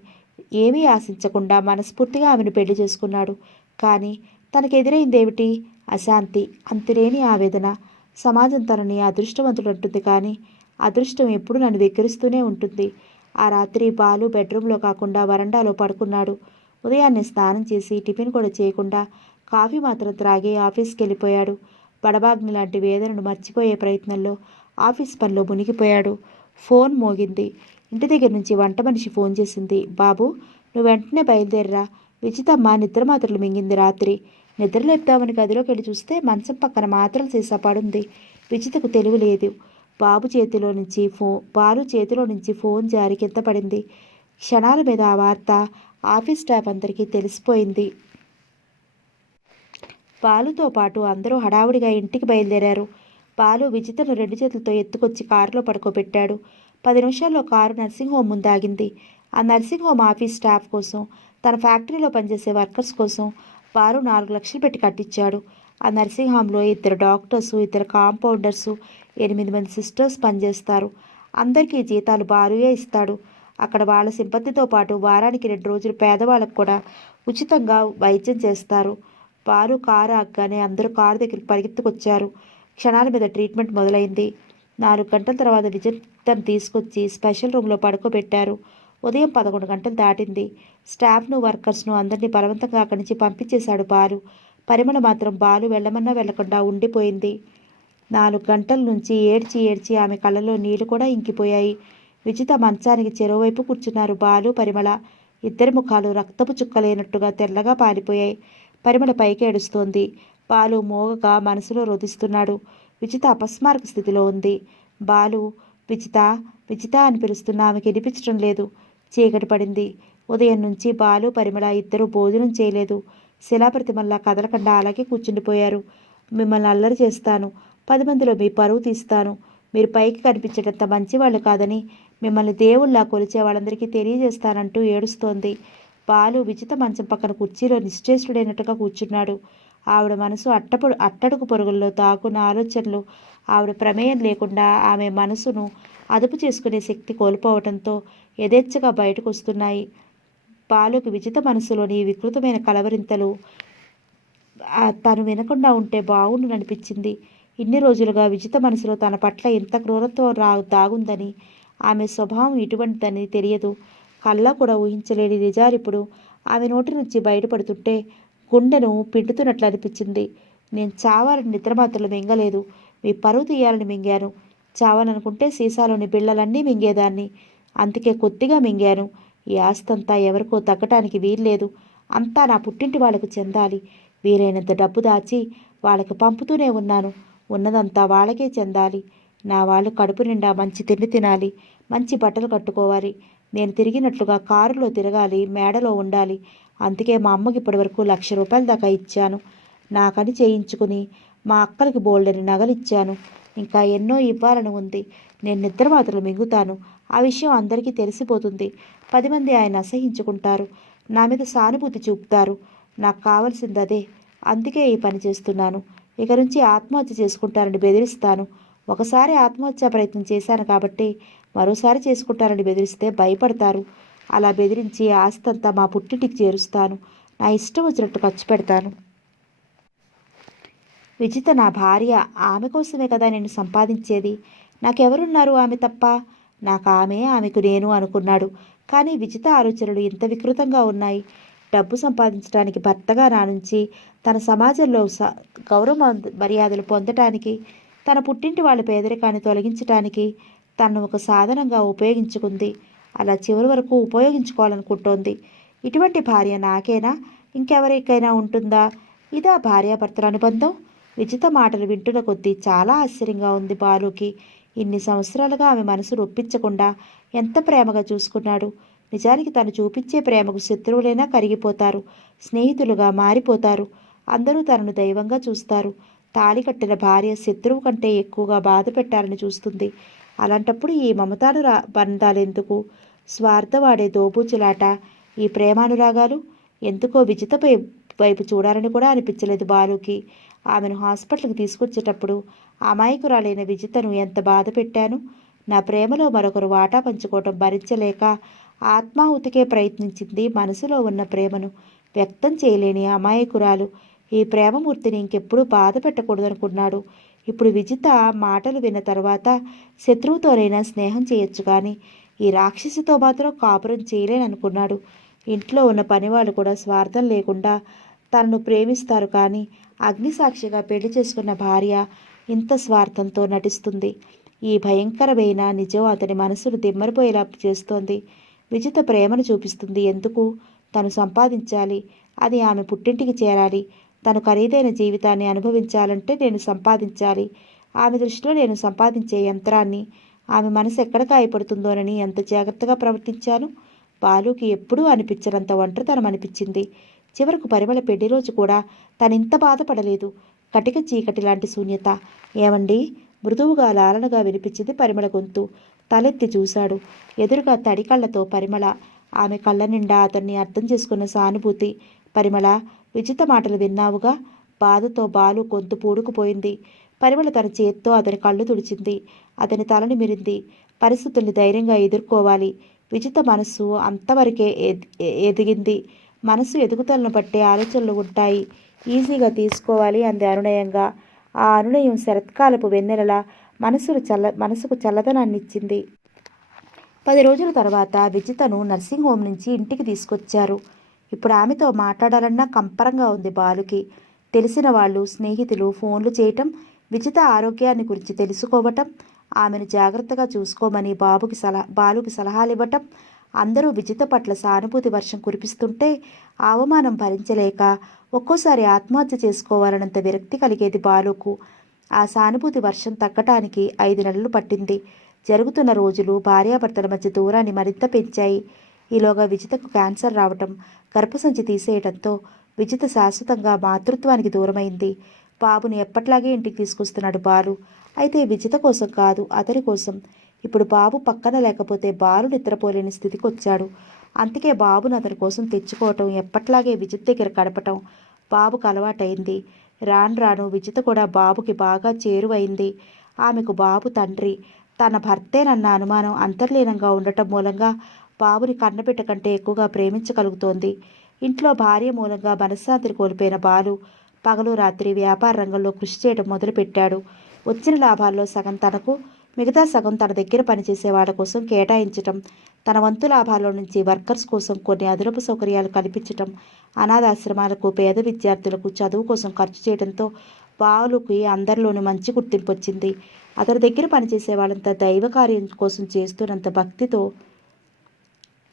ఏమీ ఆశించకుండా మనస్ఫూర్తిగా ఆమెను పెళ్లి చేసుకున్నాడు. కానీ తనకెదురైందేమిటి? అశాంతి, అంతులేని ఆవేదన. సమాజం తనని అదృష్టవంతుడు అంటుంది, కానీ అదృష్టం ఎప్పుడు నన్ను వెక్కిరిస్తూనే ఉంటుంది. ఆ రాత్రి బాలు బెడ్రూమ్లో కాకుండా వరండాలో పడుకున్నాడు. ఉదయాన్నే స్నానం చేసి టిఫిన్ కూడా చేయకుండా కాఫీ మాత్రం త్రాగి ఆఫీస్కి వెళ్ళిపోయాడు. బడబాగ్ని లాంటి వేదనను మర్చిపోయే ప్రయత్నంలో ఆఫీస్ పనిలో మునిగిపోయాడు. ఫోన్ మోగింది. ఇంటి దగ్గర నుంచి వంట మనిషి ఫోన్ చేసింది. బాబు, నువ్వు వెంటనే బయలుదేరరా. విజితమ్మ నిద్ర మాత్రలు మింగింది రాత్రి. నిద్ర లేపుదామని గదిలోకి వెళ్ళి చూస్తే మంచం పక్కన మాత్రలు సీసా పడుంది. విజితకు తెలివి లేదు. బాలు చేతిలో నుంచి ఫోన్ జారి కింద పడింది. క్షణాల మీద ఆ వార్త ఆఫీస్ స్టాఫ్ అందరికీ తెలిసిపోయింది. బాలుతో పాటు అందరూ హడావుడిగా ఇంటికి బయలుదేరారు. బాలు విజితను 2 చేతులతో ఎత్తుకొచ్చి కారులో పడుకోబెట్టాడు. 10 నిమిషాల్లో కారు నర్సింగ్ హోమ్ ముందు ఆగింది. ఆ నర్సింగ్ హోమ్ ఆఫీస్ స్టాఫ్ కోసం, తన ఫ్యాక్టరీలో పనిచేసే వర్కర్స్ కోసం బాలు 4 లక్షలు పెట్టి కట్టించాడు. ఆ నర్సింగ్ హోమ్లో 2 డాక్టర్సు, 2 కాంపౌండర్సు, 8 మంది సిస్టర్స్ పనిచేస్తారు. అందరికీ జీతాలు బాలుయే ఇస్తాడు. అక్కడ వాళ్ళ సింపతితో పాటు వారానికి 2 రోజులు పేదవాళ్ళకు కూడా ఉచితంగా వైద్యం చేస్తారు. బాలు కారు ఆగగానే అందరూ కారు దగ్గరికి పరిగెత్తుకొచ్చారు. క్షణాల మీద ట్రీట్మెంట్ మొదలైంది. 4 గంటల తర్వాత విజితను తీసుకొచ్చి స్పెషల్ రూమ్లో పడుకోబెట్టారు. ఉదయం 11 గంటలు దాటింది. స్టాఫ్ను, వర్కర్స్ను అందరినీ బలవంతంగా అక్కడి నుంచి పంపించేశాడు బాలు. పరిమళ మాత్రం బాలు వెళ్ళమన్నా వెళ్లకుండా ఉండిపోయింది. 4 గంటల నుంచి ఏడ్చి ఆమె కళ్ళలో నీళ్లు కూడా ఇంకిపోయాయి. విజిత మంచానికి చెరోవైపు కూర్చున్నారు బాలు, పరిమళ. ఇద్దరి ముఖాలు రక్తపు చుక్కలేనట్టుగా తెల్లగా పారిపోయాయి. పరిమళ పైకి ఏడుస్తోంది. బాలు మోగగా మనసులో రోధిస్తున్నాడు. విజిత అపస్మారక స్థితిలో ఉంది. బాలు విజిత విజిత అని పిలుస్తున్నా ఆమెకి వినిపించడం లేదు. చీకటి పడింది. ఉదయం నుంచి బాలు పరిమళ ఇద్దరూ భోజనం చేయలేదు. శిలాప్రతిమల్లా కదలకుండా అలాగే కూర్చుండిపోయారు. మిమ్మల్ని అల్లరి చేస్తాను, 10 మందిలో మీ పరువు తీస్తాను, మీరు పైకి కనిపించేటంత మంచివాళ్ళు కాదని మిమ్మల్ని దేవుళ్ళ కొలిచే వాళ్ళందరికీ తెలియజేస్తానంటూ ఏడుస్తోంది. బాలు విజిత మంచం పక్కన కుర్చీలో నిశ్చేష్టుడైనట్టుగా కూర్చున్నాడు. ఆవిడ మనసు అట్టడుగు పొరుగుల్లో దాక్కున్న ఆలోచనలు ఆవిడ ప్రమేయం లేకుండా ఆమె మనసును అదుపు చేసుకునే శక్తి కోల్పోవడంతో యథేచ్ఛగా బయటకు వస్తున్నాయి. బాలుకి విజిత మనసులోని వికృతమైన కలవరింతలు తను వినకుండా ఉంటే బాగుండుననిపించింది. ఇన్ని రోజులుగా విజిత మనసులో తన పట్ల ఇంత క్రూరత్వం దాగుందని, ఆమె స్వభావం ఇటువంటిదని తెలియదు. కళ్ళ కూడా ఊహించలేని నిజాలిప్పుడు ఆమె నోటి నుంచి బయటపడుతుంటే గుండెను పిండుతున్నట్లు అనిపించింది. నేను చావాలని నిద్రమాత్రలు మింగలేదు, మీ పరువు తీయాలని మింగాను. చావాలనుకుంటే సీసాలోని బిళ్ళలన్నీ మింగేదాన్ని, అందుకే కొద్దిగా మింగాను. ఈ ఆస్తంతా ఎవరికో తగ్గటానికి వీల్లేదు, అంతా నా పుట్టింటి వాళ్ళకు చెందాలి. వీలైనంత డబ్బు దాచి వాళ్ళకి పంపుతూనే ఉన్నాను. ఉన్నదంతా వాళ్ళకే చెందాలి. నా వాళ్ళు కడుపు నిండా మంచి తిండి తినాలి, మంచి బట్టలు కట్టుకోవాలి, నేను తిరిగినట్లుగా కారులో తిరగాలి, మేడలో ఉండాలి. అందుకే మా అమ్మకి ఇప్పటివరకు ₹1,00,000 దాకా ఇచ్చాను. నాకని చేయించుకుని మా అక్కలకి బోల్డని నగలిచ్చాను. ఇంకా ఎన్నో ఇవ్వాలని ఉంది. నేను నిద్ర మాత్రలు మింగుతాను. ఆ విషయం అందరికీ తెలిసిపోతుంది. 10 మంది ఆయన అసహించుకుంటారు, నా మీద సానుభూతి చూపుతారు. నాకు కావలసింది అదే. అందుకే ఈ పని చేస్తున్నాను. ఇక నుంచి ఆత్మహత్య చేసుకుంటారని బెదిరిస్తాను. ఒకసారి ఆత్మహత్య ప్రయత్నం చేశాను కాబట్టి మరోసారి చేసుకుంటారని బెదిరిస్తే భయపడతారు. అలా బెదిరించి ఆస్తంతా మా పుట్టింటికి చేరుస్తాను. నా ఇష్టం వచ్చినట్టు ఖర్చు పెడతాను. విజిత నా భార్య, ఆమె కోసమే కదా నేను సంపాదించేది. నాకెవరున్నారు ఆమె తప్ప? నాకు ఆమె, ఆమెకు నేను అనుకున్నాడు. కానీ విజిత ఆలోచనలు ఇంత వికృతంగా ఉన్నాయి. డబ్బు సంపాదించడానికి భర్తగా నా నుంచి తన సమాజంలో గౌరవ మర్యాదలు పొందటానికి, తన పుట్టింటి వాళ్ళ పేదరికాన్ని తొలగించటానికి తను ఒక సాధనంగా ఉపయోగించుకుంది. అలా చివరి వరకు ఉపయోగించుకోవాలనుకుంటోంది. ఇటువంటి భార్య నాకేనా, ఇంకెవరికైనా ఉంటుందా? ఇదా భార్యాభర్తల అనుబంధం? విజిత మాటలు వింటున్న కొద్దీ చాలా ఆశ్చర్యంగా ఉంది బాలుకి. ఇన్ని సంవత్సరాలుగా ఆమె మనసు రొప్పించకుండా ఎంత ప్రేమగా చూసుకున్నాడు. నిజానికి తను చూపించే ప్రేమకు శత్రువులైనా కరిగిపోతారు, స్నేహితులుగా మారిపోతారు. అందరూ తనను దైవంగా చూస్తారు. తాళి కట్టిన భార్య శత్రువు కంటే ఎక్కువగా బాధ పెట్టాలని చూస్తుంది. అలాంటప్పుడు ఈ మమతాను బంధాలెందుకు? స్వార్థవాడే దోబూచులాట ఈ ప్రేమానురాగాలు? ఎందుకో విజితపై వైపు చూడాలని కూడా అనిపించలేదు బాలుకి. ఆమెను హాస్పిటల్కి తీసుకొచ్చేటప్పుడు అమాయకురాలైన విజితను ఎంత బాధ పెట్టాను. నా ప్రేమలో మరొకరు వాటా పంచుకోవటం భరించలేక ఆత్మాహుతికే ప్రయత్నించింది. మనసులో ఉన్న ప్రేమను వ్యక్తం చేయలేని అమాయకురాలు ఈ ప్రేమమూర్తిని ఇంకెప్పుడు బాధ పెట్టకూడదనుకున్నాడు. ఇప్పుడు విజిత మాటలు విన్న తర్వాత శత్రువుతోనైనా స్నేహం చేయొచ్చు, కానీ ఈ రాక్షసితో మాత్రం కాపురం చేయలేననుకున్నాడు. ఇంట్లో ఉన్న పనివాళ్ళు కూడా స్వార్థం లేకుండా తనను ప్రేమిస్తారు, కానీ అగ్నిసాక్షిగా పెళ్లి చేసుకున్న భార్య ఇంత స్వార్థంతో నటిస్తుంది. ఈ భయంకరమైన నిజం అతని మనసును దిమ్మరిపోయేలా చేస్తోంది. విజిత ప్రేమను చూపిస్తుంది ఎందుకు? తను సంపాదించాలి, అది ఆమె పుట్టింటికి చేరాలి. తను ఖరీదైన జీవితాన్ని అనుభవించాలంటే నేను సంపాదించాలి. ఆమె దృష్టిలో నేను సంపాదించే యంత్రాన్ని. ఆమె మనసు ఎక్కడ గాయపడుతుందోనని ఎంత జాగ్రత్తగా ప్రవర్తించాను. బాలుకి ఎప్పుడూ అనిపించనంత ఒంటరితనం అనిపించింది. చివరకు పరిమళ పెళ్లి రోజు కూడా తనింత బాధపడలేదు. కటిక చీకటి లాంటి శూన్యత. ఏమండి? మృదువుగా లాలనగా వినిపించింది పరిమళ గొంతు. తలెత్తి చూశాడు. ఎదురుగా తడి కళ్ళతో పరిమళ. ఆమె కళ్ళ నిండా అతన్ని అర్థం చేసుకున్న సానుభూతి. పరిమళ, విజిత మాటలు విన్నావుగా? బాధతో బాలు గొంతు పూడుకుపోయింది. పరిమళ తన చేత్తో అతని కళ్ళు తుడిచింది. అతని తలని మిరింది. పరిస్థితుల్ని ధైర్యంగా ఎదుర్కోవాలి. విజిత మనస్సు అంతవరకే ఎదిగింది. మనసు ఎదుగుదలను బట్టే ఆలోచనలు ఉంటాయి. ఈజీగా తీసుకోవాలి అంది అనునయంగా. ఆ అనునయం శరత్కాలపు వెన్నెలలా మనసుకు చల్లదనాన్నిచ్చింది. 10 రోజుల తర్వాత విజితను నర్సింగ్ హోమ్ నుంచి ఇంటికి తీసుకొచ్చారు. ఇప్పుడు ఆమెతో మాట్లాడాలన్నా కంపరంగా ఉంది బాలుకి. తెలిసిన వాళ్ళు, స్నేహితులు ఫోన్లు చేయటం, విజిత ఆరోగ్యాన్ని గురించి తెలుసుకోవటం, ఆమెను జాగ్రత్తగా చూసుకోమని బాలుకి సలహాలివ్వటం, అందరూ విజిత పట్ల సానుభూతి వర్షం కురిపిస్తుంటే ఆ అవమానం భరించలేక ఒక్కోసారి ఆత్మహత్య చేసుకోవాలన్నంత విరక్తి కలిగేది బాలుకు. ఆ సానుభూతి వర్షం తగ్గటానికి 5 నెలలు పట్టింది. జరుగుతున్న రోజులు భార్యాభర్తల మధ్య దూరాన్ని మరింత పెంచాయి. ఈలోగా విజితకు క్యాన్సర్ రావటం, గర్భసంచి తీసేయడంతో విజిత శాశ్వతంగా మాతృత్వానికి దూరమైంది. బాబుని ఎప్పట్లాగే ఇంటికి తీసుకొస్తున్నాడు బాలు. అయితే విజిత కోసం కాదు, అతని కోసం. ఇప్పుడు బాబు పక్కన లేకపోతే బాలు నిద్రపోలేని స్థితికి వచ్చాడు. అందుకే బాబును అతని కోసం తెచ్చుకోవటం, ఎప్పట్లాగే విజిత దగ్గర గడపటం బాబుకు అలవాటైంది. రాను రాను విజిత కూడా బాబుకి బాగా చేరువైంది. ఆమెకు బాబు తండ్రి తన భర్తేనన్న అనుమానం అంతర్లీనంగా ఉండటం మూలంగా బాబుని కన్నబిడ్డ కంటే ఎక్కువగా ప్రేమించగలుగుతోంది. ఇంట్లో భార్య మూలంగా మనశ్శాంతిని కోల్పోయిన బాలు పగలు రాత్రి వ్యాపార రంగంలో కృషి చేయడం మొదలుపెట్టాడు. వచ్చిన లాభాల్లో సగం తనకు, మిగతా సగం తన దగ్గర పనిచేసే వాళ్ళ కోసం కేటాయించటం, తన వంతు లాభాల్లో నుంచి వర్కర్స్ కోసం కొన్ని అదనపు సౌకర్యాలు కల్పించటం, అనాథాశ్రమాలకు, పేద విద్యార్థులకు చదువు కోసం ఖర్చు చేయడంతో బాలుకి అందరిలోనూ మంచి గుర్తింపు వచ్చింది. అతని దగ్గర పనిచేసే వాళ్ళంతా దైవ కార్యం కోసం చేస్తున్నంత భక్తితో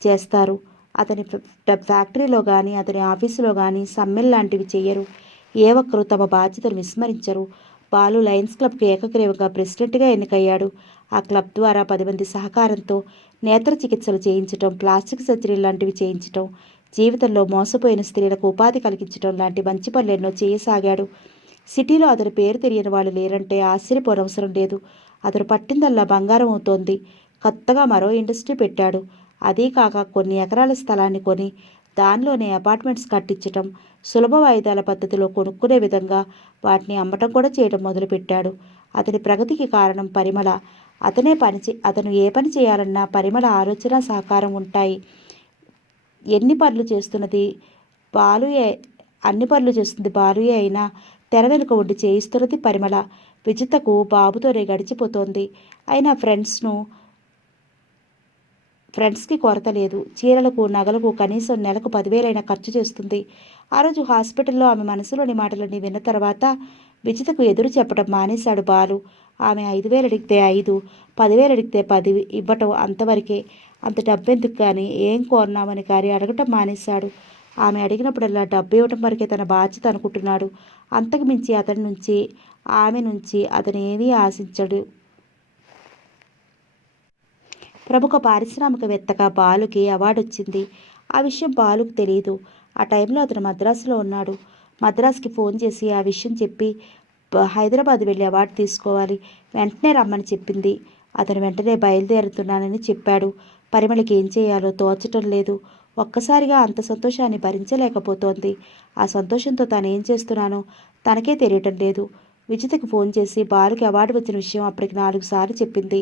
చేస్తారు. అతని ఫ్యాక్టరీలో కానీ, అతని ఆఫీసులో కానీ సమ్మెల్ లాంటివి చెయ్యరు. ఏ ఒక్కరూ తమ బాధ్యతను విస్మరించరు. బాలు లయన్స్ క్లబ్కి ఏకగ్రీవంగా ప్రెసిడెంట్గా ఎన్నికయ్యాడు. ఆ క్లబ్ ద్వారా 10 మంది సహకారంతో నేత్ర చికిత్సలు చేయించటం, ప్లాస్టిక్ సర్జరీ లాంటివి చేయించటం, జీవితంలో మోసపోయిన స్త్రీలకు ఉపాధి కలిగించడం లాంటి మంచి పనులెన్నో చేయసాగాడు. సిటీలో అతని పేరు తెలియని వాళ్ళు లేరంటే ఆశ్చర్యపోనవసరం లేదు. అతను పట్టిందల్లా బంగారం అవుతోంది. కొత్తగా మరో ఇండస్ట్రీ పెట్టాడు. అదీ కాక కొన్ని ఎకరాల స్థలాన్ని కొని దానిలోనే అపార్ట్మెంట్స్ కట్టించటం, సులభ వాయిదాల పద్ధతిలో కొనుక్కునే విధంగా వాటిని అమ్మటం కూడా చేయడం మొదలుపెట్టాడు. అతని ప్రగతికి కారణం పరిమళ. అతను ఏ పని చేయాలన్నా పరిమళ ఆలోచన, సహకారం ఉంటాయి. అన్ని పనులు చేస్తున్నది బాలుయే అయినా తెర వెనుక ఉండి చేయిస్తున్నది పరిమళ. విజితకు బాబుతోనే గడిచిపోతోంది. అయినా ఫ్రెండ్స్కి కొరత లేదు. చీరలకు, నగలకు కనీసం నెలకు 10,000 ఖర్చు చేస్తుంది. ఆ రోజు హాస్పిటల్లో ఆమె మనసులోని మాటలన్నీ విన్న తర్వాత విజితకు ఎదురు చెప్పడం మానేశాడు బాలు. ఆమె 5,000 అడిగితే 5, 10,000 అడిగితే 10 ఇవ్వటం అంతవరకే. అంత డబ్బెందుకు కానీ, ఏం కోరినామని కానీ అడగటం మానేశాడు. ఆమె అడిగినప్పుడల్లా డబ్బు ఇవ్వటం వరకే తన బాధ్యత అనుకుంటున్నాడు. అంతకు మించి ఆమె నుంచి అతను ఏమీ ఆశించడు. ప్రముఖ పారిశ్రామికవేత్తగా బాలుకి అవార్డు వచ్చింది. ఆ విషయం బాలుకు తెలియదు. ఆ టైంలో అతను మద్రాసులో ఉన్నాడు. మద్రాసుకి ఫోన్ చేసి ఆ విషయం చెప్పి హైదరాబాద్ వెళ్ళి అవార్డు తీసుకోవాలి, వెంటనే రమ్మని చెప్పింది. అతను వెంటనే బయలుదేరుతున్నానని చెప్పాడు. పరిమళకి ఏం చేయాలో తోచటం లేదు. ఒక్కసారిగా అంత సంతోషాన్ని భరించలేకపోతోంది. ఆ సంతోషంతో తాను ఏం చేస్తున్నానో తనకే తెలియటం లేదు. విజితకి ఫోన్ చేసి బాలుకి అవార్డు వచ్చిన విషయం అప్పటికి 4 సార్లు చెప్పింది.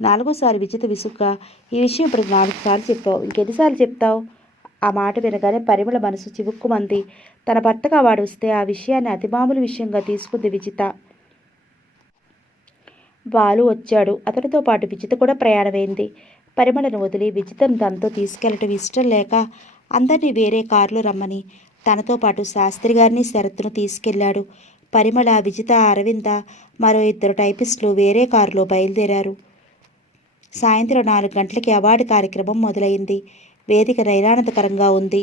4వసారి విజిత విసుగ్గా, ఈ విషయం ఇప్పటికి 4 సార్లు చెప్పావు, ఇంకెన్నిసార్లు చెప్తావు? ఆ మాట వినగానే పరిమళ మనసు చివుక్కుమంది. తన భర్తకు అవార్డు వస్తే ఆ విషయాన్ని అతిమామూలు విషయంగా తీసుకుంది విజిత. బాలు వచ్చాడు. అతనితో పాటు విజిత కూడా ప్రయాణమైంది. పరిమళను వదిలి విజితను తనతో తీసుకెళ్లటం ఇష్టం లేక అందరినీ వేరే కారులో రమ్మని తనతో పాటు శాస్త్రి గారిని, శరత్ను తీసుకెళ్లాడు. పరిమళ, విజిత, అరవింద, మరో 2 టైపిస్టులు వేరే కారులో బయలుదేరారు. సాయంత్రం 4 గంటలకి అవార్డు కార్యక్రమం మొదలైంది. వేదిక నైరానందకరంగా ఉంది.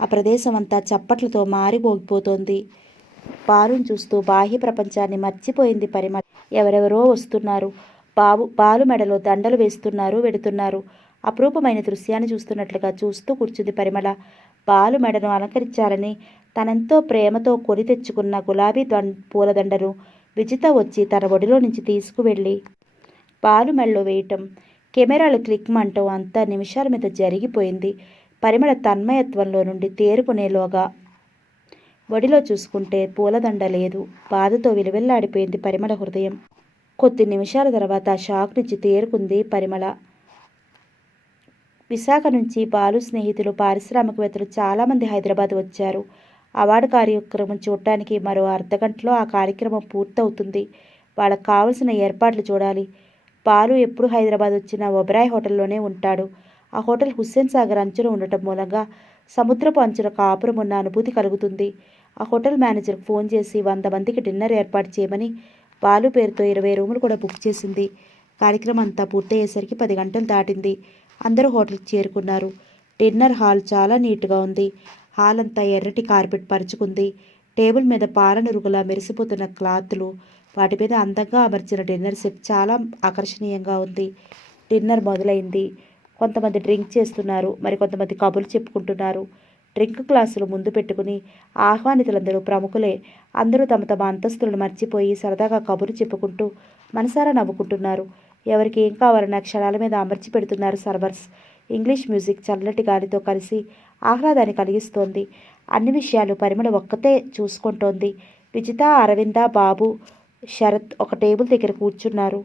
ఆ ప్రదేశం అంతా చప్పట్లతో మారిపోగిపోతోంది. బాలుని చూస్తూ బాహ్య ప్రపంచాన్ని మర్చిపోయింది పరిమళ. ఎవరెవరో వస్తున్నారు. బాలు మెడలో దండలు వేస్తున్నారు, వెడుతున్నారు. అపురూపమైన దృశ్యాన్ని చూస్తున్నట్లుగా చూస్తూ కూర్చుంది పరిమళ. బాలు మెడను అలంకరించాలని తనెంతో ప్రేమతో కొని తెచ్చుకున్న గులాబీ పూలదండను విజిత వచ్చి తన ఒడిలో నుంచి తీసుకువెళ్ళి బాలు మెడలో వేయటం, కెమెరాలు క్లిక్ మంటం అంతా నిమిషాల మీద జరిగిపోయింది. పరిమళ తన్మయత్వంలో నుండి తేరుకునేలోగా ఒడిలో చూసుకుంటే పూలదండ లేదు. బాధతో విలువెల్లాడిపోయింది పరిమళ హృదయం. కొద్ది నిమిషాల తర్వాత షాక్ నుంచి తేరుకుంది పరిమళ. విశాఖ నుంచి బాలు స్నేహితులు, పారిశ్రామికవేత్తలు చాలామంది హైదరాబాద్ వచ్చారు. అవార్డు కార్యక్రమం చూడటానికి మరో అర్ధగంటలో ఆ కార్యక్రమం పూర్తవుతుంది. వాళ్ళకు కావలసిన ఏర్పాట్లు చూడాలి. బాలు ఎప్పుడు హైదరాబాద్ వచ్చినా ఒబెరాయ్ హోటల్లోనే ఉంటాడు. ఆ హోటల్ హుస్సేన్ సాగర్ అంచున ఉండటం మూలంగా సముద్రపు అంచున కాపురం ఉన్న అనుభూతి కలుగుతుంది. ఆ హోటల్ మేనేజర్కి ఫోన్ చేసి 100 మందికి డిన్నర్ ఏర్పాటు చేయమని బాలు పేరుతో 20 రూములు కూడా బుక్ చేసింది. కార్యక్రమం అంతా పూర్తయ్యేసరికి 10 గంటలు దాటింది. అందరూ హోటల్కి చేరుకున్నారు. డిన్నర్ హాల్ చాలా నీట్గా ఉంది. హాల్ అంతా ఎర్రటి కార్పెట్ పరుచుకుంది. టేబుల్ మీద పాలనురుగులా మెరిసిపోతున్న క్లాతులు, వాటి మీద అందంగా అమర్చిన డిన్నర్ సెట్ చాలా ఆకర్షణీయంగా ఉంది. డిన్నర్ మొదలైంది. కొంతమంది డ్రింక్ చేస్తున్నారు, మరికొంతమంది కబుర్లు చెప్పుకుంటున్నారు. డ్రింక్ గ్లాసులు ముందు పెట్టుకుని ఆహ్వానితులందరూ ప్రముఖులే. అందరూ తమ తమ అంతస్తులను మర్చిపోయి సరదాగా కబుర్లు చెప్పుకుంటూ మనసారా నవ్వుకుంటున్నారు. ఎవరికి ఏం కావాలన్నా క్షణాల మీద అమర్చి పెడుతున్నారు సర్వర్స్. ఇంగ్లీష్ మ్యూజిక్ చల్లటి గాలితో కలిసి ఆహ్లాదాన్ని కలిగిస్తోంది. అన్ని విషయాలు పరిమళ ఒక్కతే చూసుకుంటోంది. విజిత, అరవింద, బాబు, శరత్ ఒక టేబుల్ దగ్గర కూర్చున్నారు.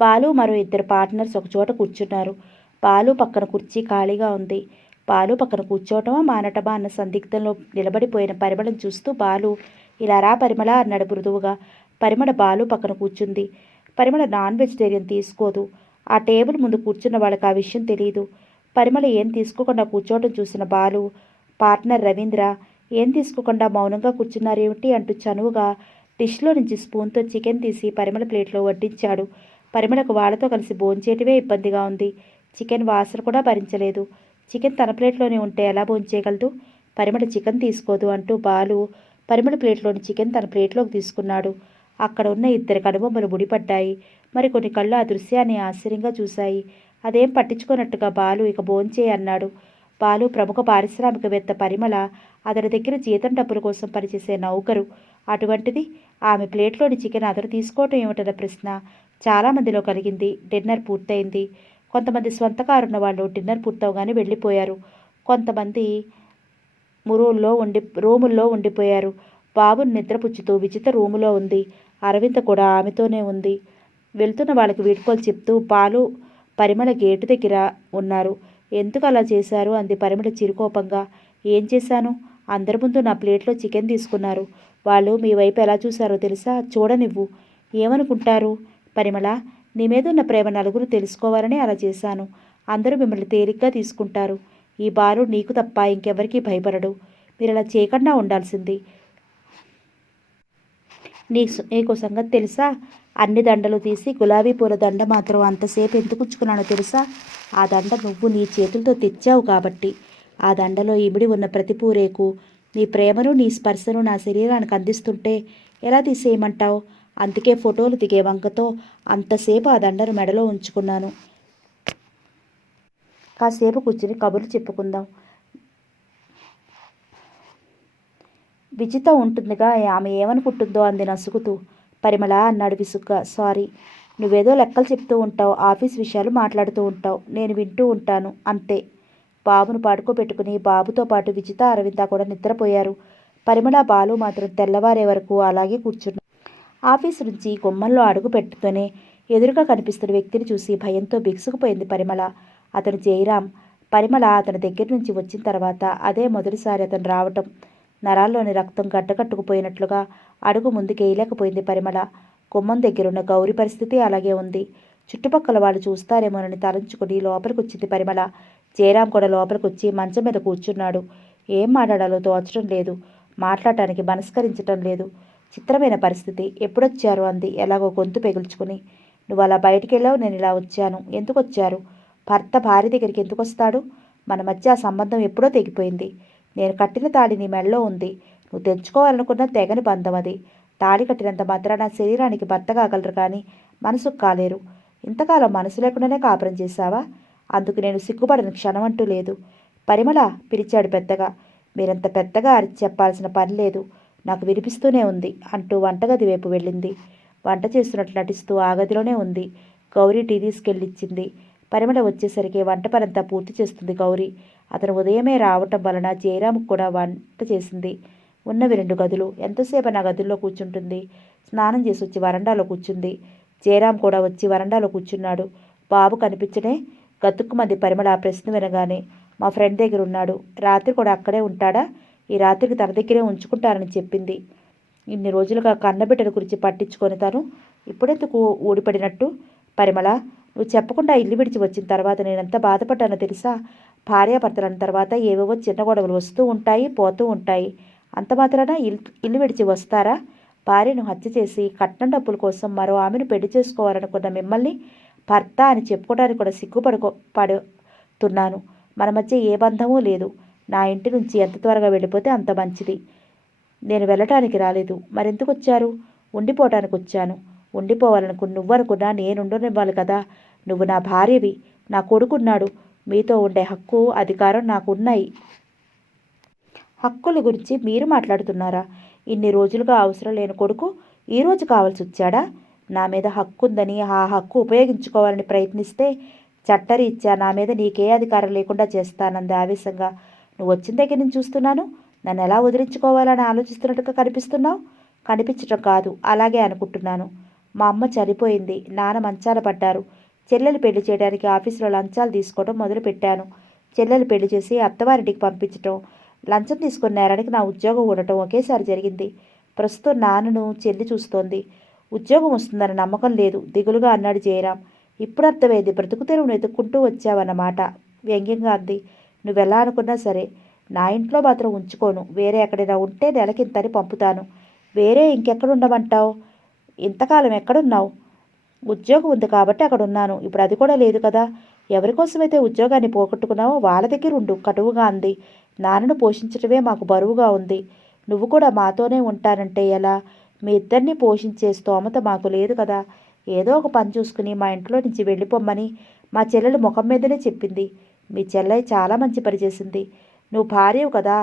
బాలు మరో ఇద్దరు పార్ట్నర్స్ ఒకచోట కూర్చున్నారు. బాలు పక్కన కుర్చీ ఖాళీగా ఉంది. బాలు పక్కన కూర్చోవటమా మానటమా అన్న సందిగ్ధంలో నిలబడిపోయిన పరిమళం చూస్తూ బాలు, ఇలా రా పరిమళ అన్నాడు మృదువుగా. పరిమళ బాలు పక్కన కూర్చుంది. పరిమళ నాన్ వెజిటేరియన్ తీసుకోదు. ఆ టేబుల్ ముందు కూర్చున్న వాళ్ళకి ఆ విషయం తెలియదు. పరిమళ ఏం తీసుకోకుండా కూర్చోవటం చూసిన బాలు, పార్ట్నర్ రవీంద్ర ఏం తీసుకోకుండా మౌనంగా కూర్చున్నారేమిటి అంటూ చనువుగా డిష్లో నుంచి స్పూన్తో చికెన్ తీసి పరిమళ ప్లేట్లో వడ్డించాడు. పరిమళకు వాళ్ళతో కలిసి భోంచేయటమే ఇబ్బందిగా ఉంది. చికెన్ వాసన కూడా భరించలేదు. చికెన్ తన ప్లేట్లోనే ఉంటే ఎలా భోంచేయగలదు? పరిమళ చికెన్ తీసుకోదు అంటూ బాలు పరిమళ ప్లేట్లోని చికెన్ తన ప్లేట్లోకి తీసుకున్నాడు. అక్కడ ఉన్న ఇద్దరి కనుబొమ్మలు ముడిపడ్డాయి. మరికొన్ని కళ్ళు ఆ దృశ్యాన్ని ఆశ్చర్యంగా చూశాయి. అదేం పట్టించుకున్నట్టుగా బాలు ఇక భోంచేయి అన్నాడు. బాలు ప్రముఖ పారిశ్రామికవేత్త. పరిమళ అతని దగ్గర జీతం డబ్బుల కోసం పనిచేసే నౌకరు. అటువంటిది ఆమె ప్లేట్లోని చికెన్ అతను తీసుకోవటం ఏమిటన్న ప్రశ్న చాలామందిలో కలిగింది. డిన్నర్ పూర్తయింది. కొంతమంది స్వంత కారున్న వాళ్ళు డిన్నర్ పూర్తవగానే వెళ్ళిపోయారు. కొంతమంది రూముల్లో ఉండిపోయారు. బాబును నిద్రపుచ్చుతూ విజిత రూములో ఉంది. అరవింద కూడా ఆమెతోనే ఉంది. వెళ్తున్న వాళ్ళకి వీడ్కోలు చెప్తూ బాలు పరిమళ గేటు దగ్గర ఉన్నారు. ఎందుకు అలా చేశారు అంది పరిమళ చిరుకోపంగా. ఏం చేశాను? అందరి ముందు నా ప్లేట్లో చికెన్ తీసుకున్నారు. వాళ్ళు మీ వైపు ఎలా చూశారో తెలుసా? చూడనివ్వు. ఏమనుకుంటారు? పరిమళ, నీ మీద ఉన్న ప్రేమ నలుగురు తెలుసుకోవాలని అలా చేశాను. అందరూ మిమ్మల్ని తేలిగ్గా తీసుకుంటారు. ఈ బాలు నీకు తప్ప ఇంకెవరికీ భయపడడు. మీరు అలా చేయకుండా ఉండాల్సింది. నీకు సంగతి తెలుసా? అన్ని దండలు తీసి గులాబీ పూల దండ మాత్రం అంతసేపు ఎందుకు ఉంచుకున్నానో తెలుసా? ఆ దండ నువ్వు నీ చేతులతో తెచ్చావు కాబట్టి. ఆ దండలో ఇమిడి ఉన్న ప్రతి పూరేకు నీ ప్రేమను, నీ స్పర్శను నా శరీరానికి అందిస్తుంటే ఎలా తీసేయమంటావు? అందుకే ఫోటోలు దిగే వంకతో అంతసేపు ఆ దండను మెడలో ఉంచుకున్నాను. కాసేపు కూర్చుని కబుర్లు చెప్పుకుందాం. విజిత ఉంటుందిగా, ఆమె ఏమనుకుంటుందో అంది నసుగుతూ. పరిమళ అన్నాడు విసుగ్గా. సారీ, నువ్వేదో లెక్కలు చెప్తూ ఉంటావు, ఆఫీస్ విషయాలు మాట్లాడుతూ ఉంటావు, నేను వింటూ ఉంటాను అంతే. బాబును పడుకోబెట్టుకుని బాబుతో పాటు విజిత, అరవింద కూడా నిద్రపోయారు. పరిమళ, బాలు మాత్రం తెల్లవారే వరకు అలాగే కూర్చున్నారు. ఆఫీసు నుంచి గుమ్మంలో అడుగు పెట్టుతూనే ఎదురుగా కనిపిస్తున్న వ్యక్తిని చూసి భయంతో బిగుసుకుపోయింది పరిమళ. అతను జయరాం. పరిమళ అతని దగ్గర నుంచి వచ్చిన తర్వాత అదే మొదటిసారి అతను రావటం. నరాల్లోని రక్తం గడ్డకట్టుకుపోయినట్లుగా అడుగు ముందుకేయలేకపోయింది పరిమళ. గుమ్మం దగ్గరున్న గౌరి పరిస్థితి అలాగే ఉంది. చుట్టుపక్కల వాళ్ళు చూస్తారేమోనని తలంచుకుని లోపలికొచ్చింది పరిమళ. జయరాం కూడా లోపలికొచ్చి మంచం మీద కూర్చున్నాడు. ఏం మాట్లాడాలో తోచడం లేదు. మాట్లాడటానికి మనస్కరించటం లేదు. చిత్రమైన పరిస్థితి. ఎప్పుడొచ్చారు అంది ఎలాగో గొంతు పెగుల్చుకుని. నువ్వు అలా బయటికెళ్ళావు, నేను ఇలా వచ్చాను. ఎందుకు వచ్చారు? భర్త భార్య దగ్గరికి ఎందుకు వస్తాడు? మన మధ్య ఆ సంబంధం ఎప్పుడో తెగిపోయింది. నేను కట్టిన తాళి నీ మెడలో ఉంది. నువ్వు తెంచుకోవాలనుకున్న తెగని బంధం అది. తాళి కట్టినంత మాత్రాన శరీరానికి భర్త కాగలరు కానీ మనసుకు కాలేరు. ఇంతకాలం మనసు లేకుండానే కాపురం చేశావా? అందుకు నేను సిగ్గుపడని క్షణం అంటూ లేదు. పరిమళ పిలిచాడు పెద్దగా. మీరంత పెద్దగా అరిచి చెప్పాల్సిన పని లేదు, నాకు వినిపిస్తూనే ఉంది అంటూ వంటగది వైపు వెళ్ళింది. వంట చేస్తున్నట్లు నటిస్తూ ఆ గదిలోనే ఉంది. గౌరీ టీ తీసుకెళ్ళిచ్చింది. పరిమళ వచ్చేసరికి వంట పనంతా పూర్తి చేస్తుంది గౌరీ. అతను ఉదయమే రావటం వలన జయరాముకు కూడా వంట చేసింది. ఉన్నవి 2 గదులు. ఎంతసేపు నా గదుల్లో కూర్చుంటుంది. స్నానం చేసి వచ్చి వరండాలో కూర్చుంది. జయరాం కూడా వచ్చి వరండాలో కూర్చున్నాడు. బాబు కనిపించనే గతుక్కుమంది పరిమళ ఆ ప్రశ్న వినగానే. మా ఫ్రెండ్ దగ్గర ఉన్నాడు. రాత్రి కూడా అక్కడే ఉంటాడా? ఈ రాత్రికి తన దగ్గరే ఉంచుకుంటానని చెప్పింది. ఇన్ని రోజులుగా కన్నబిడ్డల గురించి పట్టించుకొని తను ఇప్పుడెందుకు ఊడిపడినట్టు? పరిమళ, నువ్వు చెప్పకుండా ఇల్లు విడిచి వచ్చిన తర్వాత నేనెంత బాధపడ్డానో తెలుసా? భార్యాభర్తలన్న తర్వాత ఏవేవో చిన్న గొడవలు వస్తూ ఉంటాయి, పోతూ ఉంటాయి. అంత మాత్రాన ఇల్లు విడిచి వస్తారా? భార్యను హత్య చేసి కట్నం డబ్బుల కోసం మరో ఆమెను పెళ్లి చేసుకోవాలనుకున్న మిమ్మల్ని భర్త అని చెప్పుకోవడానికి కూడా పడుతున్నాను. మన మధ్య ఏ బంధమూ లేదు. నా ఇంటి నుంచి ఎంత త్వరగా వెళ్ళిపోతే అంత మంచిది. నేను వెళ్ళటానికి రాలేదు. మరెందుకు వచ్చారు? ఉండిపోవటానికి వచ్చాను. ఉండిపోవాలనుకుని నువ్వనుకున్నా నేనుండనివ్వాలి కదా. నువ్వు నా భార్యవి. నా కొడుకున్నాడు. మీతో ఉండే హక్కు, అధికారం నాకున్నాయి. హక్కుల గురించి మీరు మాట్లాడుతున్నారా? ఇన్ని రోజులుగా అవసరం లేని కొడుకు ఈరోజు కావాల్సి వచ్చాడా? నా మీద హక్కు ఉందని ఆ హక్కు ఉపయోగించుకోవాలని ప్రయత్నిస్తే చట్టరీత్యా నా మీద నీకే అధికారం లేకుండా చేస్తానంది ఆవేశంగా. నువ్వు వచ్చిన దగ్గర నుంచి చూస్తున్నాను. నన్ను ఎలా వదిలించుకోవాలని ఆలోచిస్తున్నట్టుగా కనిపిస్తున్నావు. కనిపించటం కాదు, అలాగే అనుకుంటున్నాను. మా అమ్మ చనిపోయింది. నాన్న మంచాన పడ్డారు. చెల్లెలు పెళ్లి చేయడానికి ఆఫీసులో లంచాలు తీసుకోవడం మొదలుపెట్టాను. చెల్లెలు పెళ్లి చేసి అత్తవారింటికి పంపించటం, లంచం తీసుకున్న నేరానికి నా ఉద్యోగం ఉండటం ఒకేసారి జరిగింది. ప్రస్తుతం నాన్నను చెల్లి చూస్తోంది. ఉద్యోగం వస్తుందన్న నమ్మకం లేదు, దిగులుగా అన్నాడు జయరాం. ఇప్పుడు అర్థమైంది. బ్రతుకు తెరువును వెతుక్కుంటూ వచ్చావన్నమాట, వ్యంగ్యంగా అంది. నువ్వెలా అనుకున్నా సరే నా ఇంట్లో మాత్రం ఉంచుకోను. వేరే ఎక్కడైనా ఉంటే నెలకింతని పంపుతాను. వేరే ఇంకెక్కడ ఉండమంటావు? ఇంతకాలం ఎక్కడున్నావు? ఉద్యోగం ఉంది కాబట్టి అక్కడ ఉన్నాను. ఇప్పుడు అది కూడా లేదు కదా. ఎవరికోసమైతే ఉద్యోగాన్ని పోగొట్టుకున్నావో వాళ్ళ దగ్గర ఉండు, కటువుగా అంది. నాన్నను పోషించడమే మాకు బరువుగా ఉంది. నువ్వు కూడా మాతోనే ఉంటానంటే ఎలా? మీ ఇద్దరిని పోషించే స్తోమత మాకు లేదు కదా. ఏదో ఒక పని చూసుకుని మా ఇంట్లో నుంచి వెళ్ళిపోమ్మని మా చెల్లెలు ముఖం మీదనే చెప్పింది. మీ చెల్లె చాలా మంచి పని చేసింది. నువ్వు భార్యవు కదా,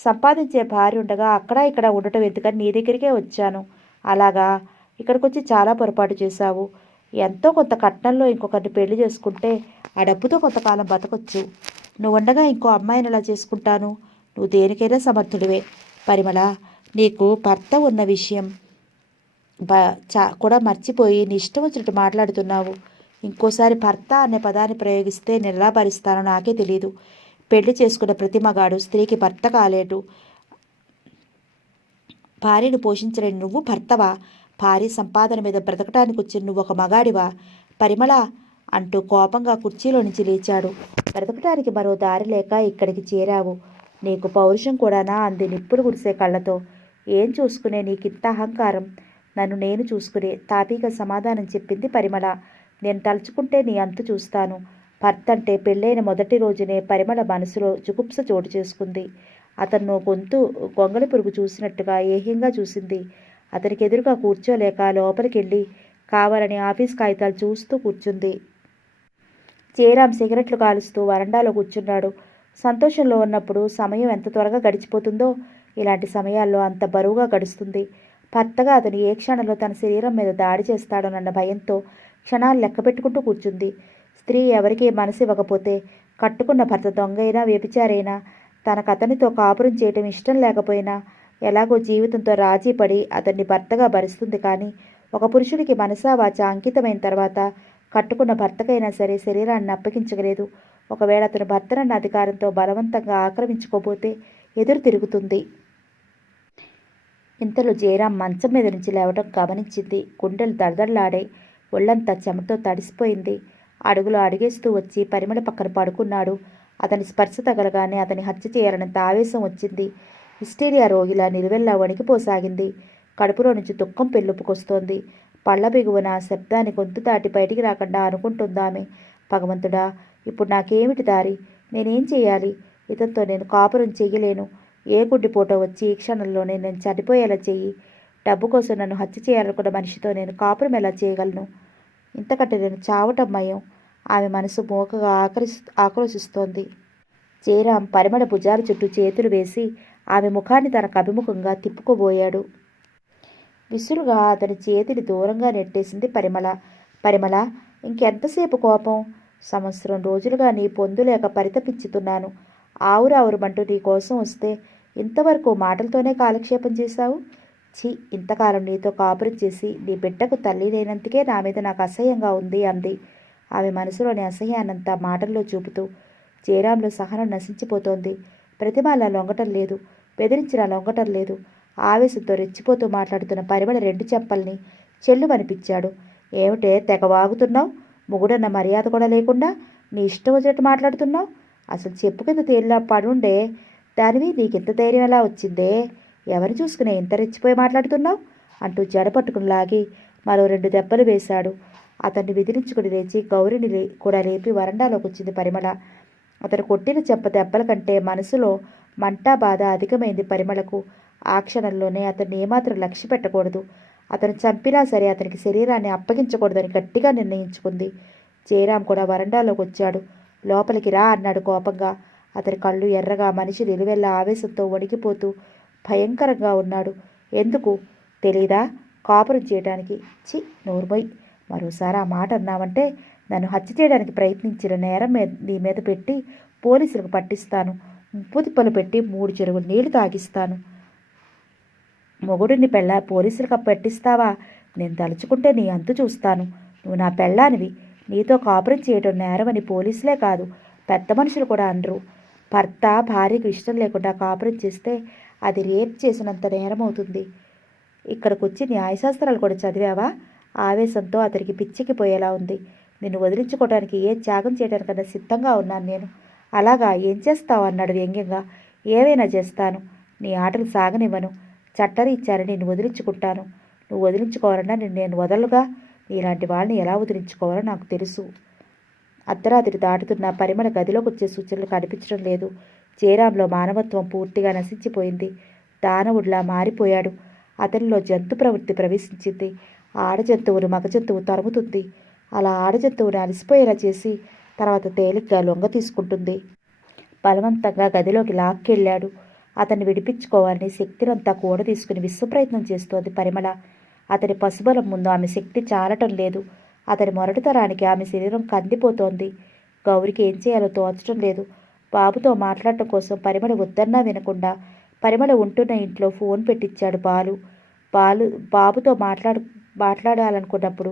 సంపాదించే భార్య ఉండగా అక్కడ ఇక్కడ ఉండటం ఎందుకని నీ దగ్గరికే వచ్చాను. అలాగా? ఇక్కడికి వచ్చి చాలా పొరపాటు చేశావు. ఎంతో కొంత కట్నంలో ఇంకొకరిని పెళ్లి చేసుకుంటే ఆ డబ్బుతో కొంతకాలం బతకొచ్చు. నువ్వు ఉండగా ఇంకో అమ్మాయిని ఎలా చేసుకుంటాను? నువ్వు దేనికైనా సమర్థుడివే. పరిమళ, నీకు భర్త ఉన్న విషయం కూడా మర్చిపోయి నీ ఇష్టం వచ్చినట్టు మాట్లాడుతున్నావు. ఇంకోసారి భర్త అనే పదాన్ని ప్రయోగిస్తే నేను ఎలా భరిస్తానో నాకే తెలియదు. పెళ్లి చేసుకున్న ప్రతి మగాడు స్త్రీకి భర్త కాలేడు. భార్యను పోషించలేని నువ్వు భర్తవా? భార్య సంపాదన మీద బ్రతకటానికి వచ్చిన నువ్వు ఒక మగాడివా? పరిమళ అంటూ కోపంగా కుర్చీలో నుంచి లేచాడు. బ్రతకటానికి మరో దారి లేక ఇక్కడికి చేరావు. నీకు పౌరుషం కూడానా? అంది నిప్పులు కురిసే కళ్ళతో. ఏం చూసుకునే నీకింత అహంకారం? నన్ను నేను చూసుకునే, తాపీగా సమాధానం చెప్పింది పరిమళ. నేను తలుచుకుంటే నీ అంతు చూస్తాను. భర్త అంటే పెళ్ళైన మొదటి రోజునే పరిమళ మనసులో జుగుప్స చోటు చేసుకుంది. అతను గొంగళి పురుగు చూసినట్టుగా ఏహ్యంగా చూసింది. అతనికి ఎదురుగా కూర్చోలేక లోపలికెళ్ళి కావాలని ఆఫీస్ కాగితాలు చూస్తూ కూర్చుంది. జయరాం సిగరెట్లు కాలుస్తూ వరండాలో కూర్చున్నాడు. సంతోషంలో ఉన్నప్పుడు సమయం ఎంత త్వరగా గడిచిపోతుందో ఇలాంటి సమయాల్లో అంత బరువుగా గడుస్తుంది. భర్తగా అతను ఏ క్షణంలో తన శరీరం మీద దాడి చేస్తాడోనన్న భయంతో క్షణాలు లెక్క పెట్టుకుంటూ కూర్చుంది. స్త్రీ ఎవరికీ మనసు ఇవ్వకపోతే, కట్టుకున్న భర్త దొంగైనా వ్యభిచారైనా, తనకతనితో కాపురం చేయటం ఇష్టం లేకపోయినా ఎలాగో జీవితంతో రాజీ పడి అతన్ని భర్తగా భరిస్తుంది. కానీ ఒక పురుషుడికి మనసా వాచ అంకితమైన తర్వాత కట్టుకున్న భర్తకైనా సరే శరీరాన్ని అప్పగించగలేదు. ఒకవేళ అతను భర్తనన్న అధికారంతో బలవంతంగా ఆక్రమించుకోబోతే ఎదురు తిరుగుతుంది. ఇంతలో జయరాం మంచం మీద నుంచి లేవటం గమనించింది. గుండెలు దడదడలాడాయి. ఒళ్ళంతా చెమటతో తడిసిపోయింది. అడుగులో అడుగేస్తూ వచ్చి పరిమళ పక్కన పడుకున్నాడు. అతని స్పర్శ తగలగానే అతని హత్య చేయాలనంత ఆవేశం వచ్చింది. హిస్టీరియా రోగిలా నిలువెల్లా వణికిపోసాగింది. కడుపులో నుంచి దుఃఖం పెళ్ళుపుకొస్తోంది. పళ్ళ బిగువన శబ్దాన్ని గొంతు దాటి బయటికి రాకుండా అనుకుంటుందామె. భగవంతుడా, ఇప్పుడు నాకేమిటి దారి? నేనేం చేయాలి? ఇతనితో నేను కాపురం చెయ్యలేను. ఏ గుడ్డిపోటో వచ్చి ఈ క్షణంలోనే నేను చనిపోయేలా చెయ్యి. డబ్బు కోసం నన్ను హత్య చేయాలనుకున్న మనిషితో నేను కాపురం ఎలా చేయగలను? ఇంతకంటే నేను చావటం మయం. ఆమె మనసు మోకగా ఆక్రోశిస్తోంది. జయరాం పరిమళ భుజాల చుట్టూ చేతులు వేసి ఆమె ముఖాన్ని తనకు అభిముఖంగా తిప్పుకోబోయాడు. విసురుగా అతని చేతిని దూరంగా నెట్టేసింది పరిమళ. పరిమళ, ఇంకెంతసేపు కోపం? సంవత్సరం రోజులుగా నీ పొందులేక పరితపించుతున్నాను. ఆవురావురమంటూ నీ కోసం వస్తే ఇంతవరకు మాటలతోనే కాలక్షేపం చేశావు. ఛీ, ఇంతకాలం నీతో కాపురం చేసి నీ బిడ్డకు తల్లి లేనందుకే నా మీద నాకు అసహ్యంగా ఉంది అంది. ఆమె మనసులోని అసహ్యాన్నంతా మాటల్లో చూపుతూ. జయరాంలో సహనం నశించిపోతోంది. ప్రతిమాలా లొంగటం లేదు, బెదిరించినా లొంగటం లేదు. ఆవేశంతో రెచ్చిపోతూ మాట్లాడుతున్న పరిమళ రెండు చెంపల్ని చెల్లుమనిపించాడు. ఏమిటే తెగ వాగుతున్నావు? మొగుడన్న మర్యాద కూడా లేకుండా నీ ఇష్టం వచ్చినట్టు మాట్లాడుతున్నావు. అసలు చెప్పు కింద తేలిలా పడుండే దానివి నీకింత ధైర్యం ఎలా వచ్చిందే? ఎవరు చూసుకునే ఇంత రెచ్చిపోయి మాట్లాడుతున్నావు? అంటూ జడ పట్టుకుని లాగి మరో 2 దెబ్బలు వేశాడు. అతన్ని విదిలించుకుని లేచి గౌరిని కూడా లేపి వరండాలోకి వచ్చింది పరిమళ. అతను కొట్టిన చెంప దెబ్బల కంటే మనసులో మంటా బాధ అధికమైంది పరిమళకు. ఆ క్షణంలోనే అతన్ని ఏమాత్రం లక్ష్య పెట్టకూడదు. అతను చంపినా సరే అతనికి శరీరాన్ని అప్పగించకూడదని గట్టిగా నిర్ణయించుకుంది. జయరాం కూడా వరండాలోకి వచ్చాడు. లోపలికి రా అన్నాడు కోపంగా. అతని కళ్ళు ఎర్రగా, మనిషి నిలువెల్ల ఆవేశంతో వణికిపోతూ భయంకరంగా ఉన్నాడు. ఎందుకు తెలీదా? కాపురం చేయడానికి. చి, నోర్మొయ్. మరోసారి ఆ మాట అన్నావంటే నన్ను హత్య చేయడానికి ప్రయత్నించిన నేరం నీ మీద పెట్టి పోలీసులకు పట్టిస్తాను. ఉప్పు తిప్పలు పెట్టి 3 చెరువులు నీళ్లు తాగిస్తాను. మొగుడిని పోలీసులకు పట్టిస్తావా? నేను తలుచుకుంటే నీ అంతు చూస్తాను. నువ్వు నా పెళ్ళానివి. నీతో కాపురం చేయడం నేరమని పోలీసులే కాదు, పెద్ద మనుషులు కూడా అనరు. భర్త భార్యకు ఇష్టం లేకుండా కాపురం చేస్తే అది రేప్ చేసినంత నేరం అవుతుంది. ఇక్కడికొచ్చి న్యాయశాస్త్రాలు కూడా చదివావా? ఆవేశంతో అతనికి పిచ్చికిపోయేలా ఉంది. నిన్ను వదిలించుకోవడానికి ఏ త్యాగం చేయడానికన్నా సిద్ధంగా ఉన్నాను నేను. అలాగా, ఏం చేస్తావు అన్నాడు వ్యంగ్యంగా. ఏవైనా చేస్తాను. నీ ఆటలు సాగనివ్వను. చట్టరీత్యాని నిన్ను వదిలించుకుంటాను. నువ్వు వదిలించుకోవాలన్నా నేను వదలుగా. నీలాంటి వాళ్ళని ఎలా వదిలించుకోవాలో నాకు తెలుసు. అర్ధరాత్రి దాటుతున్న పరిమళ గదిలోకి వచ్చే సూచనలు కనిపించడం లేదు. జయరాంలో మానవత్వం పూర్తిగా నశించిపోయింది. దానవుడిలా మారిపోయాడు. అతనిలో జంతు ప్రవృత్తి ప్రవేశించింది. ఆడ జంతువును మగ జంతువు తరుముతుంది. అలా ఆడ జంతువుని అలసిపోయేలా చేసి తర్వాత తేలిగ్గా లొంగ తీసుకుంటుంది. బలవంతంగా గదిలోకి లాక్కెళ్ళాడు. అతన్ని విడిపించుకోవాలని శక్తినంతా కూడ తీసుకుని విశ్వప్రయత్నం చేస్తోంది పరిమళ. అతని పశుబలం ముందు ఆమె శక్తి చాలటం లేదు. అతని మొరటితరానికి ఆమె శరీరం కందిపోతోంది. గౌరికి ఏం చేయాలో తోచడం లేదు. బాబుతో మాట్లాడటం కోసం పరిమళ వద్దన్నా వినకుండా పరిమళ ఉంటున్న ఇంట్లో ఫోన్ పెట్టించాడు బాలు. బాబుతో మాట్లాడాలనుకున్నప్పుడు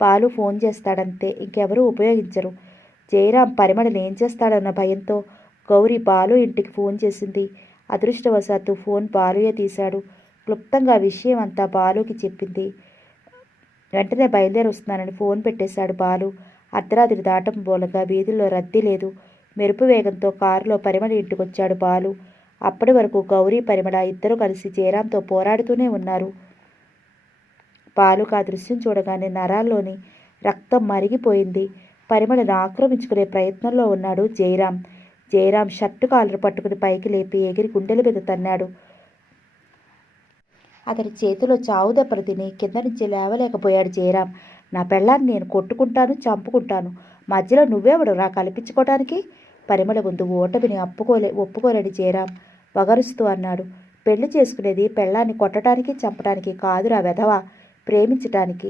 బాలు ఫోన్ చేస్తాడంతే, ఇంకెవరూ ఉపయోగించరు. జయరాం పరిమళని ఏం చేస్తాడన్న భయంతో గౌరి బాలు ఇంటికి ఫోన్ చేసింది. అదృష్టవశాత్తు ఫోన్ బాలుయే తీశాడు. క్లుప్తంగా విషయం అంతా బాలుకి చెప్పింది. వెంటనే బయలుదేరి వస్తున్నానని ఫోన్ పెట్టేశాడు బాలు. అర్ధరాత్రి దాటం మూలంగా వీధుల్లో రద్దీ లేదు. మెరుపు వేగంతో కారులో పరిమళ ఇంటికొచ్చాడు బాలు. అప్పటి వరకు గౌరీ పరిమళ ఇద్దరూ కలిసి జయరాంతో పోరాడుతూనే ఉన్నారు. బాలుకు ఆ దృశ్యం చూడగానే నరాల్లోని రక్తం మరిగిపోయింది. పరిమళను ఆక్రమించుకునే ప్రయత్నంలో ఉన్నాడు జయరాం. జయరాం షర్టు కాలరు పట్టుకుని పైకి లేపి ఎగిరి గుండెల మీద తన్నాడు. అతని చేతిలో చావు దెబ్బలు తిని కింద నుంచి లేవలేకపోయాడు జయరాం. నా పెళ్ళాన్ని నేను కొట్టుకుంటాను, చంపుకుంటాను. మధ్యలో నువ్వెవడు రా కల్పించుకోవటానికి? పరిమళ ముందు ఓటమిని ఒప్పుకోలేని జయరాం వగరుస్తూ అన్నాడు. పెళ్లి చేసుకునేది పెళ్ళాన్ని కొట్టడానికి, చంపడానికి కాదురా వెధవా, ప్రేమించటానికి.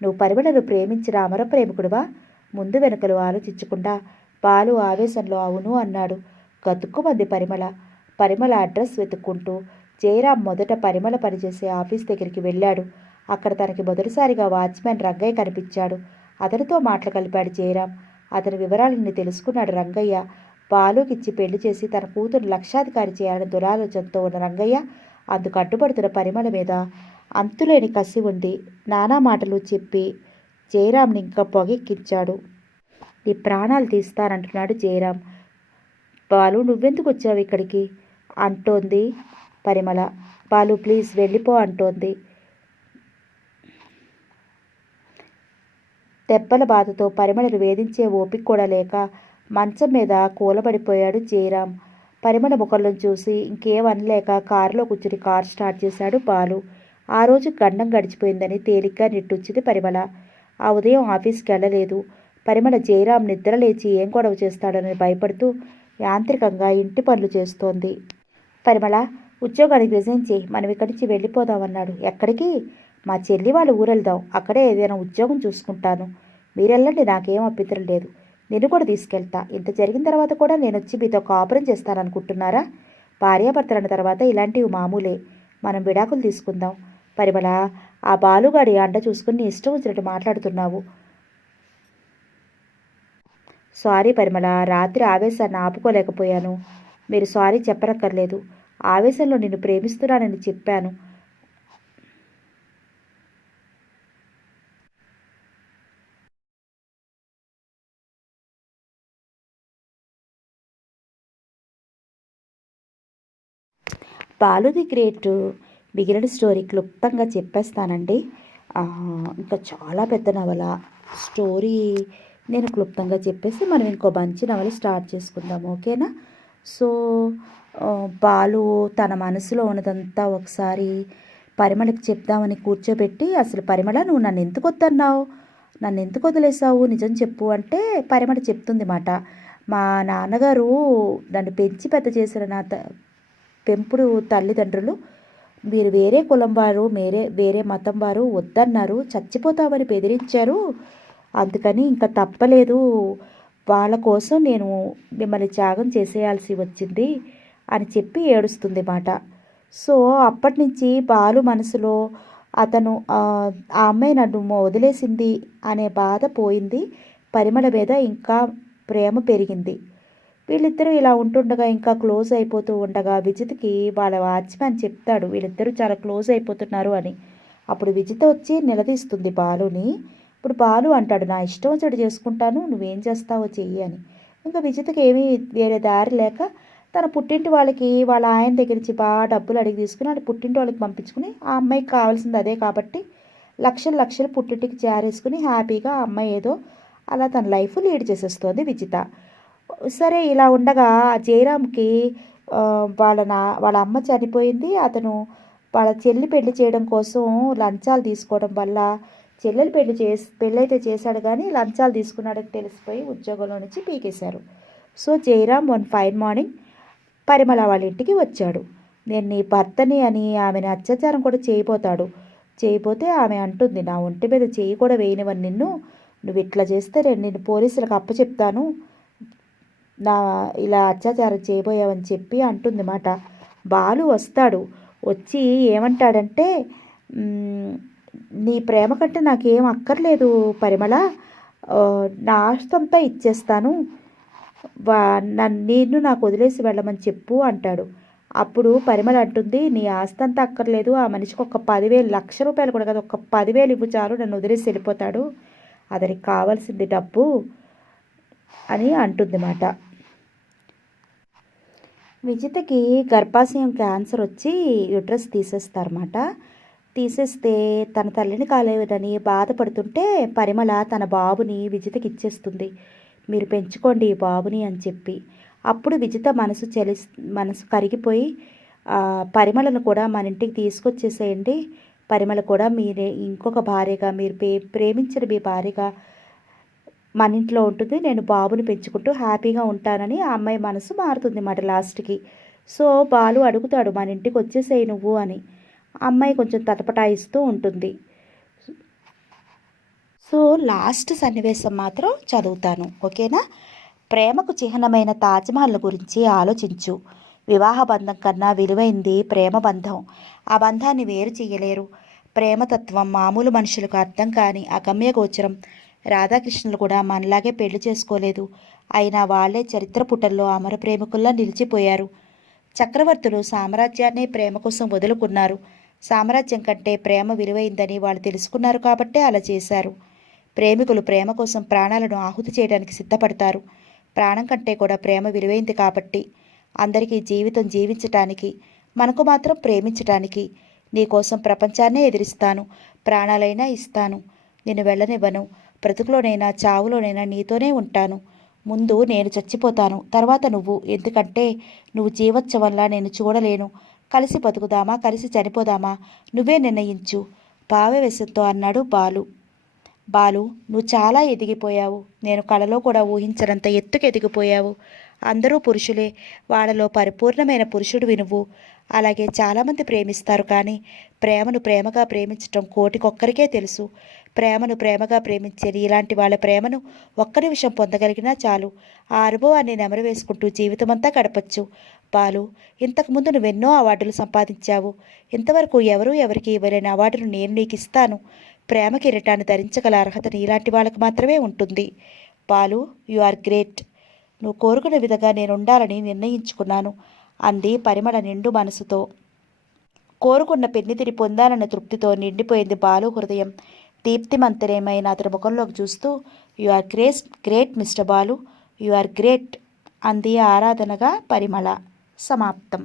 నువ్వు పరిమళను ప్రేమించిన అమర ప్రేమికుడువా? ముందు వెనుకలు ఆలోచించకుండా బాలు ఆవేశంలో అవును అన్నాడు. గతుక్కుమంది పరిమళ. పరిమళ అడ్రస్ వెతుక్కుంటూ జయరాం మొదట పరిమళ పనిచేసే ఆఫీస్ దగ్గరికి వెళ్ళాడు. అక్కడ తనకి మొదటిసారిగా వాచ్మ్యాన్ రంగయ్య కనిపించాడు. అతనితో మాటలు కలిపాడు జయరాం. అతని వివరాలన్నీ తెలుసుకున్నాడు రంగయ్య. బాలుకిచ్చి పెళ్లి చేసి తన కూతురు లక్షాధికారి చేయాలని దురాలోచనతో ఉన్న రంగయ్య అందుకు అడ్డుపడుతున్న పరిమళ మీద అంతులేని కసి ఉంది. నానా మాటలు చెప్పి జయరాంని ఇంకా పొగెక్కించాడు. నీ ప్రాణాలు తీస్తానంటున్నాడు జయరాం. బాలు, నువ్వెందుకు వచ్చావు ఇక్కడికి అంటోంది పరిమళ. బాలు ప్లీజ్ వెళ్ళిపో అంటోంది. దెబ్బల బాధతో పరిమళను వేధించే ఓపిక కూడా లేక మంచం మీద కూలబడిపోయాడు జయరాం. పరిమళ ముఖంలో చూసి ఇంకేమనలేక కారులో కూర్చుని కారు స్టార్ట్ చేశాడు బాలు. ఆ రోజు గండం గడిచిపోయిందని తేలిగ్గా నిట్టొచ్చింది పరిమళ. ఆ ఉదయం ఆఫీస్కి వెళ్ళలేదు. పరిమళ జయరాం నిద్ర లేచి ఏం గొడవ చేస్తాడని భయపడుతూ యాంత్రికంగా ఇంటి పనులు చేస్తోంది. పరిమళ, ఉద్యోగానికి రిజైన్ చేయి, మనం ఇక్కడి నుంచి వెళ్ళిపోదామన్నాడు. ఎక్కడికి? మా చెల్లి వాళ్ళ ఊరెళ్దాం. అక్కడే ఏదైనా ఉద్యోగం చూసుకుంటాను. మీరెళ్ళండి, నాకేం అభ్యంతరం లేదు. నిన్ను కూడా తీసుకెళ్తా. ఇంత జరిగిన తర్వాత కూడా నేను వచ్చి మీతో కాపురం చేస్తాననుకుంటున్నారా? భార్యాభర్తలన్న తర్వాత ఇలాంటివి మామూలే. మనం విడాకులు తీసుకుందాం. పరిమళ, ఆ బాలుగాడి అండ చూసుకుని నీ ఇష్టం వచ్చినట్టు మాట్లాడుతున్నావు. సారీ పరిమళ, రాత్రి ఆవేశాన్ని ఆపుకోలేకపోయాను. మీరు సారీ చెప్పనక్కర్లేదు. ఆవేశంలో నిన్ను ప్రేమిస్తున్నానని చెప్పాను. బాలుది గ్రేట్. మిగిలిన స్టోరీ క్లుప్తంగా చెప్పేస్తానండి. ఇంకా చాలా పెద్ద నవల స్టోరీ నేను క్లుప్తంగా చెప్పేసి మనం ఇంకో మంచి నవల స్టార్ట్ చేసుకుందాం, ఓకేనా? సో బాలు తన మనసులో ఉన్నదంతా ఒకసారి పరిమళకి చెప్దామని కూర్చోబెట్టి, అసలు పరిమళ, నువ్వు నన్ను ఎందుకు వద్దన్నావు? నన్ను ఎందుకు వదిలేసావు నిజం చెప్పు అంటే పరిమళ చెప్తుంది మాట. మా నాన్నగారు నన్ను పెంచి పెద్ద చేసిన పెంపుడు తల్లిదండ్రులు మీరు వేరే కులం వారు వేరే మతం వారు వద్దన్నారు, చచ్చిపోతామని బెదిరించారు, అందుకని ఇంకా తప్పలేదు, వాళ్ళ కోసం నేను మిమ్మల్ని త్యాగం చేసేయాల్సి వచ్చింది అని చెప్పి ఏడుస్తుంది మాట. సో అప్పటి నుంచి బాలు మనసులో అతను ఆ అమ్మాయి నన్ను వదిలేసింది అనే బాధ పోయింది. పరిమళ మీద ఇంకా ప్రేమ పెరిగింది. వీళ్ళిద్దరూ ఇలా ఉంటుండగా ఇంకా క్లోజ్ అయిపోతూ ఉండగా విజిత్కి వాళ్ళ వాచ్మ్యాన్ చెప్తాడు వీళ్ళిద్దరూ చాలా క్లోజ్ అయిపోతున్నారు అని. అప్పుడు విజిత వచ్చి నిలదీస్తుంది బాలుని. ఇప్పుడు బాలు అంటాడు నా ఇష్టం వచ్చాడు చేసుకుంటాను, నువ్వేం చేస్తావో చెయ్యి అని. ఇంకా విజితకి ఏమీ వేరే దారి లేక తన పుట్టింటి వాళ్ళకి వాళ్ళ ఆయన దగ్గర నుంచి బాగా డబ్బులు అడిగి తీసుకుని అది పుట్టింటి వాళ్ళకి పంపించుకుని ఆ అమ్మాయికి కావాల్సింది అదే కాబట్టి లక్షలు లక్షలు పుట్టింటికి చేరేసుకుని హ్యాపీగా ఆ అమ్మాయి ఏదో అలా తన లైఫ్ లీడ్ చేసేస్తోంది విజిత. సరే ఇలా ఉండగా జయరామ్కి వాళ్ళ అమ్మ చనిపోయింది. అతను వాళ్ళ చెల్లి పెళ్లి చేయడం కోసం లంచాలు తీసుకోవడం వల్ల చెల్లెలు పెళ్ళైతే చేశాడు కానీ లంచాలు తీసుకున్నాడని తెలిసిపోయి ఉద్యోగంలో నుంచి పీకేశారు. So Jayaram one fine morning Parimala వాళ్ళ ఇంటికి వచ్చాడు. నేను నీ భర్తని అని ఆమెను అత్యాచారం కూడా చేయబోతే ఆమె అంటుంది నా ఒంటి మీద చేయి కూడా వేయనివని నిన్ను, నువ్వు ఇట్లా చేస్తే నేను పోలీసులకు అప్పచెప్తాను, నా ఇలా అత్యాచారం చేయబోయావని చెప్పి అంటుంది మాట. బాలు వస్తాడు. వచ్చి ఏమంటాడంటే నీ ప్రేమ కంటే నాకేం అక్కర్లేదు పరిమళ, నా ఆస్తంతా ఇచ్చేస్తాను, నేను నాకు వదిలేసి వెళ్ళమని చెప్పు అంటాడు. అప్పుడు పరిమళ అంటుంది నీ ఆస్తంతా అక్కర్లేదు, ఆ మనిషికి ఒక 10,000 లక్ష రూపాయలు కూడా కాదు, ఒక 10,000 ఇవ్వు చాలు, నన్ను వదిలేసి వెళ్ళిపోతాడు, అతనికి కావాల్సింది డబ్బు అని అంటుంది మాట. విజితకి గర్భాశయం క్యాన్సర్ వచ్చి యుట్రస్ తీసేస్తారన్నమాట. తీసేస్తే తన తల్లిని కాలేదని బాధపడుతుంటే పరిమళ తన బాబుని విజితకి ఇచ్చేస్తుంది. మీరు పెంచుకోండి ఈ బాబుని అని చెప్పి. అప్పుడు విజిత మనసు కరిగిపోయి పరిమళను కూడా మన ఇంటికి తీసుకొచ్చేసేయండి, పరిమళ కూడా మీరే ఇంకొక భార్యగా మీరు ప్రేమించిన మీ భార్యగా మన ఇంట్లో ఉంటుంది, నేను బాబుని పెంచుకుంటూ హ్యాపీగా ఉంటానని ఆ అమ్మాయి మనసు మారుతుంది మాట లాస్ట్కి. సో బాలు అడుగుతాడు మన ఇంటికి వచ్చేసేయి నువ్వు అని. అమ్మాయి కొంచెం తటపటాయిస్తూ ఉంటుంది. సో లాస్ట్ సన్నివేశం మాత్రం చదువుతాను, ఓకేనా. ప్రేమకు చిహ్నమైన తాజ్మహల్ గురించి ఆలోచించు. వివాహ బంధం కన్నా విలువైంది ప్రేమ బంధం. ఆ బంధాన్ని వేరు చేయలేరు. ప్రేమతత్వం మామూలు మనుషులకు అర్థం కాని అగమ్య గోచరం. రాధాకృష్ణులు కూడా మనలాగే పెళ్లి చేసుకోలేదు, అయినా వాళ్లే చరిత్ర పుటల్లో అమర ప్రేమికుల్లా నిలిచిపోయారు. చక్రవర్తులు సామ్రాజ్యాన్ని ప్రేమ కోసం వదులుకున్నారు. సామ్రాజ్యం కంటే ప్రేమ విలువైందని వాళ్ళు తెలుసుకున్నారు కాబట్టే అలా చేశారు. ప్రేమికులు ప్రేమ కోసం ప్రాణాలను ఆహుతి చేయడానికి సిద్ధపడతారు. ప్రాణం కంటే కూడా ప్రేమ విలువైంది కాబట్టి. అందరికీ జీవితం జీవించటానికి, మనకు మాత్రం ప్రేమించటానికి. నీకోసం ప్రపంచాన్నే ఎదిరిస్తాను, ప్రాణాలైనా ఇస్తాను, నిన్ను వెళ్ళనివ్వను. బ్రతుకులోనైనా చావులోనైనా నీతోనే ఉంటాను. ముందు నేను చచ్చిపోతాను, తర్వాత నువ్వు. ఎందుకంటే నువ్వు జీవోత్సవంలా నేను చూడలేను. కలిసి బతుకుదామా, కలిసి చనిపోదామా, నువ్వే నిర్ణయించు భావవేశంతో అన్నాడు బాలు. బాలు, నువ్వు చాలా ఎదిగిపోయావు. నేను కలలో కూడా ఊహించనంత ఎత్తుకు ఎదిగిపోయావు. అందరూ పురుషులే, వాళ్ళలో పరిపూర్ణమైన పురుషుడివి నువ్వు. అలాగే చాలామంది ప్రేమిస్తారు, కానీ ప్రేమను ప్రేమగా ప్రేమించటం కోటికొక్కరికే తెలుసు. ప్రేమను ప్రేమగా ప్రేమించేది ఇలాంటి వాళ్ళ ప్రేమను ఒక్క నిమిషం పొందగలిగినా చాలు. ఆ అనుభవాన్ని నెమరు వేసుకుంటూ జీవితమంతా గడపచ్చు. బాలు, ఇంతకుముందు నువ్వెన్నో అవార్డులు సంపాదించావు. ఇంతవరకు ఎవరికి ఇవ్వలేని అవార్డును నేను నీకు ఇస్తాను. ప్రేమ కిరీటాన్ని ధరించగల అర్హత నీలాంటి వాళ్ళకు మాత్రమే ఉంటుంది. Balu, you are great. నువ్వు కోరుకునే విధంగా నేను ఉండాలని నిర్ణయించుకున్నాను అంది పరిమళ నిండు మనసుతో. కోరుకున్న పెన్నితిని పొందాలన్న తృప్తితో నిండిపోయింది బాలు హృదయం. దీప్తిమంతరేమైన అతని ముఖంలోకి చూస్తూ you are great mister Balu, you are great అంది ఆరాధనగా పరిమళ. సమాప్తం.